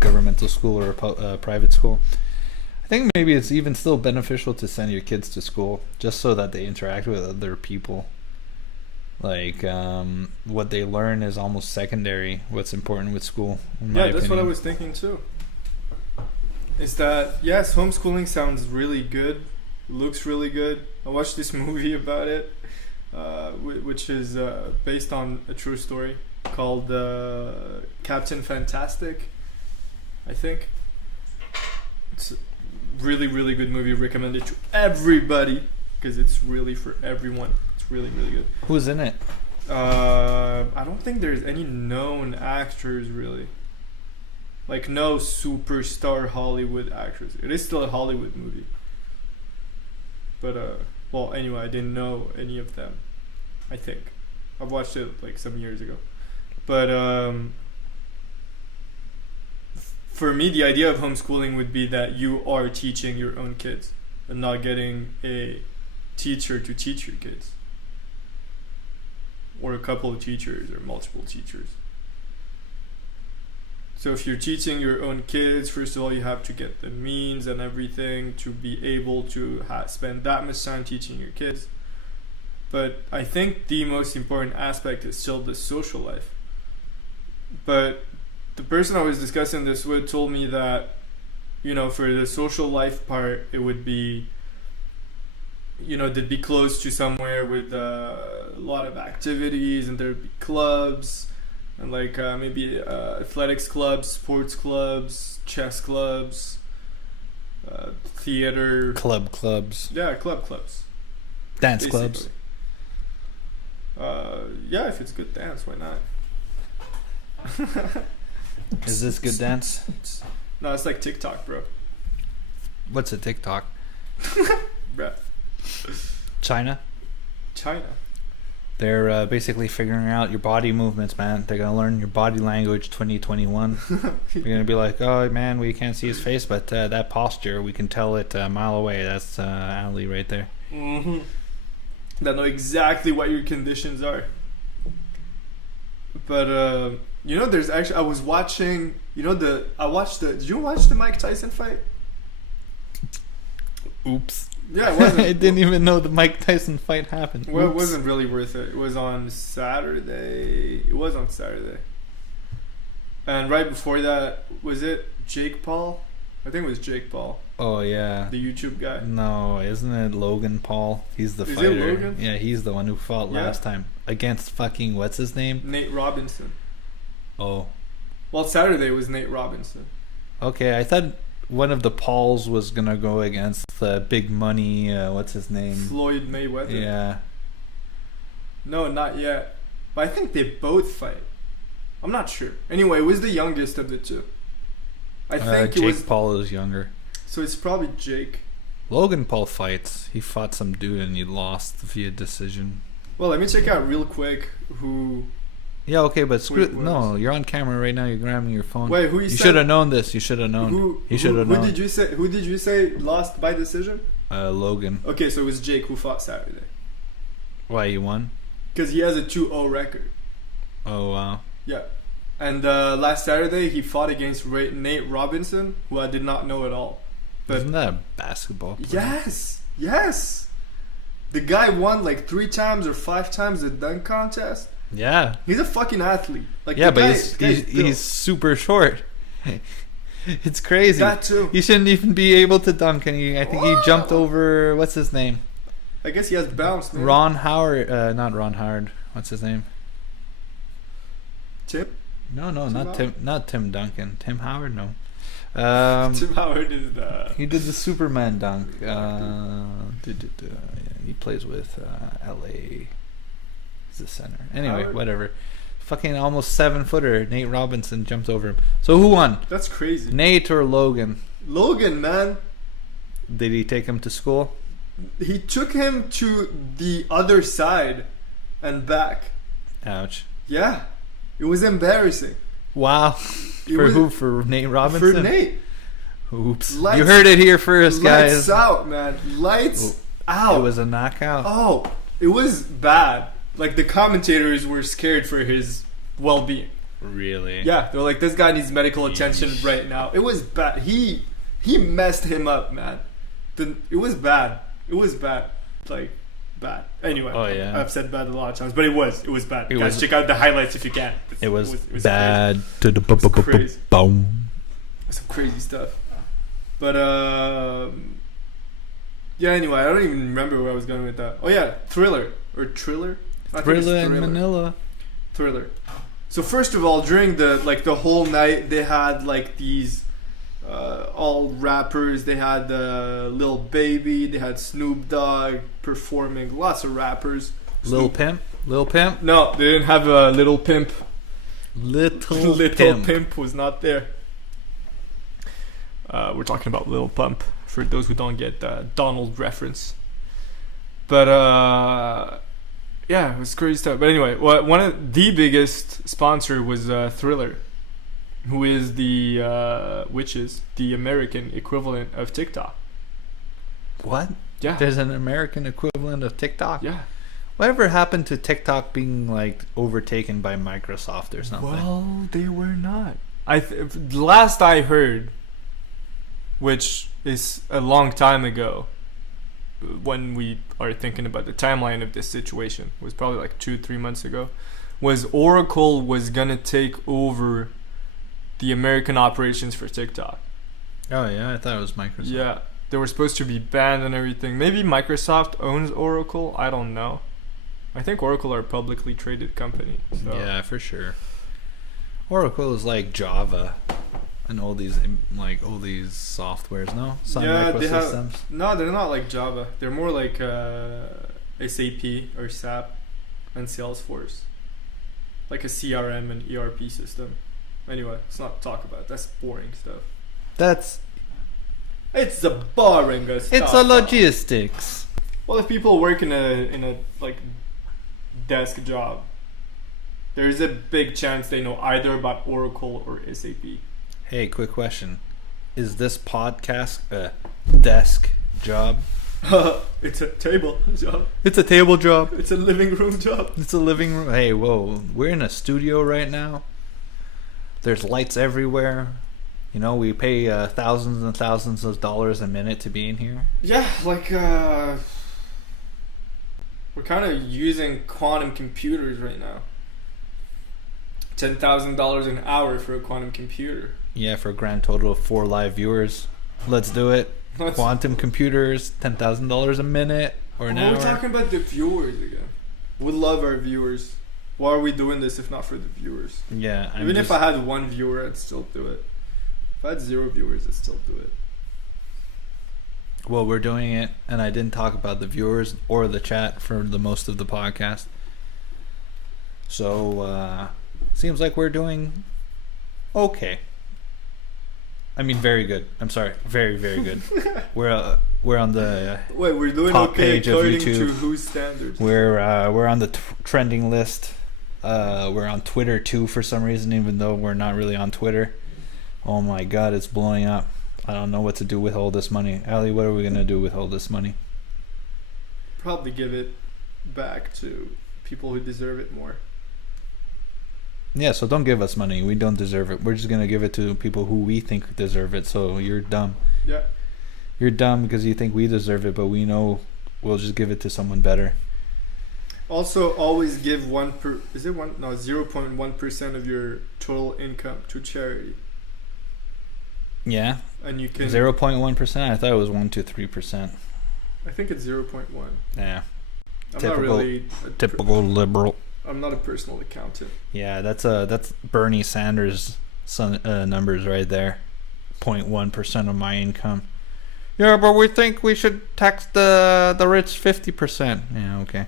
governmental school or a private school, I think maybe it's even still beneficial to send your kids to school just so that they interact with other people. Like what they learn is almost secondary. What's important with school, in my Yeah, that's what I opinion. was thinking too. Is that, yes, homeschooling sounds really good, looks really good. I watched this movie about it, which is based on a true story called Captain Fantastic, I think. It's a really, really good movie. Recommend it to everybody because it's really for everyone. It's really, really good. Who's in it? I don't think there's any known actors really. Like no superstar Hollywood actors. It is still a Hollywood movie. But well, anyway, I didn't know any of them. I think I've watched it like some years ago. But for me, the idea of homeschooling would be that you are teaching your own kids and not getting a teacher to teach your kids. Or a couple of teachers or multiple teachers. So if you're teaching your own kids, first of all, you have to get the means and everything to be able to spend that much time teaching your kids. But I think the most important aspect is still the social life. But the person I was discussing this with told me that, you know, for the social life part, it would be, you know, they'd be close to somewhere with a lot of activities, and there'd be clubs, and like maybe athletics clubs, sports clubs, chess clubs, theater. Clubs. Yeah, clubs. Dance Basically. clubs. Yeah, if it's good dance, why not? Is this good dance? No, it's like TikTok, bro. What's a TikTok? Bruh. China? China. They're basically figuring out your body movements, man. They're gonna learn your body language 2021. You're gonna be like, oh man, we can't see his face, but that posture, we can tell it a mile away. That's Ali right there. Mm-hmm. That know exactly what your conditions are. But you know, there's actually I was watching. You know Did you watch the Mike Tyson fight? Oops. Yeah, it wasn't. I didn't even know the Mike Tyson fight happened. Well, it Oops. wasn't really worth it. It was on Saturday. It was on Saturday. And right before that, was it Jake Paul? I think it was Jake Paul, Oh yeah. the YouTube guy. No, isn't it Logan Paul? He's the Is it fighter. Logan? Yeah, he's the one who fought Yeah. last time against fucking what's his name? Nate Robinson. Oh, Well, Saturday was Nate Robinson. okay. I thought one of the Pauls was gonna go against the big money. What's his name? Floyd Mayweather. Yeah. No, not yet. But I think they both fight. I'm not sure. Anyway, it was the youngest of the two. I think Jake it was. Paul is younger. So it's probably Jake. Logan Paul fights. He fought some dude and he lost via decision. Well, let me check out real quick who. Yeah, okay, but screw. Wait, what No, you're on camera right now. You're grabbing your phone. Wait, who You said? should have known this. You should have known. You should have known. Who did you say? Who did you say lost by decision? Logan. Okay, so it was Jake who fought Saturday Why he won? because he has a 2-0 record. Oh wow. Yeah, and last Saturday he fought against Nate Robinson, who I did not know at all. But Isn't that a basketball player? yes. The guy won like 3 times or 5 times the dunk contest. Yeah. He's a fucking athlete. Like Yeah, the but guy, he's the guy's built. he's super short. It's crazy. That too. He shouldn't even be able to dunk, and I think he jumped over. What's his name? I guess he has bounce. Man. Ron Howard. Not Ron Howard. What's his name? Tim. No, Tim not Howard? Tim. Not Tim Duncan. Tim Howard. No. Tim Howard is the. He did the Superman dunk. He plays with L.A. He's the center. Anyway, Howard? whatever. Fucking almost 7-footer. Nate Robinson jumped over him. So who won? That's crazy. Nate or Logan? Logan, man. Did he take him to school? He took him to the other side and back. Ouch. Yeah. It was embarrassing. Wow. It For was- who? For Nate Robinson? For Nate. Oops. Lights- You heard it here first, guys. Lights out, man. Lights out. It was a knockout. Oh, it was bad. Like the commentators were scared for his well-being. Really? Yeah, they're like, this guy needs medical attention Yeesh. right now. It was bad. He messed him up, man. It was bad. It was bad. Like bad. Anyway, Oh, yeah. I've said bad a lot of times, but it was bad. It Guys, was- check out the highlights if you can. It was crazy. bad to the crazy. boom. Some crazy stuff. But yeah. Anyway, I don't even remember where I was going with that. Oh yeah, Thriller or Triller. I think it's Thriller in Manila. Thriller. So first of all, during the whole night, they had like these all rappers. They had Lil Baby. They had Snoop Dogg performing. Lots of rappers. Lil Pimp. Lil Pimp. No, they didn't have a Little Pimp. Little Little Pimp. Pimp was not there. We're talking about Lil Pump for those who don't get Donald reference. But yeah, it was crazy stuff. But anyway, one of the biggest sponsor was Thriller, who is which is the American equivalent of TikTok. What? Yeah, There's an American equivalent of TikTok. yeah. Whatever happened to TikTok being like overtaken by Microsoft or something? Well, they were not. Last I heard, which is a long time ago, when we are thinking about the timeline of this situation, was probably like 2-3 months ago, was Oracle was gonna take over the American operations for TikTok. Oh yeah, I thought it was Microsoft. Yeah, they were supposed to be banned and everything. Maybe Microsoft owns Oracle. I don't know. I think Oracle are a publicly traded company. So. Yeah, for sure. Oracle is like Java and all these softwares, no? Sun Yeah, they have- Microsystems. No, they're not like Java. They're more like SAP or SAP and Salesforce. Like a CRM and ERP system. Anyway, let's not talk about it. That's boring stuff. That's It's a boring stuff. it's a logistics. Well, if people work in a like desk job, there's a big chance they know either about Oracle or SAP. Hey, quick question. Is this podcast a desk job? It's a table job. It's a table job. It's a living room job. It's a living room. Hey, whoa. We're in a studio right now. There's lights everywhere. You know, we pay thousands and thousands of dollars a minute to be in here. Yeah, like we're kind of using quantum computers right now. $10,000 an hour for a quantum computer. Yeah, for a grand total of 4 live viewers. Let's do it. Quantum computers, $10,000 a minute or an hour. We're talking about the viewers again. We love our viewers. Why are we doing this if not for the viewers? Yeah, Even if I had 1 viewer, I'd still do it. If I had 0 viewers, I'd still do it. Well, we're doing it, and I didn't talk about the viewers or the chat for the most of the podcast. So, seems like we're doing okay. I mean, very good. I'm sorry, very, very good. We're on the Wait, we're doing top okay page of according YouTube. to whose standards? We're on the trending list. We're on Twitter too for some reason, even though we're not really on Twitter. Oh my God, it's blowing up. I don't know what to do with all this money. Ali, what are we gonna do with all this money? Probably give it back to people who deserve it more. Yeah, so don't give us money. We don't deserve it. We're just gonna give it to people who we think deserve it. So you're dumb. Yeah. You're dumb because you think we deserve it, but we know we'll just give it to someone better. Also, always give 0.1% of your total income to charity, Yeah, and you can 0.1%. I thought it was 1 to 3%. I think it's 0.1. Yeah, I'm Typical- not really typical liberal. I'm not a personal accountant. Yeah, that's Bernie Sanders' numbers right there. 0.1% of my income. Yeah, but we think we should tax the rich 50%. Yeah, okay.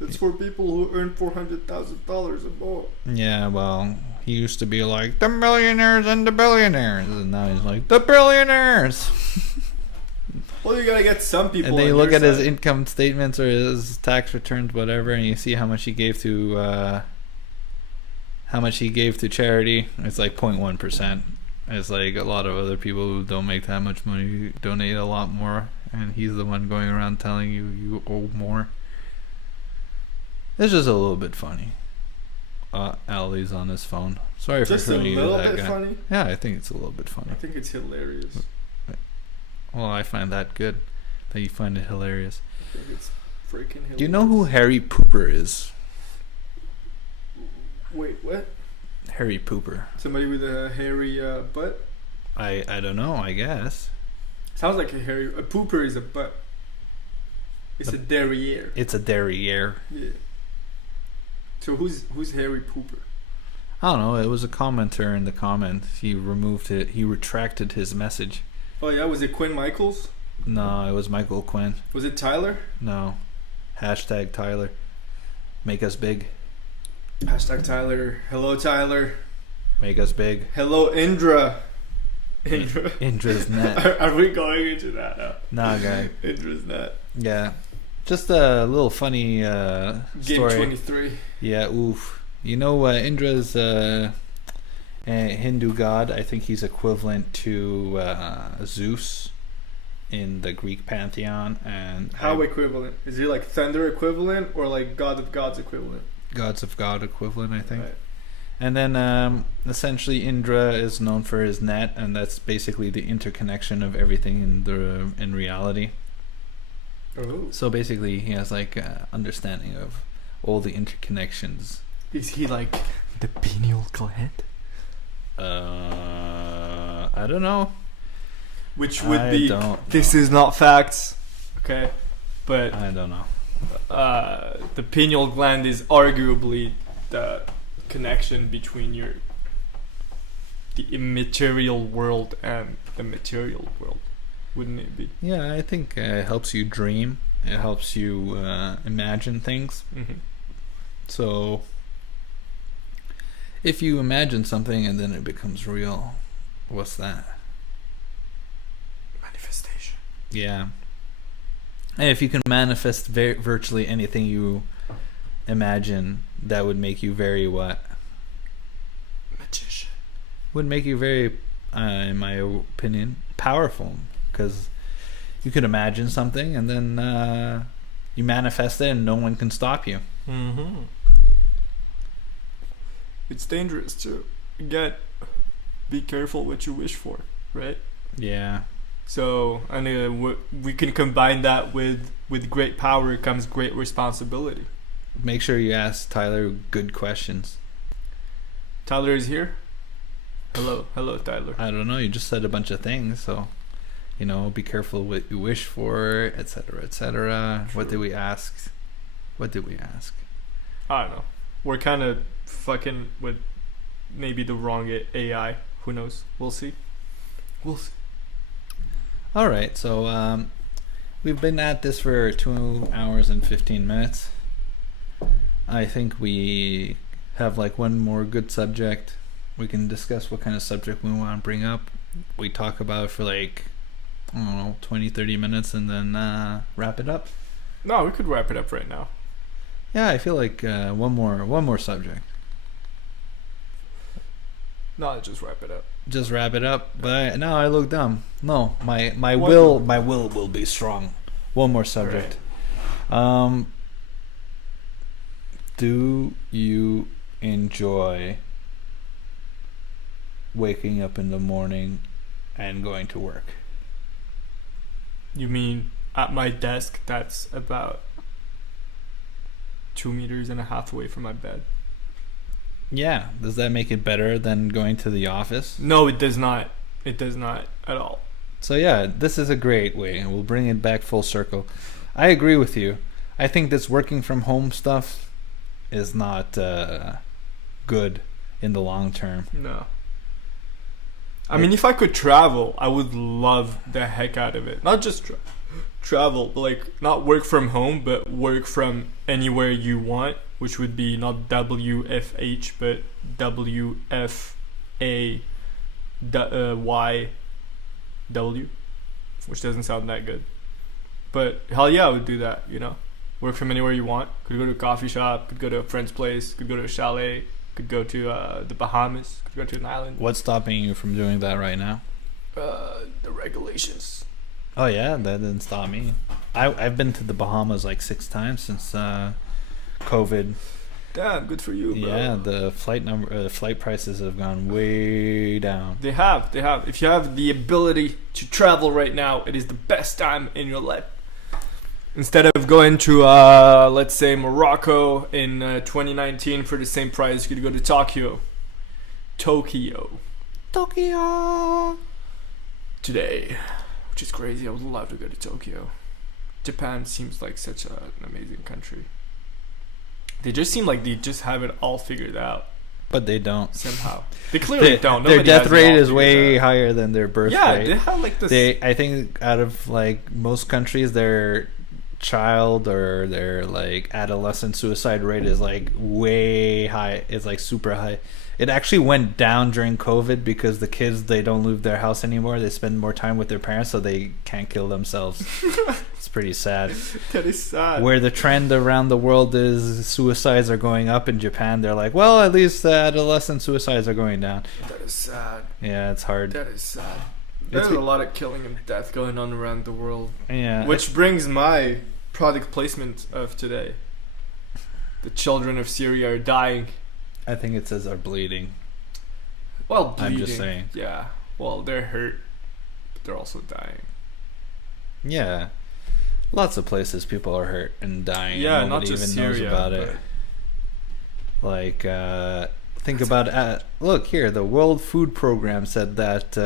It's for people who earn $400,000 or more. Yeah, well, he used to be like the millionaires and the billionaires, and now he's like the billionaires. Well, you gotta get some people. And then you on look your at his side. income statements or his tax returns, whatever, and you see how much he gave to charity. It's like 0.1%. It's like a lot of other people who don't make that much money donate a lot more, and he's the one going around telling you owe more. It's just a little bit funny. Ali's on his phone. Sorry for Just a showing you little that bit guy. funny. Yeah, I think it's a little bit funny. I think it's hilarious. Well, I find that good that you find it hilarious. I think it's freaking hilarious. Do you know who Harry Pooper is? Wait, what? Harry Pooper. Somebody with a hairy butt? I don't know, I guess. Sounds like a pooper is a butt. It's a derriere. It's a derriere. Yeah. So who's Harry Pooper? I don't know, it was a commenter in the comments. He removed it. He retracted his message. Oh yeah, was it Quinn Michaels? No, it was Michael Quinn. Was it Tyler? No. Hashtag Tyler. Make us big. Hashtag Tyler. Hello Tyler. Make us big. Hello Indra. Indra. Indra's net. Are we going into that now? Nah, guy. Indra's net. Yeah. Just a little funny Game story. 23. Yeah, oof. You know, Indra's a Hindu god. I think he's equivalent to Zeus in the Greek pantheon. And How equivalent? Is he like thunder equivalent or like God of Gods equivalent? gods of God equivalent, I think. Right. And then essentially Indra is known for his net, and that's basically the interconnection of everything in reality. Oh. So basically he has like understanding of all the interconnections. Is he like the pineal gland? I don't know. Which would I be. don't This know. is not facts. Okay. But I don't know. the pineal gland is arguably the connection between the immaterial world and the material world, wouldn't it be? Yeah, I think it helps you dream. It helps you imagine things. Mm-hmm. So if you imagine something and then it becomes real, what's that? Manifestation. Yeah. And if you can manifest virtually anything you imagine, that would make you very what? Magician. Would make you very, in my opinion, powerful. Because you could imagine something and then you manifest it and no one can stop you. Mm-hmm. It's dangerous too. Again, be careful what you wish for, right? Yeah. So, and we can combine that with great power comes great responsibility. Make sure you ask Tyler good questions. Tyler is here. Hello, Tyler. I don't know. You just said a bunch of things, so be careful what you wish for, etc., etc. What did we ask? I don't know. We're kind of fucking with maybe the wrong AI. Who knows? We'll see. All right. So we've been at this for 2 hours and 15 minutes. I think we have like one more good subject. We can discuss what kind of subject we want to bring up. We talk about it for like, I don't know, 20, 30 minutes and then wrap it up. No, we could wrap it up right now. Yeah, I feel like one more subject. No, just wrap it up. Just wrap it up. But now I look dumb. No, my will will be strong. One more subject. Right. Do you enjoy waking up in the morning and going to work? You mean at my desk that's about 2.5 meters away from my bed? Yeah. Does that make it better than going to the office? No, it does not. It does not at all. So yeah, this is a great way, and we'll bring it back full circle. I agree with you. I think this working from home stuff is not good in the long term. No. I mean, if I could travel, I would love the heck out of it. Not just travel, but like not work from home, but work from anywhere you want, which would be not WFH, but WFAYW, which doesn't sound that good. But hell yeah, I would do that, Work from anywhere you want. Could go to a coffee shop, could go to a friend's place, could go to a chalet, could go to the Bahamas, could go to an island. What's stopping you from doing that right now? The regulations. Oh yeah, that didn't stop me. I've been to the Bahamas like 6 times since COVID. Damn, good for you, bro. Yeah, the flight prices have gone way down. They have. If you have the ability to travel right now, it is the best time in your life. Instead of going to, let's say, Morocco in 2019 for the same price, you could go to Tokyo. Today. Which is crazy. I would love to go to Tokyo. Japan seems like such an amazing country. They just seem like they just have it all figured out. But they don't. Somehow. They clearly don't. Their death rate is way higher than their birth rate. Yeah, they have like this. I think out of like most countries, their child or their like adolescent suicide rate is like way high. It's like super high. It actually went down during COVID because the kids, they don't leave their house anymore. They spend more time with their parents, so they can't kill themselves. It's pretty sad. That is sad. Where the trend around the world is suicides are going up, in Japan they're like, well, at least the adolescent suicides are going down. That is sad. Yeah, it's hard. That is sad. There's a lot of killing and death going on around the world. Yeah. Which brings my product placement of today. The children of Syria are dying. I think it says are bleeding. Well, bleeding. I'm just saying. Yeah. Well, they're hurt, but they're also dying. Yeah. Lots of places people are hurt and dying. Yeah, and not nobody just even knows Syria, about it. Like, think about look here. The World Food Program said that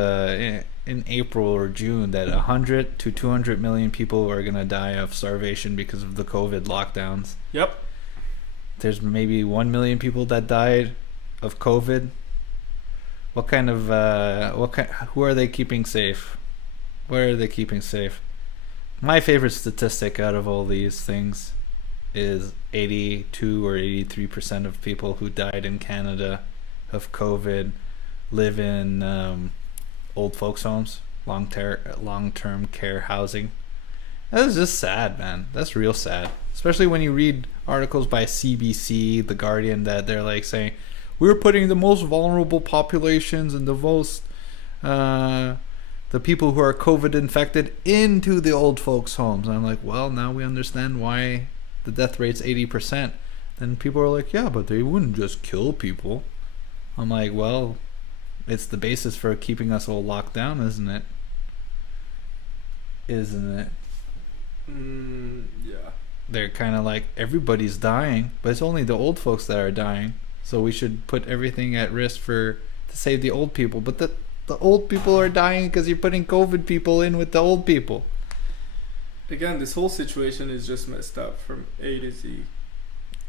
in April or June that 100 to 200 million people are gonna die of starvation because of the COVID lockdowns. Yep. There's maybe 1 million people that died of COVID. What kind of who are they keeping safe? Where are they keeping safe? My favorite statistic out of all these things is 82 or 83% of people who died in Canada of COVID live in old folks homes, long-term care housing, That's just sad, man. That's real sad. Especially when you read articles by CBC, The Guardian, that they're like saying, we're putting the most vulnerable populations and the most, the people who are COVID infected into the old folks' homes. And I'm like, well, now we understand why the death rate's 80%. Then people are like, yeah, but they wouldn't just kill people. I'm like, well, it's the basis for keeping us all locked down, isn't it? Isn't it? Yeah. They're kind of like, everybody's dying, but it's only the old folks that are dying. So we should put everything at risk to save the old people. But the old people are dying because you're putting COVID people in with the old people. Again, this whole situation is just messed up from A to Z.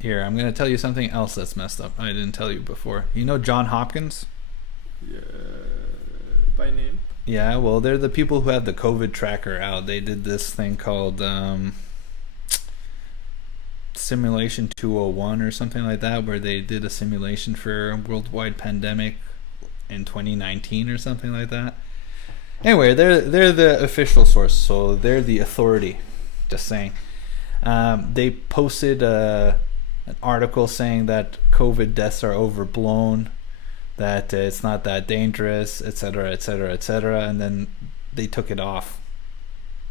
Here, I'm going to tell you something else that's messed up. I didn't tell you before. You know John Hopkins? Yeah, by name? Yeah, well, they're the people who have the COVID tracker out. They did this thing called Simulation 201 or something like that, where they did a simulation for a worldwide pandemic in 2019 or something like that. Anyway, they're the official source, so they're the authority. Just saying. They posted an article saying that COVID deaths are overblown, that it's not that dangerous, etc., etc., etc., and then they took it off.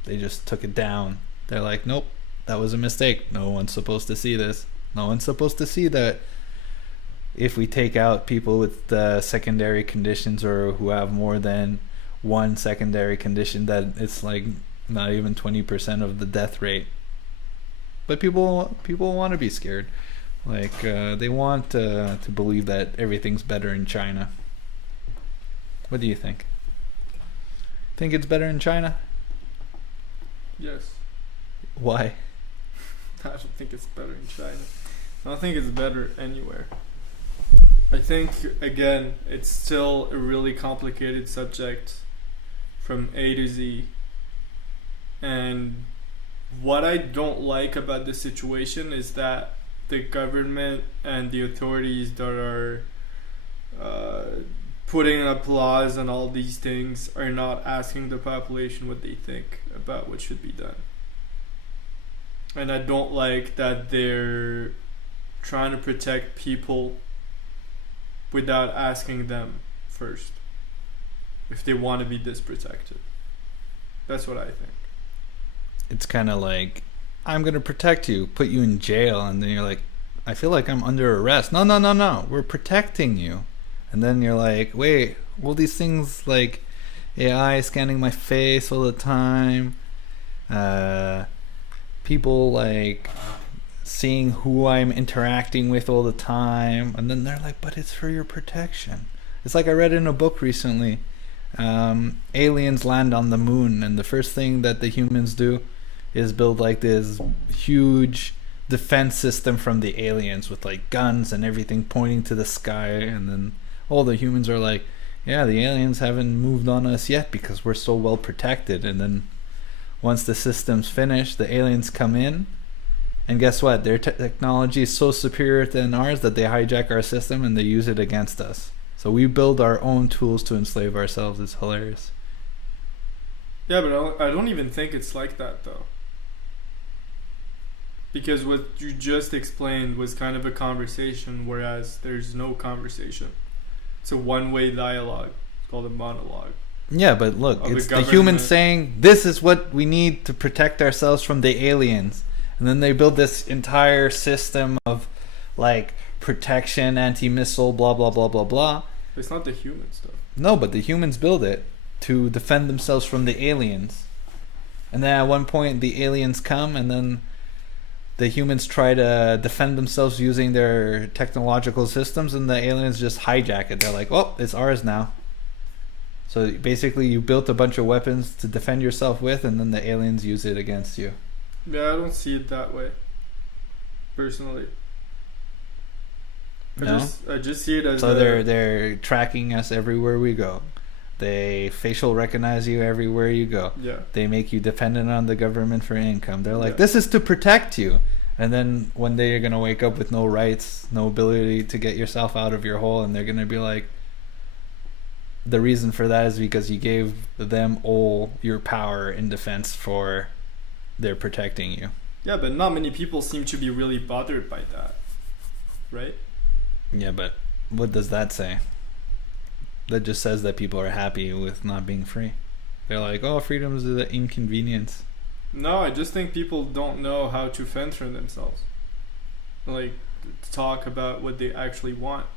They just took it down. They're like, nope, that was a mistake. No one's supposed to see this. No one's supposed to see that if we take out people with secondary conditions or who have more than one secondary condition, that it's like not even 20% of the death rate. But people want to be scared. Like, they want to believe that everything's better in China. What do you think? Think it's better in China? Yes. Why? I don't think it's better in China. I don't think it's better anywhere. I think, again, it's still a really complicated subject from A to Z. And what I don't like about the situation is that the government and the authorities that are putting up laws and all these things are not asking the population what they think about what should be done. And I don't like that they're trying to protect people without asking them first if they want to be this protected. That's what I think. It's kind of like, I'm going to protect you, put you in jail, and then you're like, I feel like I'm under arrest. No, we're protecting you. And then you're like, wait, all these things like AI scanning my face all the time, people like seeing who I'm interacting with all the time, and then they're like, but it's for your protection. It's like I read in a book recently, aliens land on the moon, and the first thing that the humans do is build like this huge defense system from the aliens with like guns and everything pointing to the sky, and then all the humans are like, yeah, the aliens haven't moved on us yet because we're so well protected. And then once the system's finished, the aliens come in, and guess what? Their technology is so superior than ours that they hijack our system and they use it against us. So we build our own tools to enslave ourselves. It's hilarious. Yeah, but I don't even think it's like that though. Because what you just explained was kind of a conversation, whereas there's no conversation. It's a one-way dialogue. It's called a monologue. Yeah, but look, it's the humans saying, this is what we need to protect ourselves from the aliens. And then they build this entire system of like protection, anti-missile, blah, blah, blah, blah, blah. It's not the human stuff. No, but the humans build it to defend themselves from the aliens. And then at one point the aliens come, and then the humans try to defend themselves using their technological systems, and the aliens just hijack it. They're like, oh, it's ours now. So basically you built a bunch of weapons to defend yourself with, and then the aliens use it against you. Yeah, I don't see it that way, personally. No? I just see it as so they're tracking us everywhere we go. They facial recognize you everywhere you go. Yeah. They make you dependent on the government for income. They're like, Yeah. this is to protect you. And then one day you're going to wake up with no rights, no ability to get yourself out of your hole, and they're going to be like, the reason for that is because you gave them all your power in defense for they're protecting you. Yeah, but not many people seem to be really bothered by that, right? Yeah, but what does that say? That just says that people are happy with not being free. They're like, oh, freedom is an inconvenience. No, I just think people don't know how to fend for themselves. Like, talk about what they actually want.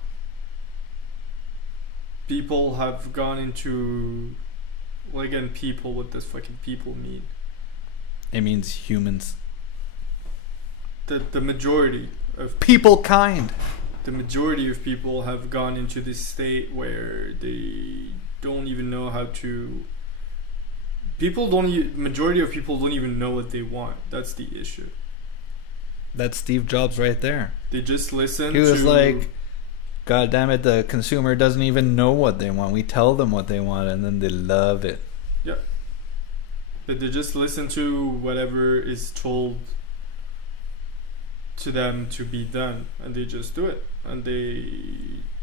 People have gone into... Well, again, people, what does fucking people mean? It means humans. The majority of People kind. the majority of people have gone into this state where they don't even know how to... Majority of people don't even know what they want. That's the issue. That's Steve Jobs right there. They just listen He was to... like, God damn it, the consumer doesn't even know what they want. We tell them what they want and then they love it. But they just listen to whatever is told to them to be done, and they just do it, and they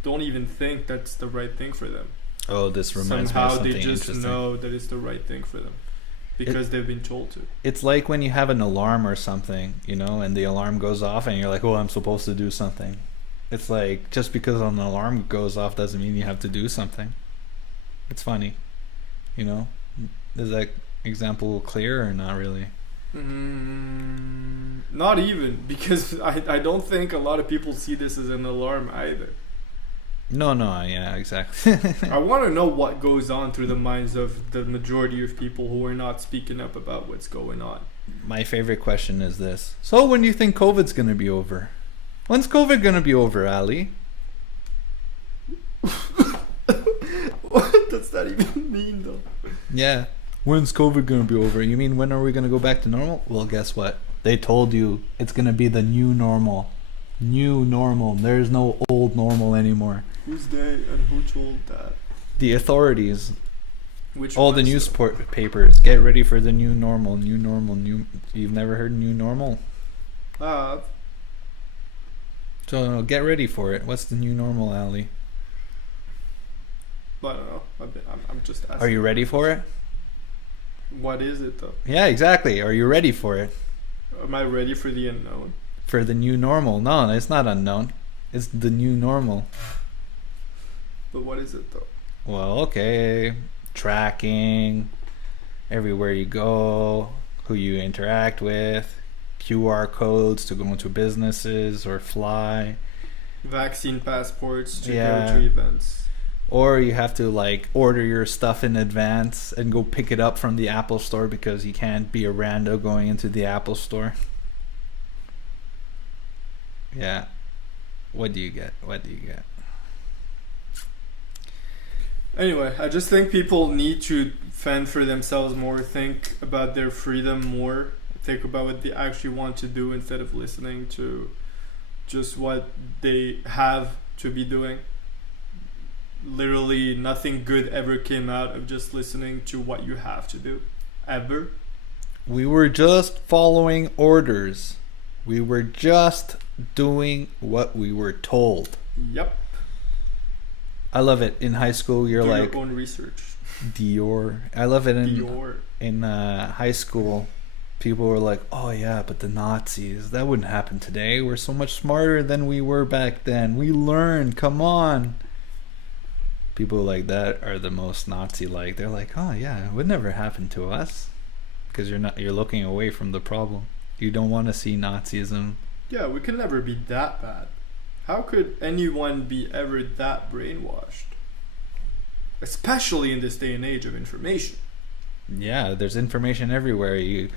don't even think that's the right thing for them. Oh, this reminds me Somehow of something they just interesting. know that it's the right thing for them because they've been told to. It's like when you have an alarm or something, you know, and the alarm goes off and you're like, oh, I'm supposed to do something. It's like, just because an alarm goes off doesn't mean you have to do something. It's funny, you know? Is that example clear or not really? Not even, because I don't think a lot of people see this as an alarm either. No, yeah, exactly. I want to know what goes on through the minds of the majority of people who are not speaking up about what's going on. My favorite question is this. So when do you think COVID's going to be over? When's COVID going to be over, Ali? What does that even mean, though? Yeah. When's COVID going to be over? You mean when are we going to go back to normal? Well, guess what? They told you it's going to be the new normal. New normal. There's no old normal anymore. Who's they and who told that? The authorities. Which All the ones, though? newspapers. Get ready for the new normal. New normal. You've never heard new normal? So get ready for it. What's the new normal, Ali? I don't know. I'm just asking. Are you ready for it? What is it, though? Yeah, exactly. Are you ready for it? Am I ready for the unknown? For the new normal? No, it's not unknown. It's the new normal. But what is it, though? Well, okay. Tracking. Everywhere you go. Who you interact with. QR codes to go into businesses or fly. Vaccine passports to Yeah. go to events. Or you have to like order your stuff in advance and go pick it up from the Apple store because you can't be a rando going into the Apple store. Yeah. What do you get? Anyway, I just think people need to fend for themselves more, think about their freedom more, think about what they actually want to do instead of listening to just what they have to be doing. Literally nothing good ever came out of just listening to what you have to do. Ever. We were just following orders. We were just doing what we were told. Yep. I love it. In high school, you're Do like your own research. Dior. I love it Dior. in high school. People were like, "Oh yeah, but the Nazis, that wouldn't happen today. We're so much smarter than we were back then. We learned. Come on." People like that are the most Nazi-like. They're like, "Oh yeah, it would never happen to us," because you're looking away from the problem. You don't want to see Nazism. Yeah, we can never be that bad. How could anyone be ever that brainwashed? Especially in this day and age of information. Yeah, there's information everywhere. You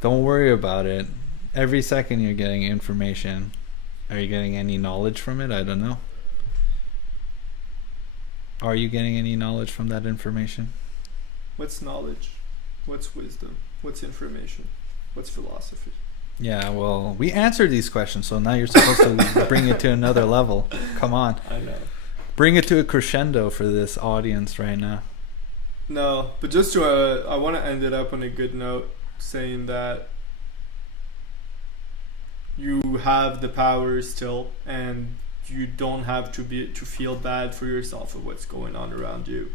don't worry about it. Every second you're getting information. Are you getting any knowledge from it? I don't know. Are you getting any knowledge from that information? What's knowledge? What's wisdom? What's information? What's philosophy? Yeah, well, we answered these questions, so now you're supposed to bring it to another level. Come on. I know. Bring it to a crescendo for this audience right now. No, but just to, I want to end it up on a good note, saying that you have the power still, and you don't have to feel bad for yourself of what's going on around you,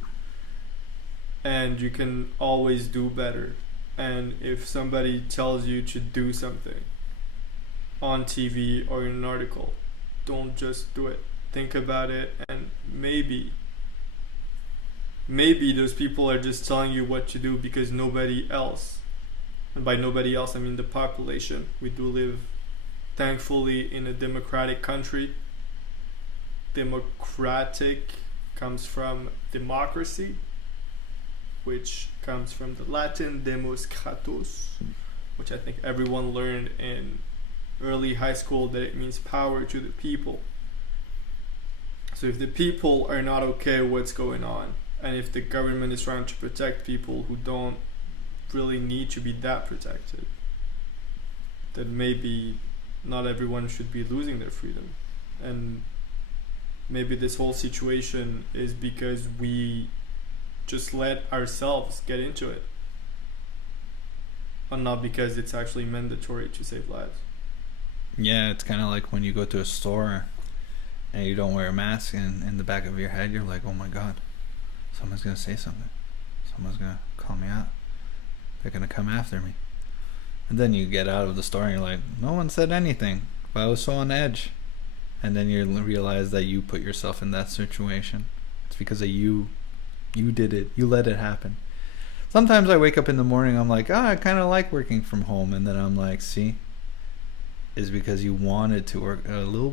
and you can always do better. And if somebody tells you to do something on TV or in an article, don't just do it. Think about it, and maybe those people are just telling you what to do because nobody else, and by nobody else I mean the population. We do live, thankfully, in a democratic country. Democratic comes from democracy, which comes from the Latin demos kratos, which I think everyone learned in early high school, that it means power to the people. So if the people are not okay with what's going on, and if the government is trying to protect people who don't really need to be that protected, then maybe not everyone should be losing their freedom. And maybe this whole situation is because we just let ourselves get into it, and not because it's actually mandatory to save lives. Yeah, it's kind of like when you go to a store and you don't wear a mask, and in the back of your head you're like, oh my god, someone's gonna say something, someone's gonna call me out, they're gonna come after me. And then you get out of the store and you're like, no one said anything, but I was so on edge. And then you realize that you put yourself in that situation. It's because of you did it, you let it happen. Sometimes I wake up in the morning, I'm like, I kind of like working from home, and then I'm like, see, is because you wanted to work a little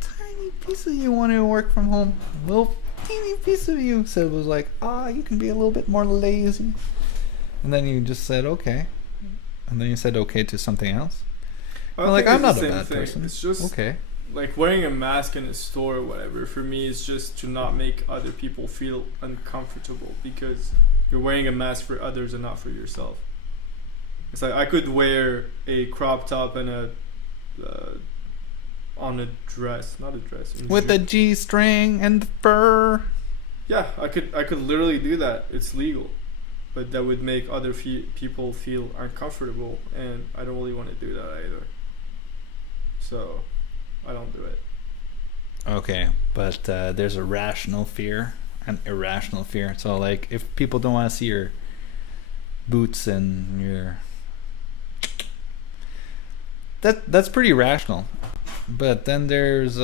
tiny piece of you wanted to work from home. A little teeny piece of you said, was like, you can be a little bit more lazy. And then you just said, okay. And then you said okay to something else. I'm not a bad person. It's just okay. Like wearing a mask in a store or whatever, for me, is just to not make other people feel uncomfortable, because you're wearing a mask for others and not for yourself. It's like I could wear a crop top and on a dress, not a dress, with a G-string and the fur. Yeah, I could literally do that. It's legal, but that would make other people feel uncomfortable, and I don't really want to do that either. So I don't do it. Okay, but there's a rational fear and irrational fear. So like, if people don't want to see your boots and your that's pretty rational. But then there's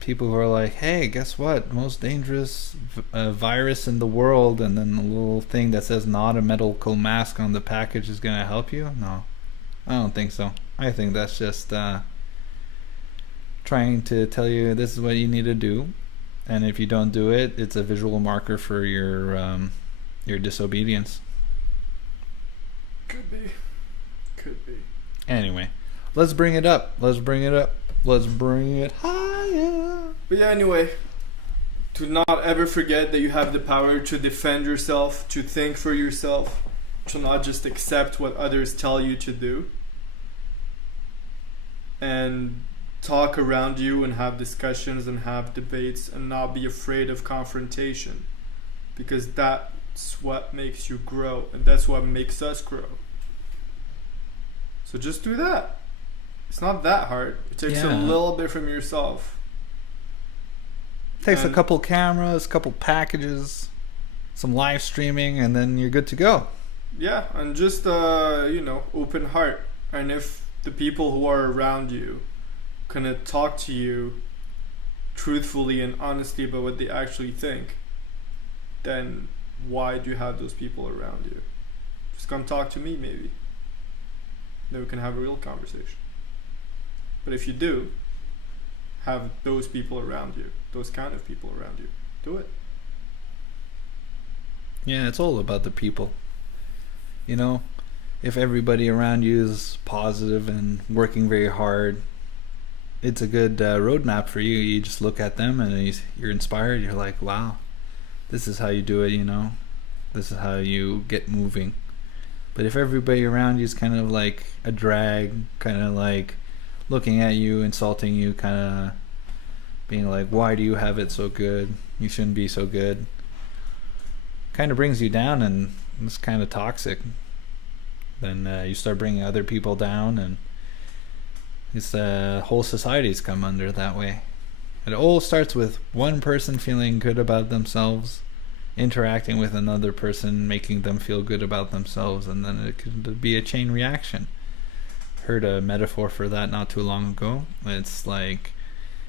people who are like, hey, guess what, most dangerous virus in the world, and then the little thing that says not a medical mask on the package is gonna help you. No, I don't think so. I think that's just trying to tell you this is what you need to do, and if you don't do it, it's a visual marker for your disobedience. Could be. Anyway, let's bring it up. Let's bring it higher. But yeah, anyway, to not ever forget that you have the power to defend yourself, to think for yourself, to not just accept what others tell you to do, and talk around you and have discussions and have debates, and not be afraid of confrontation, because that's what makes you grow, and that's what makes us grow. So just do that. It's not that hard. It takes a little bit from yourself. It takes a couple cameras, couple packages, some live streaming, and then you're good to go. Yeah, and just open heart. And if the people who are around you gonna talk to you truthfully and honestly about what they actually think, then why do you have those people around you? Just come talk to me, maybe. Then we can have a real conversation. But if you do have those people around you, those kind of people around you, do it. Yeah, it's all about the people. You know, if everybody around you is positive and working very hard, it's a good roadmap for you. You just look at them and you're inspired. You're like, wow, this is how you do it, you know? This is how you get moving. But if everybody around you is kind of like a drag, kind of like looking at you, insulting you, kind of being like, why do you have it so good? You shouldn't be so good. Kind of brings you down, and it's kind of toxic. Then you start bringing other people down, and it's whole societies come under that way. It all starts with one person feeling good about themselves, interacting with another person, making them feel good about themselves, and then it could be a chain reaction. Heard a metaphor for that not too long ago. It's like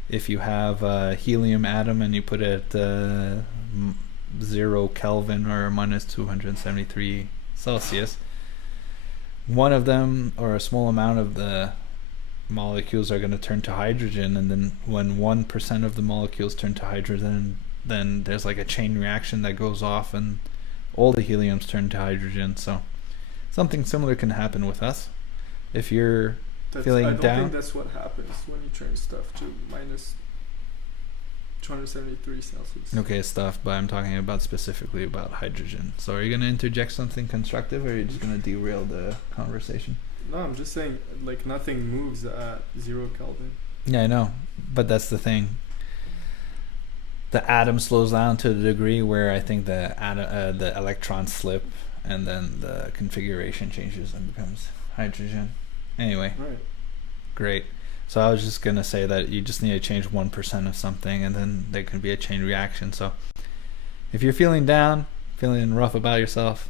if you have a helium atom and you put it at 0 Kelvin or minus 273 Celsius, one of them or a small amount of the molecules are going to turn to hydrogen, and then when 1% of the molecules turn to hydrogen, then there's like a chain reaction that goes off and all the heliums turn to hydrogen. So something similar can happen with us. If you're feeling I don't down, think that's what happens when you turn stuff to minus 273 Celsius. okay, stuff, but I'm talking about specifically about hydrogen. So are you going to interject something constructive, or are you just going to derail the conversation? No, I'm just saying, like, nothing moves at 0 Kelvin. Yeah, I know, but that's the thing. The atom slows down to the degree where I think the electrons slip, and then the configuration changes and becomes hydrogen. Anyway, Right. great. So I was just gonna say that you just need to change 1% of something, and then there can be a chain reaction. So if you're feeling down, feeling rough about yourself,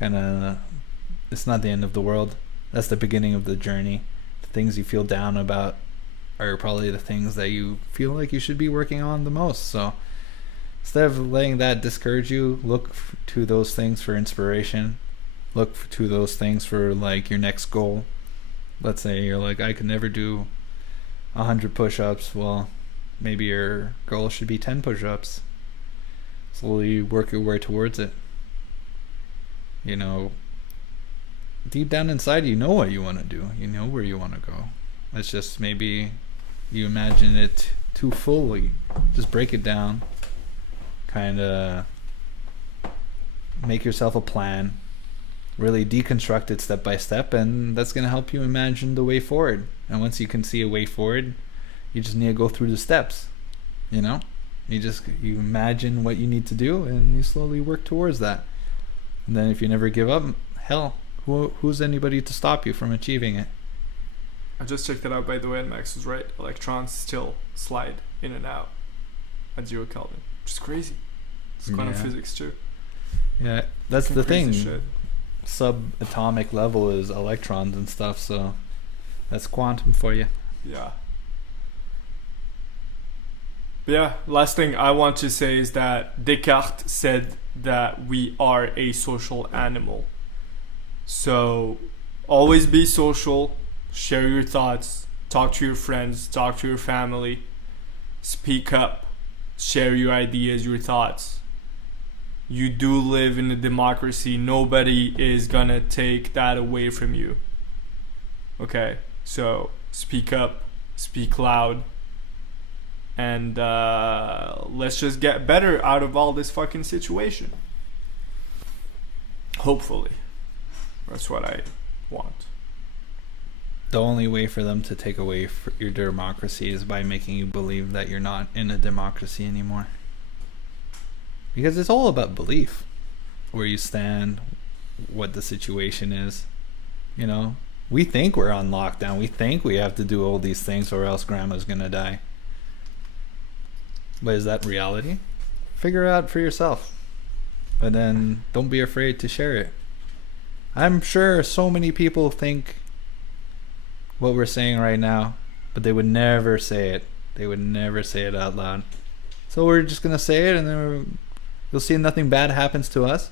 it's not the end of the world. That's the beginning of the journey. The things you feel down about are probably the things that you feel like you should be working on the most. So instead of letting that discourage you, look to those things for inspiration. Look to those things for like your next goal. Let's say you're like, I could never do 100 push-ups. Well, maybe your goal should be 10 push-ups. Slowly work your way towards it. You know, deep down inside, you know what you want to do. You know where you want to go. It's just maybe you imagine it too fully. Just break it down. Kind of make yourself a plan. Really deconstruct it step by step, and that's going to help you imagine the way forward. And once you can see a way forward, you just need to go through the steps. You know, you imagine what you need to do, and you slowly work towards that. And then if you never give up, hell, who's anybody to stop you from achieving it? I just checked it out, by the way, and Max was right. Electrons still slide in and out at 0 Kelvin, which is crazy. It's quantum physics too. Yeah, that's the Crazy thing. shit. Subatomic level is electrons and stuff, so that's quantum for you. Yeah. But yeah, last thing I want to say is that Descartes said that we are a social animal. So always be social, share your thoughts, talk to your friends, talk to your family, speak up, share your ideas, your thoughts. You do live in a democracy. Nobody is gonna take that away from you. Okay, so speak up, speak loud, and let's just get better out of all this fucking situation. Hopefully. That's what I want. The only way for them to take away your democracy is by making you believe that you're not in a democracy anymore. Because it's all about belief. Where you stand, what the situation is. You know, we think we're on lockdown. We think we have to do all these things or else grandma's gonna die. But is that reality? Figure it out for yourself. But then don't be afraid to share it. I'm sure so many people think what we're saying right now, but they would never say it. They would never say it out loud. So we're just gonna say it, and then you'll see nothing bad happens to us.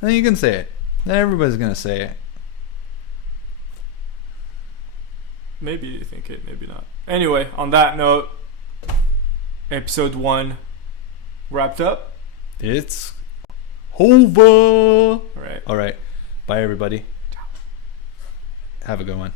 And then you can say it. Then everybody's gonna say it. Maybe you think it, maybe not. Anyway, on that note, episode 1 wrapped up. It's over. All right. All right. Bye, everybody. Have a good one.